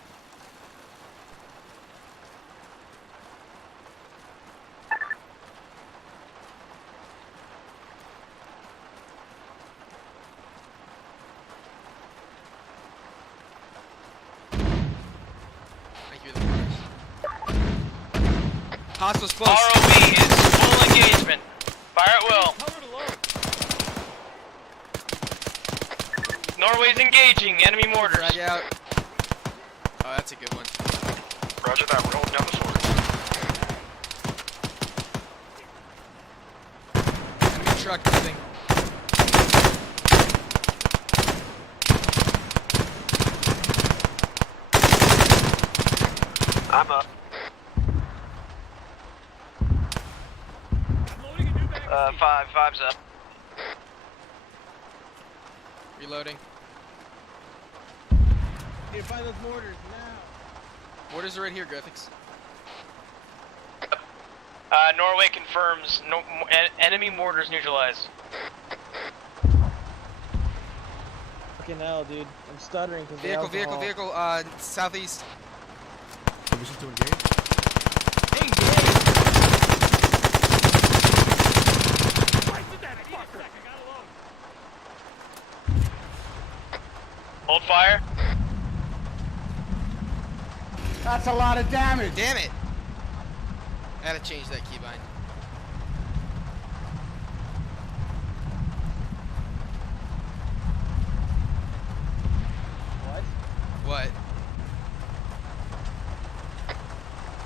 Thank you, the brothers. Hostiles close. ROV is full engagement. Fire at will. Norway's engaging. Enemy mortars. Drag out. Oh, that's a good one. Roger that, we're holding down the fort. Enemy truck moving. I'm up. Five's up. Reloading. Need to find those mortars now. Mortars are right here, graphics. Norway confirms enemy mortars neutralized. Fucking hell, dude. I'm stuttering because Vehicle, southeast. Permission to engage? Hold fire. That's a lot of damage. Damn it. I gotta change that keybind. What?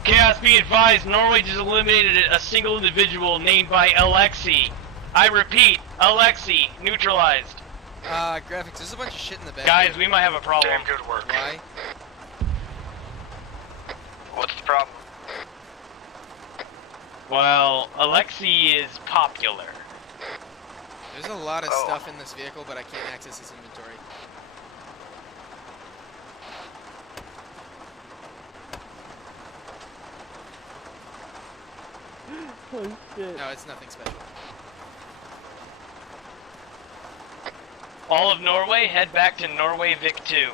Chaos, be advised, Norway just eliminated a single individual named by Alexei. I repeat, Alexei, neutralized. Graphics, there's a bunch of shit in the back. Guys, we might have a problem. Damn good work. Why? What's the problem? Well, Alexei is popular. There's a lot of stuff in this vehicle, but I can't access his inventory. Holy shit. No, it's nothing special. All of Norway, head back to Norway Vic 2.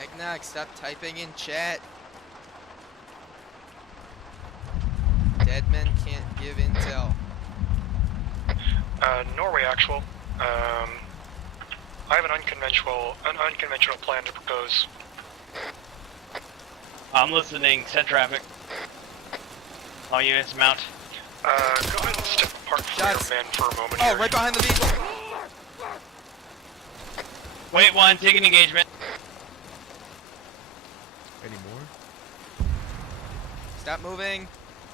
Eggnog, stop typing in chat. Dead men can't give intel. Norway actual. I have an unconventional plan to propose. I'm listening, send traffic. All units mount. Go ahead and step apart from your men for a moment. Oh, right behind the vehicle. Wait one, take an engagement. Any more? Stop moving.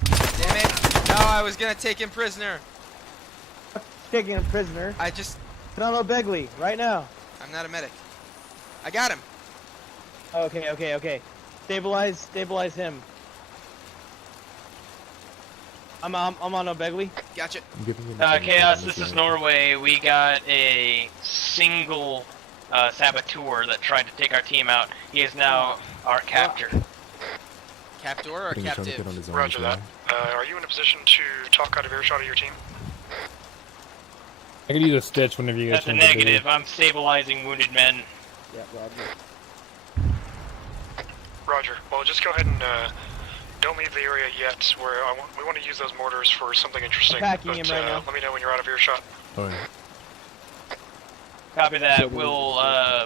Damn it. No, I was gonna take him prisoner. Taking a prisoner. I just... Phenomenal Begley, right now. I'm not a medic. I got him. Okay. Stabilize him. I'm on Begley. Gotcha. Chaos, this is Norway. We got a single saboteur that tried to take our team out. He is now our captor. Captor or captive? Roger that. Are you in a position to talk out of earshot of your team? I could use a stitch whenever you guys. That's a negative. I'm stabilizing wounded men. Yeah, Roger. Roger. Well, just go ahead and don't leave the area yet. We want to use those mortars for something interesting. Attacking him right now. Let me know when you're out of earshot. Alright. Copy that. We'll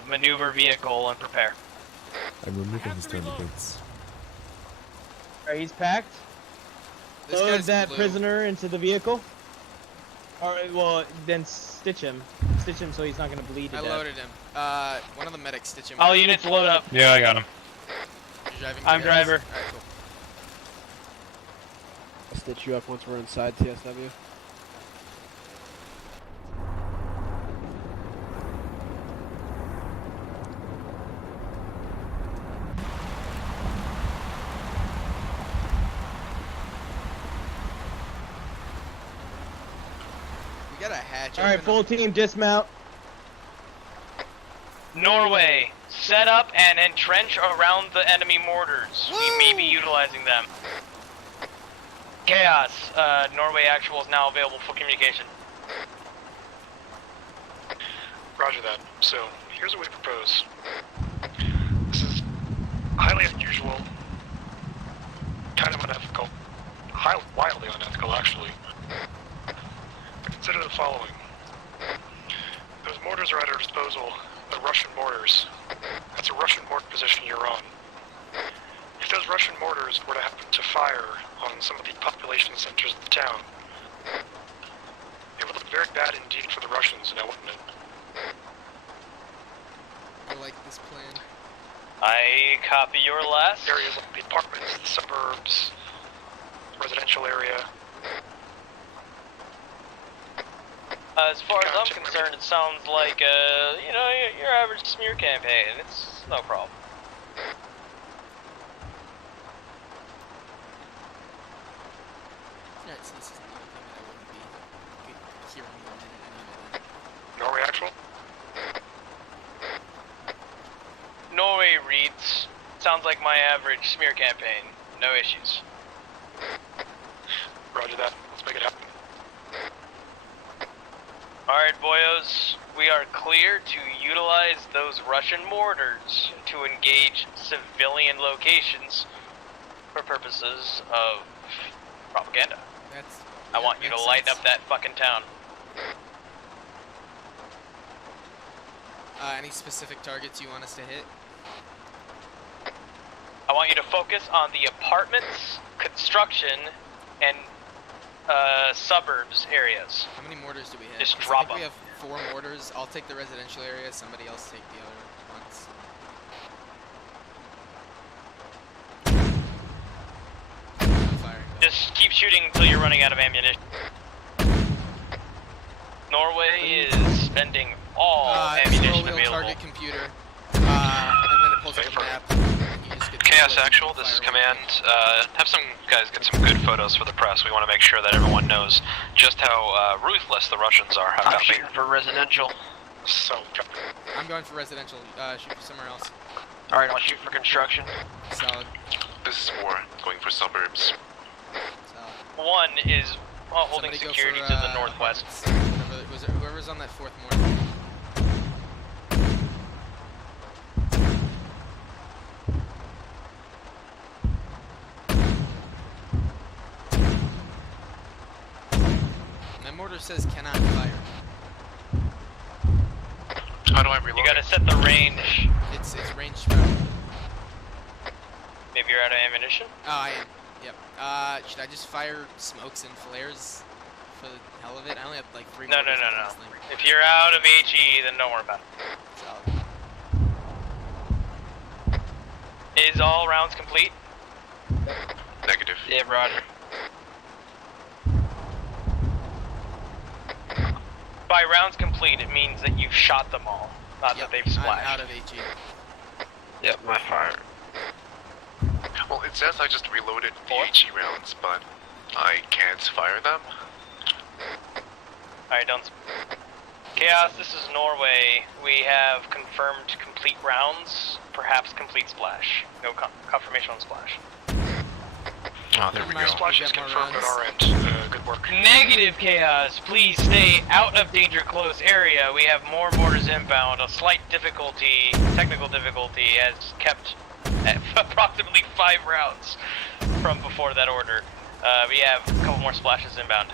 maneuver vehicle and prepare. I'm removing his tourniquets. Alright, he's packed. This Load guy's that blue. prisoner into the vehicle. Alright, well, then stitch him. Stitch him so he's not gonna bleed to I death. loaded him. One of the medics stitch him. All units load up. Yeah, I got him. You're driving I'm Chaos? driver. Alright, cool. I'll stitch you up once we're inside TSW. We got a hatch. Alright, open full up. team dismount. Norway, set up and entrench around the enemy mortars. Woo! We may be utilizing them. Chaos, Norway actual is now available for communication. Roger that. So, here's what we propose. This is highly unusual, kind of unethical, wildly unethical, actually. But consider the following. Those mortars are at our disposal. The Russian mortars. That's a Russian mortar position you're on. If those Russian mortars were to happen to fire on some of the population centers of the town, it would look very bad indeed for the Russians, now wouldn't it? I like this plan. I copy your last. Areas like the apartments, the suburbs, residential area. As far as I'm concerned, it sounds like, your average smear campaign. It's no problem. Alright, so this is the only thing that I wouldn't be hearing in a minute anyway. Norway actual? Norway reads. Sounds sounds like my average smear campaign. No issues. Roger that. Let's make it happen. Alright, boyos. We are clear to utilize those Russian mortars to engage civilian locations for purposes of propaganda. I want you to light up that fucking town. Any specific targets you want us to hit? I want you to focus on the apartments, construction, and suburbs areas. How many mortars do we have? Just 'Cause drop I think we them. have 4 mortars. I'll take the residential area, somebody else take the other ones. Just keep shooting until you're running out of ammunition. Norway is spending all ammunition scroll wheel, available. target computer, and then it pulls up a map. Chaos Actual, this is Command. Have some guys get some good photos for the press. We want to make sure that everyone knows just how ruthless the Russians are. How I'm copy? shooting for residential. So, I'm going for residential. Shoot for somewhere else. Alright, I'll shoot for construction. Solid. This is 4, going for suburbs. One is holding Somebody go security for, to the northwest. Whoever's on that 4th mortar. My mortar says cannot fire. How do I reload? You gotta set the range. It's range spread. Maybe you're out of ammunition? Oh, I am. Yep. Should I just fire smokes and flares for the hell of it? I only have like 3 No. mortars on this thing. If you're out of HE, then don't worry about it. Is all rounds complete? Negative. Yeah, Roger. By rounds complete, it means that you've shot them all, not that they've splashed. I'm out of HE. Yep, my fire. Well, it says I just reloaded the HE rounds, but I can't fire them. Alright, don't. Chaos, this is Norway. We have confirmed complete rounds, perhaps complete splash. No confirmation on splash. Oh, there we go. Splash is confirmed at our end. Good work. Negative, Chaos. Please stay out of danger close area. We have more mortars inbound. A slight difficulty, technical difficulty, has kept at approximately 5 rounds from before that order. We have a couple more splashes inbound.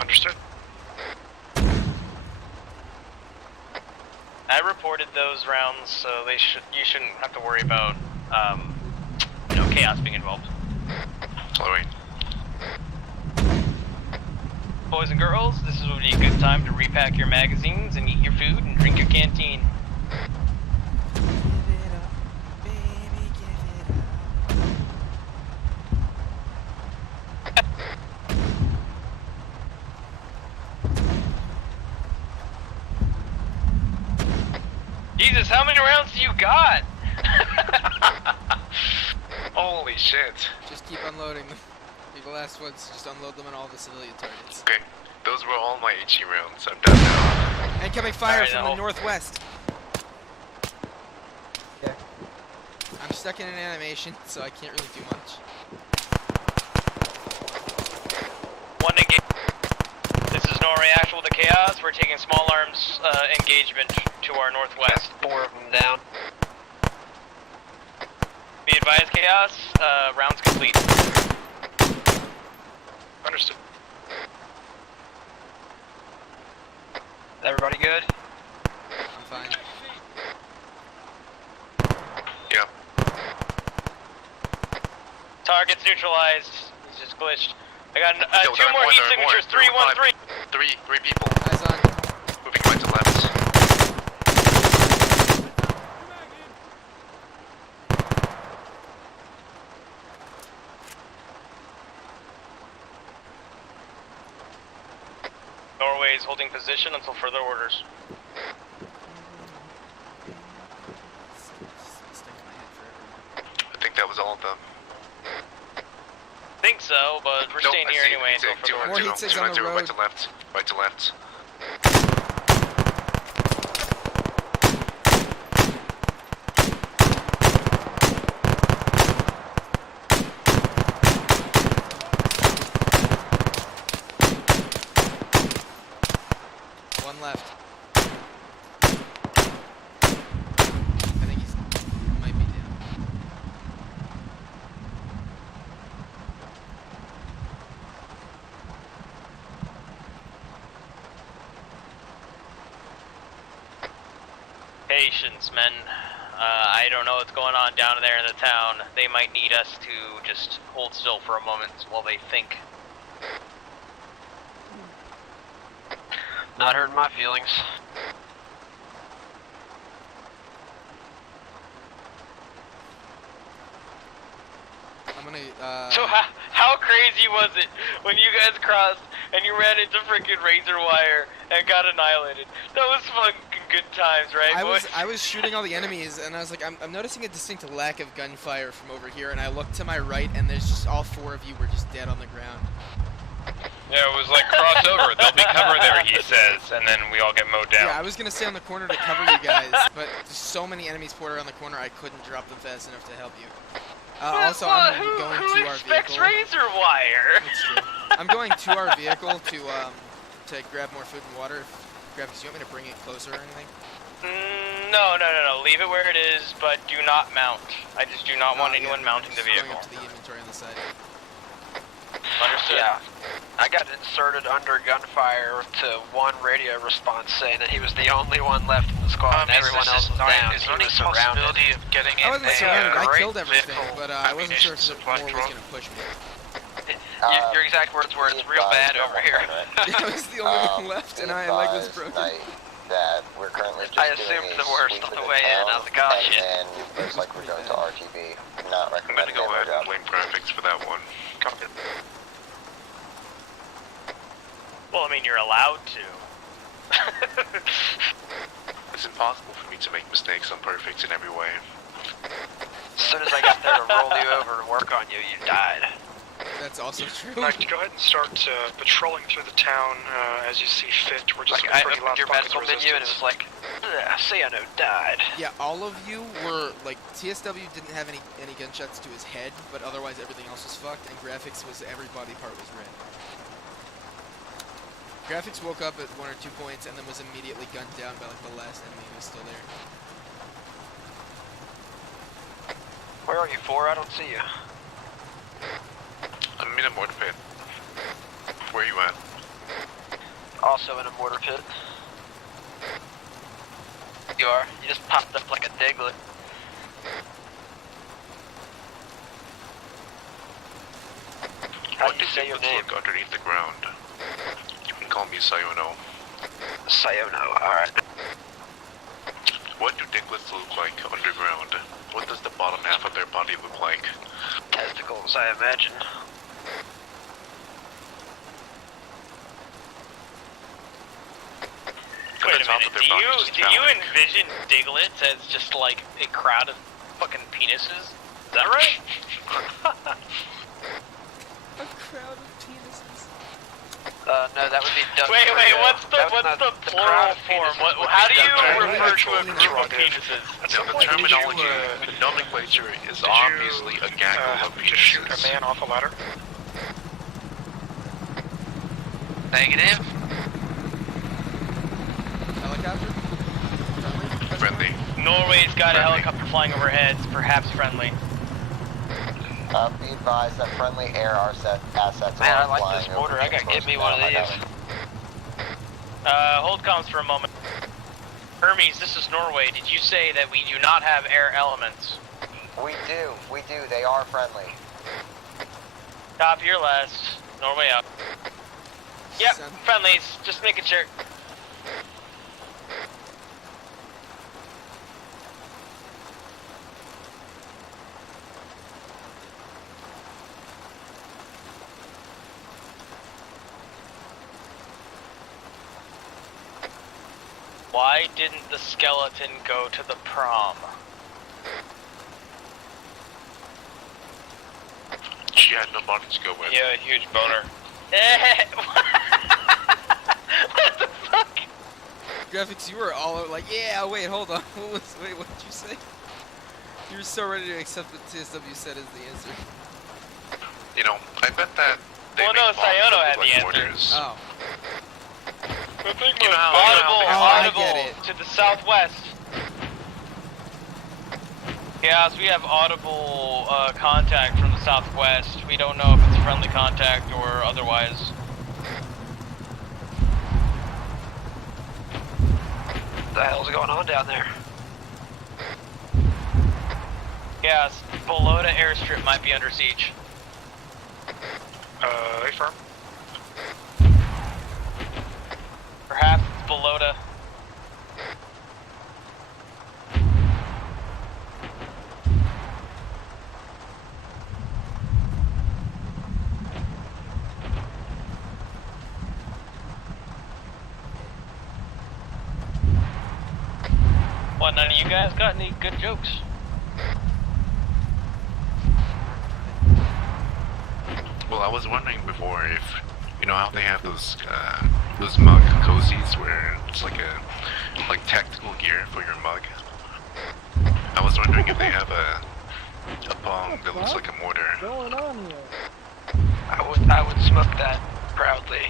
Understood. I reported those rounds, so you shouldn't have to worry about chaos being involved. Oh, wait. Boys and girls, this would be a good time to repack your magazines and eat your food and drink your canteen. Jesus, how many rounds do you got? Holy shit. Just keep unloading them. The last ones, just unload them on all the civilian targets. Okay, those were all my HE rounds. I'm done now. Incoming fire Alright, from the northwest. Yeah. I'm stuck in an animation, so I can't really do much. One engage. This is Norway Actual to Chaos. We're taking small arms engagement to our northwest. 4 of them down. Be advised, Chaos. Rounds complete. Understood. Everybody good? I'm fine. Yeah. Target's neutralized. He's just glitched. I got Yo, 2 there are more heat there are signatures. There are 313. Three people. Eyes on. Moving right to left. Norway is holding position until further orders. I think that was all of them. Think so, but we're Nope, staying I here see, anyway I see. until further More orders. heat sigs on the road. Right to left. Right to left. Patience, men. I don't know what's going on down there in the town. They might need us to just hold still for a moment while they think. Not hurting my feelings. I'm gonna, So how crazy was it when you guys crossed and you ran into freaking razor wire and got annihilated? That was fucking good times, right, boy? I was shooting all the enemies, and I was like, I'm noticing a distinct lack of gunfire from over here, and I looked to my right, and there's just all 4 of you were just dead on the ground. Yeah, it was like crossover. There'll be cover there, he says, and then we all get mowed down. Yeah, I was gonna stay on the corner to cover you guys, but there's so many enemies poured around the corner, I couldn't drop them fast enough to help you. Also, I'm going to our vehicle. Razor wire? That's true. I'm going to our vehicle to grab more food and water. Graphics, do you want me to bring it closer or anything? No. Leave it where it is, but do not mount. I just do not want anyone mounting the vehicle. Going up to the inventory on the side. Understood. Yeah. I got inserted under gunfire to one radio response saying that he was the only one left in the squad and everyone else was down. Is there any possibility of getting I wasn't surrounded, I great killed everything, vehicle but I wasn't sure if supply more was truck? going to push me. Your exact words were, it's real bad over here. I was the only one left, and I leg was broken. That we're currently just I assumed the worst on the way in, out the caution. And looks like we're going to RTB. Not recommending I'm gonna go ahead and blame graphics for that one. Copy. Well, I mean, you're allowed to. It's impossible for me to make mistakes. I'm perfect in every way. As soon as I got there to roll you over and work on you, you died. That's also true. Alright, go ahead and start patrolling through the town as you see fit. We're just Like, I pretty opened loud your pockets medical of menu and it was like, Cyano died. Yeah, all of you were, like, TSW didn't have any gunshots to his head, but otherwise everything else was fucked, and Graphics was, every body part was red. Graphics woke up at 1 or 2 points and then was immediately gunned down by, like, the last enemy who was still there. Where are you, 4? I don't see you. I'm in a mortar pit. Where are you at? Also in a mortar pit. You are? You just popped up like a diglet. How do you say your name? Look underneath the ground. You can call me Sayano. Sayano, alright. What do diglets look like underground? What does the bottom half of their body look like? Testicles, I imagine. Wait a minute, do you envision Diglets as just like a crowd of fucking penises? Is that right? A crowd of penises. No, that would be Doug. Wait, what's the plural form? How do you refer to a group of penises? No, the terminology, the nomenclature is obviously a gaggle of penises. Shoot a man off a ladder? Negative. Helicopter? Friendly. Norway's got a helicopter flying overhead, perhaps friendly. Be advised that friendly air assets Man, are I like flying this mortar. over I gotta get me one of these. Hold comms for a moment. Hermes, this is Norway. Did you say that we do not have air elements? We do. They are friendly. Copy your last. Norway up. Yep, friendlies. Just making sure. Why didn't the skeleton go to the prom? She had no body to go with. Yeah, huge boner. What the fuck? Graphics, you were all like, yeah, wait, hold on. Wait, what did you say? You were so ready to accept what TSW said as the answer. You know, I bet that they Well, make no, bombs Sayano that had look the like answer. mortars. Oh. Audible to the southwest. Yeah, so we have audible contact from the southwest. We don't know if it's friendly contact or otherwise. What the hell's going on down there? Yeah, below the airstrip might be under siege. Affirm. Perhaps below the... What, none of you guys got any good jokes? Well, I was wondering before if, you know how they have those mug cozies where it's like tactical gear for your mug. I was wondering if they have a bong that looks like a mortar. What's going on here? I would smoke that proudly.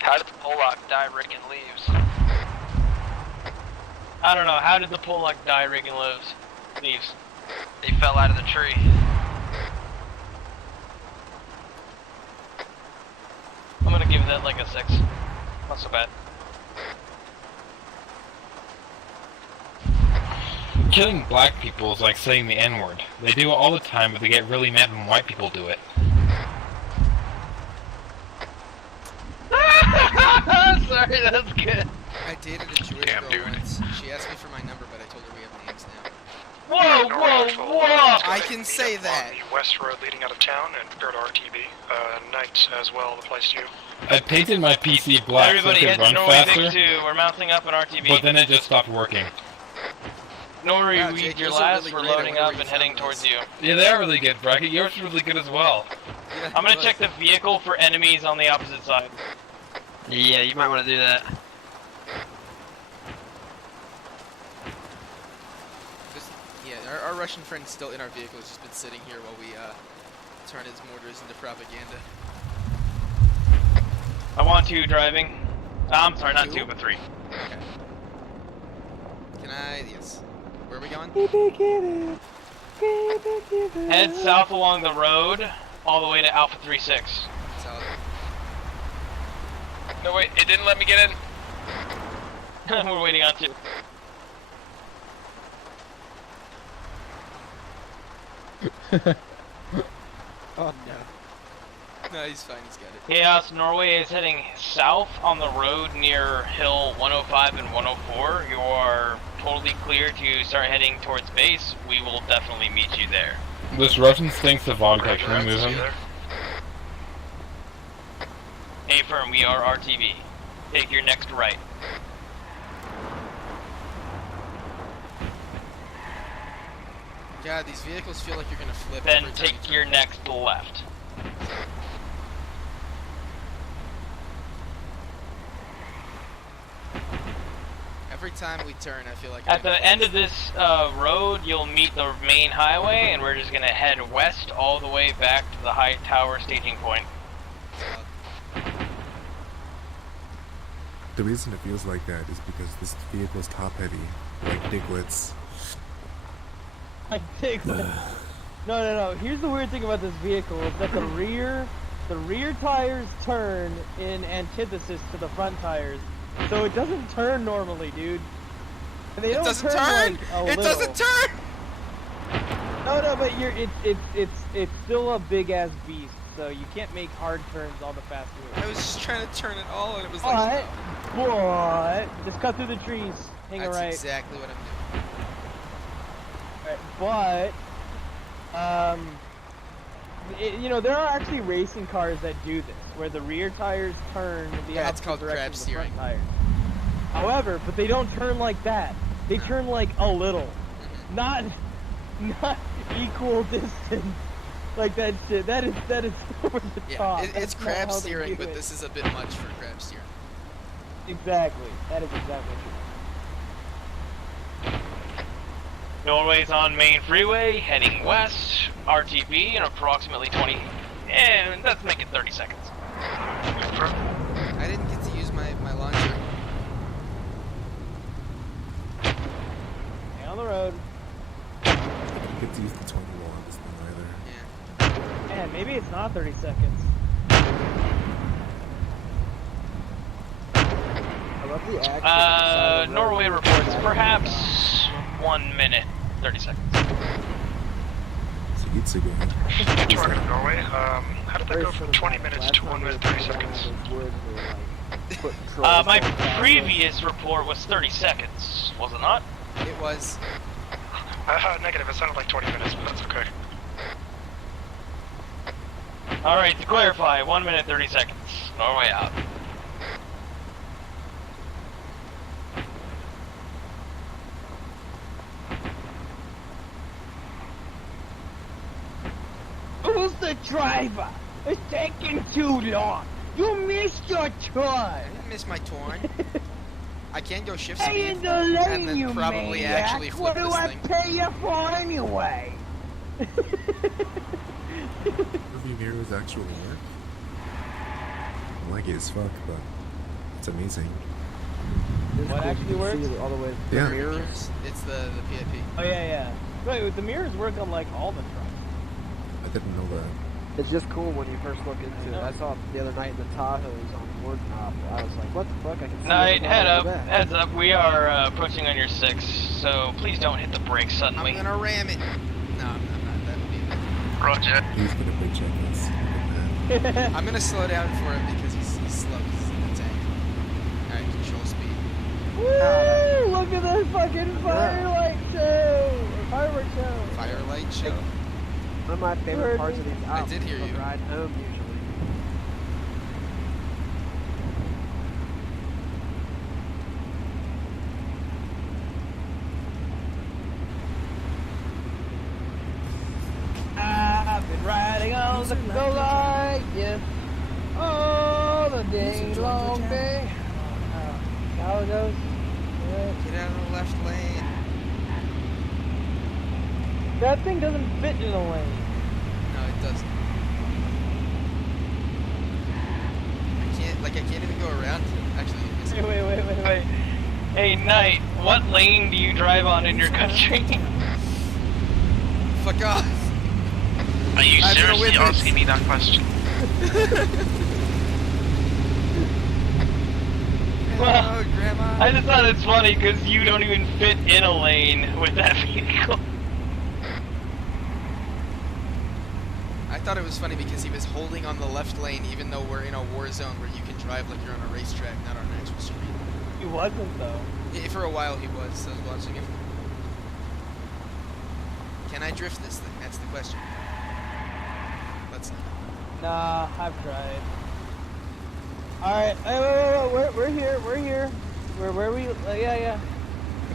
How did the Pollock die rigging leaves? I don't know, how did the Pollock die rigging leaves? He fell out of the tree. I'm gonna give that like a 6. Not so bad. Killing black people is like saying the N-word. They do it all the time, but they get really mad when white people do it. Sorry, that's good. I dated a Jewish girl once. She asked me for my number, but I told her we have names now. Whoa, whoa! I can say that. On the west road leading out of town and go to RTB. Night as well, the place too. I painted my PC black Everybody so it head could to run Norway faster, Vic 2. We're mounting up in RTB. but then it just stopped working. Nori, Wow, read Jake, your those are last. really We're great. I loading wonder up where and you heading found towards those. you. Yeah, they are really good, Bracket. Yours is really good as well. Yeah, I'm gonna it check was. the vehicle for enemies on the opposite side. Yeah, you might want to do that. Our Russian friend's still in our vehicle. He's just been sitting here while we turn his mortars into propaganda. I want 2 driving. I'm sorry, not 2, but 3. Okay. Can I? Yes. Where are we going? Head south along the road, all the way to Alpha 36. South. No, wait, it didn't let me get in. We're waiting on 2. Oh no. No, he's fine. He's got it. Chaos Norway is heading south on the road near Hill 105 and 104. You are totally clear to start heading towards base. We will definitely meet you there. This Russian stinks of vodka. Can we move him? Hey firm, we are RTB. Take your next right. God, these vehicles feel like you're gonna flip. Then every time take your next left. Every time we turn, I feel like At the end of this road, you'll meet the main highway, and we're just gonna head west all the way back to the high tower staging point. The reason it feels like that is because this vehicle is top heavy, like Diglets. Like Diglets. No. Here's the weird thing about this vehicle is that the rear tires turn in antithesis to the front tires, so it doesn't turn normally, dude. And they don't doesn't turn. turn. Like, a It little. doesn't turn. No, but it's still a big ass beast, so you can't make hard turns all the fast moves. I was just trying to turn it all, and it was like. What? Just cut through the trees. Hang a That's right. exactly what I'm Right, but you know, there are actually racing cars that do this, where the rear tires turn the Yeah, it's opposite called direction crab of the steering. front tires. However, but they don't turn like that. They turn like a little, not equal distance. Like that shit. That is over the Yeah, top. it's That's not crab how they steering, do but it. this is a bit much for crab steering. Exactly. That is exactly true. Norway's on main freeway, heading west, RTB in approximately 20, and let's make it 30 seconds. I didn't get to use my launcher. Stay on the road. You get to use the 21 on this thing either. Man, maybe it's not 30 seconds. Norway reports perhaps 1 minute, 30 seconds. So it's again. Target of Norway. How did that go from 20 minutes to 1 minute 30 seconds? My previous report was 30 seconds, was it not? It was. Negative. It sounded like 20 minutes, but that's okay. Alright, to clarify, 1 minute 30 seconds. Norway out. Who's the driver? It's taking too long. You missed your turn. I didn't miss my turn. I can go shift Stay speed in the lane, and then you probably maniac. actually flip What do this I thing. pay you for anyway? Review mirrors actually work. I like it as fuck, but it's amazing. What actually works? All the way Yeah. Mirrors. It's the PIP. Oh yeah. Wait, the mirrors work on like all the trucks. I didn't know that. It's just cool when you first look into it. I saw it the other night in the Tahoes on board knob. I was like, what the fuck? I can see Night, it head all up, the way back. heads up. We are approaching on your 6, so please don't hit the brakes suddenly. I'm gonna ram it. No, I'm not. That would be. Roger. He's gonna put check this. I'm gonna slow down for him because he's slow. He's in the tank. Alright, control speed. Woo! Look at this fucking firelight show! Or fireworks show! Firelight show. One of my favorite parts of these I albums did hear is the you. ride home usually. I've been riding on the go light, yeah. Oh, the day long day. How it goes? Get out of the left lane. That thing doesn't fit in a lane. No, it doesn't. I can't even go around it. Actually, Wait. Hey, Knight, what lane do you drive on in your country? Fuck off. Are you I'm gonna seriously win this. asking me that question? Well, Grandma. I just thought it's funny because you don't even fit in a lane with that vehicle. I thought it was funny because he was holding on the left lane even though we're in a war zone where you can drive like you're on a racetrack, not on an actual street. He wasn't though. Yeah, for a while he was. I was watching him. Can I drift this thing? That's the question. Let's not. Nah, I've tried. Alright, wait, we're here. Where we, yeah.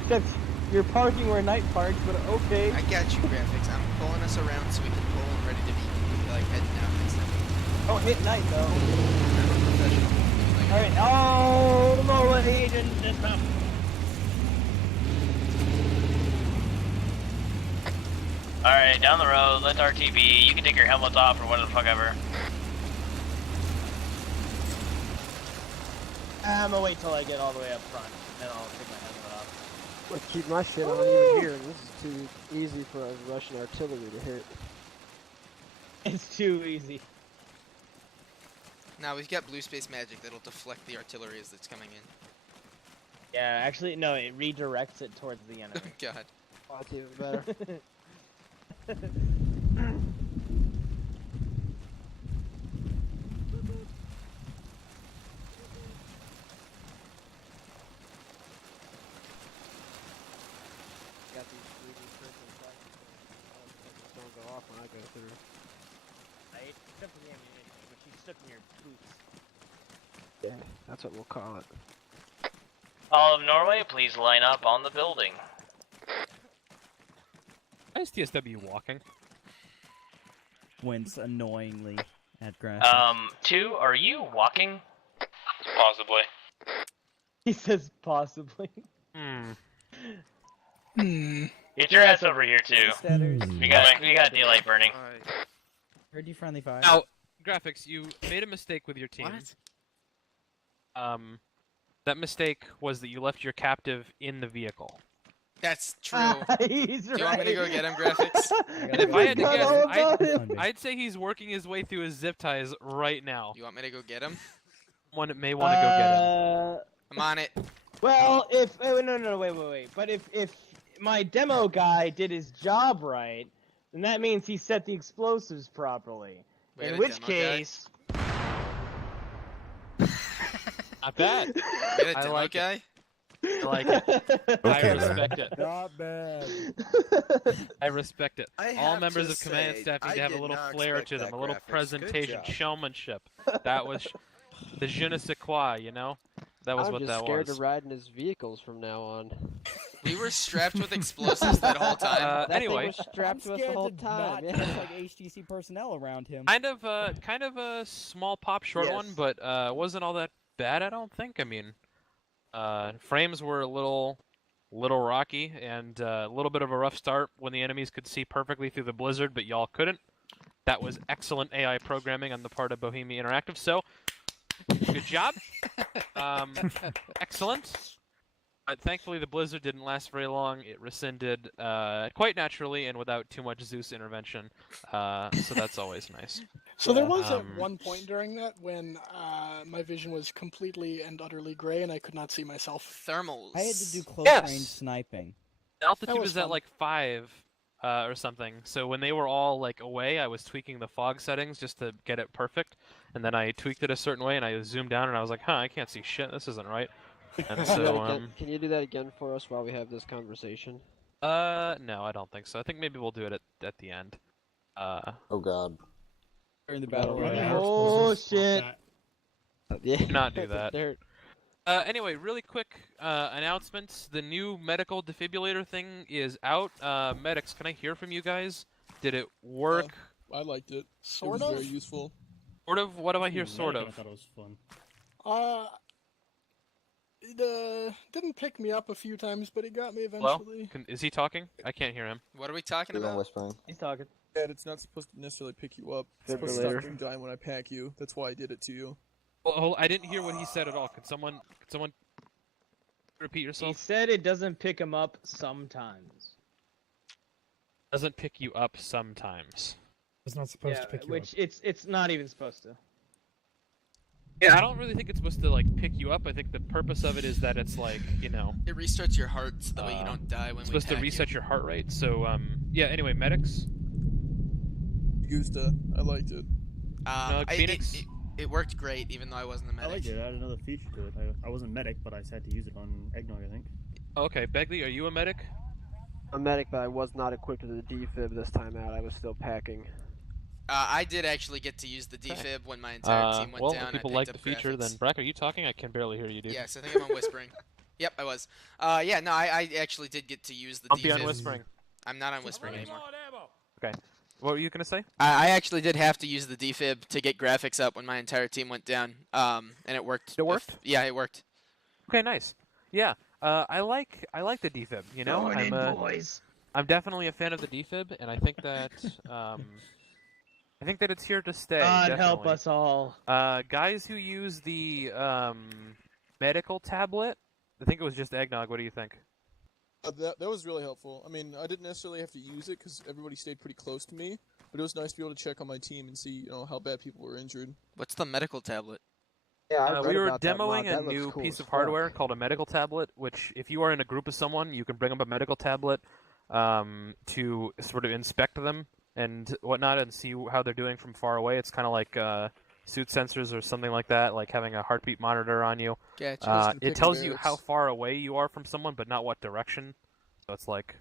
Except you're parking where Night parks, but okay. I got you, graphics. I'm pulling us around so we can pull and ready to be like heading out next time. Don't hit Night though. I'm a professional. Alright, oh, the Norway agent just up. Alright, down the road, let's RTB. You can take your helmets off or whatever the fuck ever. I'm gonna wait till I get all the way up front, and I'll take my helmet off. Let's keep my shit on even here. This is too easy for a Russian artillery to hit. It's too easy. Now we've got blue space magic that'll deflect the artillery as it's coming in. Yeah, actually, no, it redirects it towards the enemy. Oh god. Oh, it's even better. Got these 3D printed things don't go off when I go through. Right? Except for the ammunition, which you stuck in your boots. Yeah, that's what we'll call it. All of Norway, please line up on the building. Why is TSW walking? Wince annoyingly at grass. 2, are you walking? Possibly. He says possibly. Get your ass over here, too. We got daylight burning. Heard you friendly fire. Now, graphics, you made a mistake with your team. What? That mistake was that you left your captive in the vehicle. That's true. He's Do you want me to go get him, graphics? And if I had to forgot guess, all about him. I'd say he's working his way through his zip ties right now. You want me to go get him? One may want to go get him. I'm on it. Well, if no, wait. But if my demo guy did his job right, then that means he set the explosives properly. We had In a which demo guy? case, Not bad. We had a I demo like it. guy? I like it. I Okay, respect it. Not bad. I respect it. I All have members to of command say, staff need I to have a did little not flair expect to them, that a little graphics. Good presentation, job. showmanship. That was the je ne sais quoi, you know? That was I'm what just that scared was. to ride in his vehicles from now on. We were strapped with explosives that whole time. That thing Anyway, was strapped to us the scared whole to time. not Yeah. touch, like HDC personnel around him. kind of a small pop short Yes. one, but wasn't all that bad, I don't think. I mean, frames were a little rocky and a little bit of a rough start when the enemies could see perfectly through the blizzard, but y'all couldn't. That was excellent AI programming on the part of Bohemia Interactive. So, good job. Excellent. But thankfully, the blizzard didn't last very long. It rescinded quite naturally and without too much Zeus intervention. So that's always nice. So there was at one point during that when my vision was completely and utterly gray and I could not see myself. Thermals. I had to do close Yes. range sniping. Altitude That was was at fun. like 5 or something. So when they were all like away, I was tweaking the fog settings just to get it perfect. And then I tweaked it a certain way and I zoomed down and I was like, huh, I can't see shit. This isn't right. And so, Can you do that again for us while we have this conversation? no, I don't think so. I think maybe we'll do it at the end. Oh god. During the battle Yeah, royale. oh shit! Yeah. Do not do that. There- Anyway, really quick announcements. The new medical defibrillator thing is out. Medics, can I hear from you guys? Did it work? I liked it. Sort it was of? very useful. Sort of? What do I hear sort of? I thought it was fun. It didn't pick me up a few times, but it got me Hello? eventually. Is he talking? I can't hear him. What are we talking Even about? whispering. He's talking. Dad, it's not supposed to necessarily pick you up. It's supposed to Defibrillator. stop you dying when I pack you. That's why I did it to you. Well, I didn't hear what he said at all. Could someone repeat He yourself? said it doesn't pick him up sometimes. Doesn't pick you up sometimes. It's not supposed to pick you which up. it's not even supposed to. Yeah, I don't really think it's supposed to like pick you up. I think the purpose of it is that it's like, you know, It restarts your heart so that way you don't die when it's we supposed to pack reset you. your heart rate. So yeah. Anyway, medics. Gusta, I liked it. Phoenix. It worked great, even though I wasn't the I medic. liked it. I had another feature to it. I wasn't medic, but I had to use it on Eggnog, I think. Okay, Begley, are you a medic? I'm medic, but I was not equipped with a defib this time out. I was still packing. I did actually get to use the defib when my entire team went well, down. if people I like picked the up feature, graphics. then Brack, are you talking? I can barely hear you, dude. Yes, I think I'm on whispering. Yep, I was. Yeah, no, I actually did get to use the I'll defib. be on whispering. I'm not on whispering anymore. Okay. What were you gonna say? I actually did have to use the defib to get graphics up when my entire team went down. And it worked. It worked? Yeah, it worked. Okay, nice. Yeah, I like the defib. You know, I'm definitely a fan of the defib, and I think that it's here to stay. God help definitely. us all. Guys who use the medical tablet. I think it was just Eggnog. What do you think? That was really helpful. I mean, I didn't necessarily have to use it because everybody stayed pretty close to me, but it was nice to be able to check on my team and see, how bad people were injured. What's the medical tablet? Yeah, We were demoing a new piece of hardware called a medical tablet, which if you are in a group of someone, you can bring up a medical tablet to sort of inspect them and whatnot and see how they're doing from far away. It's kind of like suit sensors or something like that, like having a heartbeat monitor on you. Gotcha. It tells you how far away you are from someone, but not what direction. So it's like,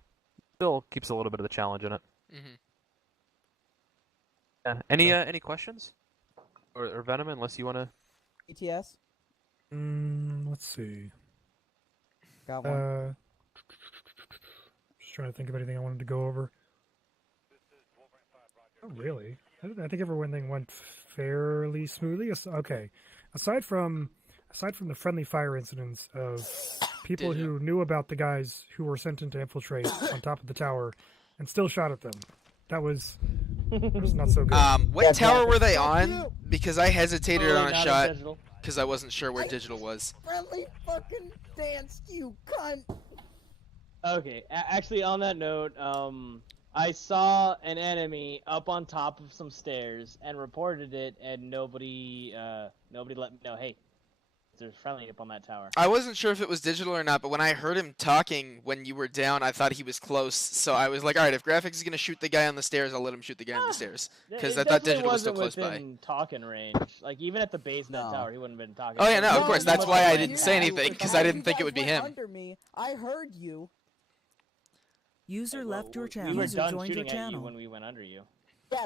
still keeps a little bit of the challenge in it. Mm-hmm. Yeah. Any questions? Or Venom, unless you want to... ETS? Let's see. Got one. Just trying to think of anything I wanted to go over. Oh, really? I think everything went fairly smoothly. Okay, aside from the friendly fire incidents of people who knew about the guys who were sent in to infiltrate on top of the tower and still shot at them, that was not so good. What tower were they on? Because I hesitated Oh, on a not shot digital. because I wasn't sure where digital was. Friendly fucking dance, you cunt! Okay, actually, on that note, I saw an enemy up on top of some stairs and reported it, and nobody let me know. Hey, There's friendly up on that tower. I wasn't sure if it was digital or not, but when I heard him talking when you were down, I thought he was close. So I was like, all right, if graphics is gonna shoot the guy on the stairs, I'll let him shoot the guy on the stairs because I thought digital was still close by. Talking range. Like even at the base of that tower, he wouldn't have been talking. Oh yeah, no, of course. That's why I didn't say anything because I didn't think it would be him. Under me, I heard you. User left your channel. We were User done joined your shooting at you channel. when we went under you.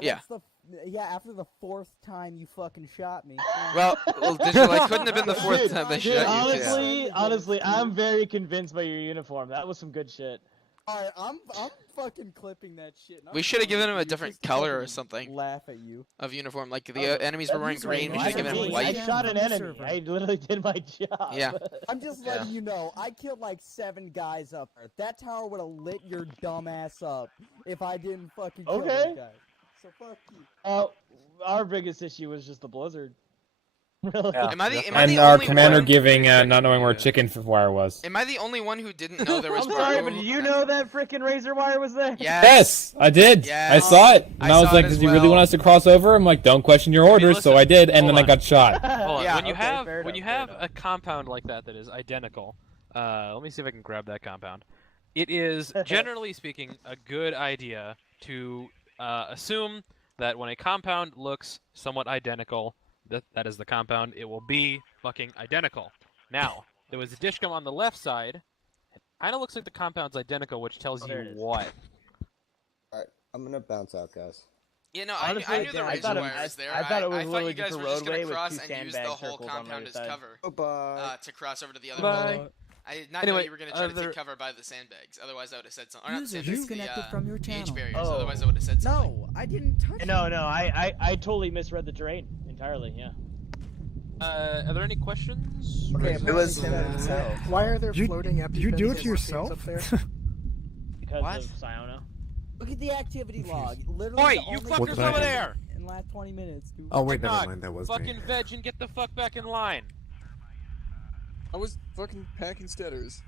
Yeah. After the 4th time you fucking shot me. Well, digital. It couldn't have been the 4th time they shot you. Honestly, I'm very convinced by your uniform. That was some good shit. Alright, I'm fucking clipping that shit. We should have given him a different color or something. Laugh at you. Of uniform, like the enemies were wearing green. We should have given him white. I shot an enemy. I literally did my job. Yeah. I'm just letting you know, I killed like 7 guys up there. That tower would have lit your dumb ass up if I didn't fucking kill those guys. So fuck you. Our biggest issue was just the blizzard. Really? Yeah. And our commander giving not knowing where chicken wire was. Am I the only one who didn't know there was? I'm sorry, but did you know that frickin' razor wire was there? Yes, I did. Yes. I saw it, and I was like, "Does he really want us to cross over?" I'm like, "Don't question your orders." So I did, and then I got shot. Hold on. Yeah, when you have a compound like that is identical, let me see if I can grab that compound. It is generally speaking a good idea to assume that when a compound looks somewhat identical, that is the compound, it will be fucking identical. Now, there was a dishcom on the left side. It kind of looks like the compound's identical, which tells you what. Alright, I'm gonna bounce out, guys. Yeah, no, Honestly, I knew the razor wire was there. I thought it was I thought literally you guys just a were just roadway gonna cross with 2 and use the sandbag whole circles on compound the as other side. cover. Bye. To cross over to the other Bye. building. I did not Anyway, know you were gonna try to take cover by the sandbags. Otherwise, I would have said something. Or not the User sandbags, disconnected the, from your the channel. H barriers. Oh. Otherwise, I would have said something. No, I didn't touch No, I totally misread the terrain entirely. Yeah. Are there any questions? Okay, Or it was. is that- Why are there floating empty Did you do bins it and yourself? morphines up there? Because of Siona. Look at the activity log. Literally Oi, the you only fuckers thing over there! In the last 20 minutes, dude. Oh wait, never Knock, mind. That was fucking me. veg and get the fuck back in line. I was fucking packing steaders.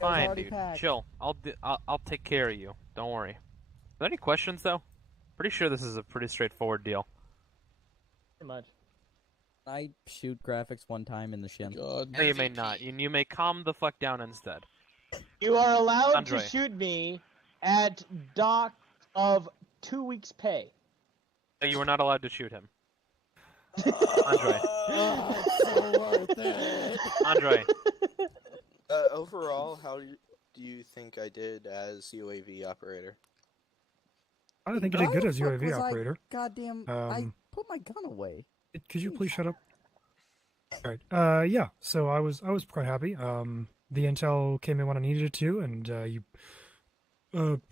Fine, already dude. packed. Chill. I'll take care of you. Don't worry. Are there any questions though? Pretty sure this is a pretty straightforward deal. Pretty much. I shoot graphics one time in the shin. God. No, you may not. You may calm the fuck down instead. You are allowed Andre. to shoot me at dock of 2 weeks' pay. No, you were not allowed to shoot him. Andre. So worth it. Andre. Overall, how do you think I did as UAV operator? I don't think you did good as How the UAV fuck was operator. Goddamn! I put my gun away. Could you please shut up? All right. Yeah. So I was quite happy. The intel came in when I needed it to, and you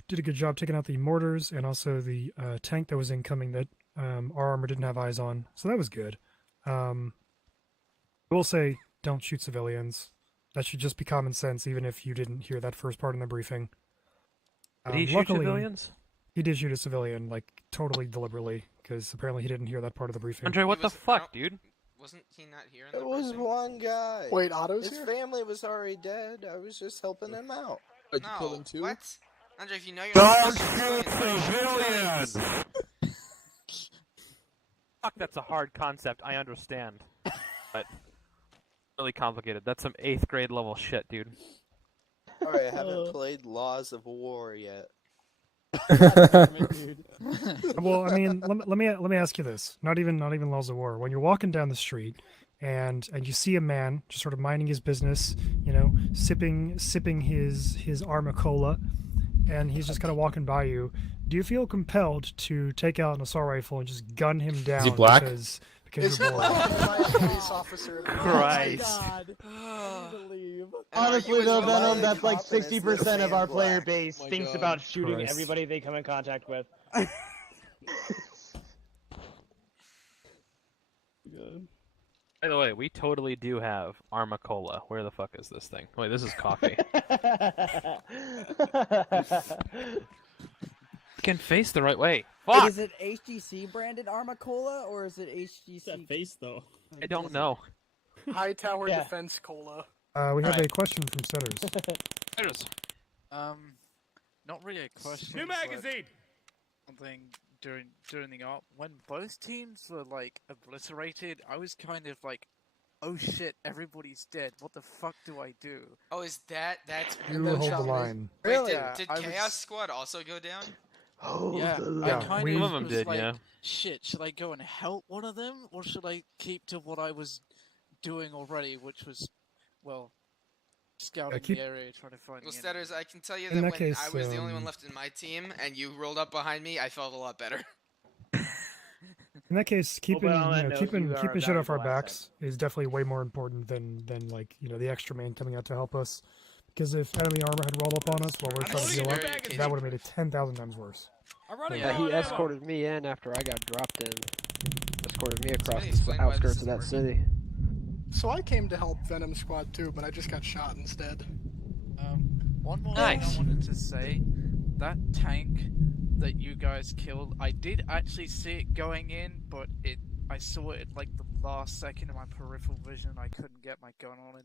did a good job taking out the mortars and also the tank that was incoming that our armor didn't have eyes on. So that was good. I will say, don't shoot civilians. That should just be common sense, even if you didn't hear that first part in the briefing. Did he shoot luckily, civilians? He did shoot a civilian, like, totally deliberately, because apparently he didn't hear that part of the briefing. Andre, what the fuck, dude? Wasn't he not here in It the was briefing? one guy. Wait, Otto's His here? family was already dead. I was just helping him out. Did you kill him too? What? Andre, if you know you're not supposed to shoot civilians. Fuck, that's a hard concept. I understand, but really complicated. That's some 8th grade level shit, dude. Alright, I haven't played Laws of War yet. Well, I mean, let me ask you this. Not even laws of war. When you're walking down the street and you see a man just sort of minding his business, you know, sipping his Arma cola, and he's just kind of walking by you, do you feel compelled to take out an assault rifle and just gun him down? Is he black? Because Is you're he bored? a police officer? Christ. Honestly, though, Venom, that's like confidence 60% of our black. player base My thinks God. about shooting Christ. everybody they come in contact with. By the way, we totally do have Arma Cola. Where the fuck is this thing? Wait, this is coffee. Can face the right way. Wait, Fuck! is it HDC branded Arma Cola or is it HDC? That face though. I don't know. High Tower Yeah. Defense Cola. We have a Alright. question from Setters. There's Not really a question. New magazine. Something during the art when both teams were like obliterated, I was kind of like oh shit, everybody's dead. What the fuck do I do? Oh, is that's You hold the line. Wait, Really? did I Chaos was- Squad also go down? Yeah, Yeah, I kind we- of Some of them was did, like, yeah. shit, should I go and help one of them, or should I keep to what I was doing already, which was, well, scouting keep- the area, trying to find Well, the Stetters, I can tell you In that that when case, I was the only one um, left in my team, and you rolled up behind me, I felt a lot better. In that case, keeping on that note, keeping you are a keeping shit off our valuable backs is definitely way more important than like the extra man coming out to help us. Because if enemy armor had rolled up on us while we're trying to heal up, that would have made it 10,000 times worse. Yeah, he escorted me in after I got dropped in. Escorted me across Somebody the explain why this outskirts of isn't that working. city. So I came to help Venom Squad too, but I just got shot instead. One more Nice. thing I wanted to say, that tank that you guys killed, I did actually see it going in, but I saw it at like the last second of my peripheral vision, I couldn't get my gun on it.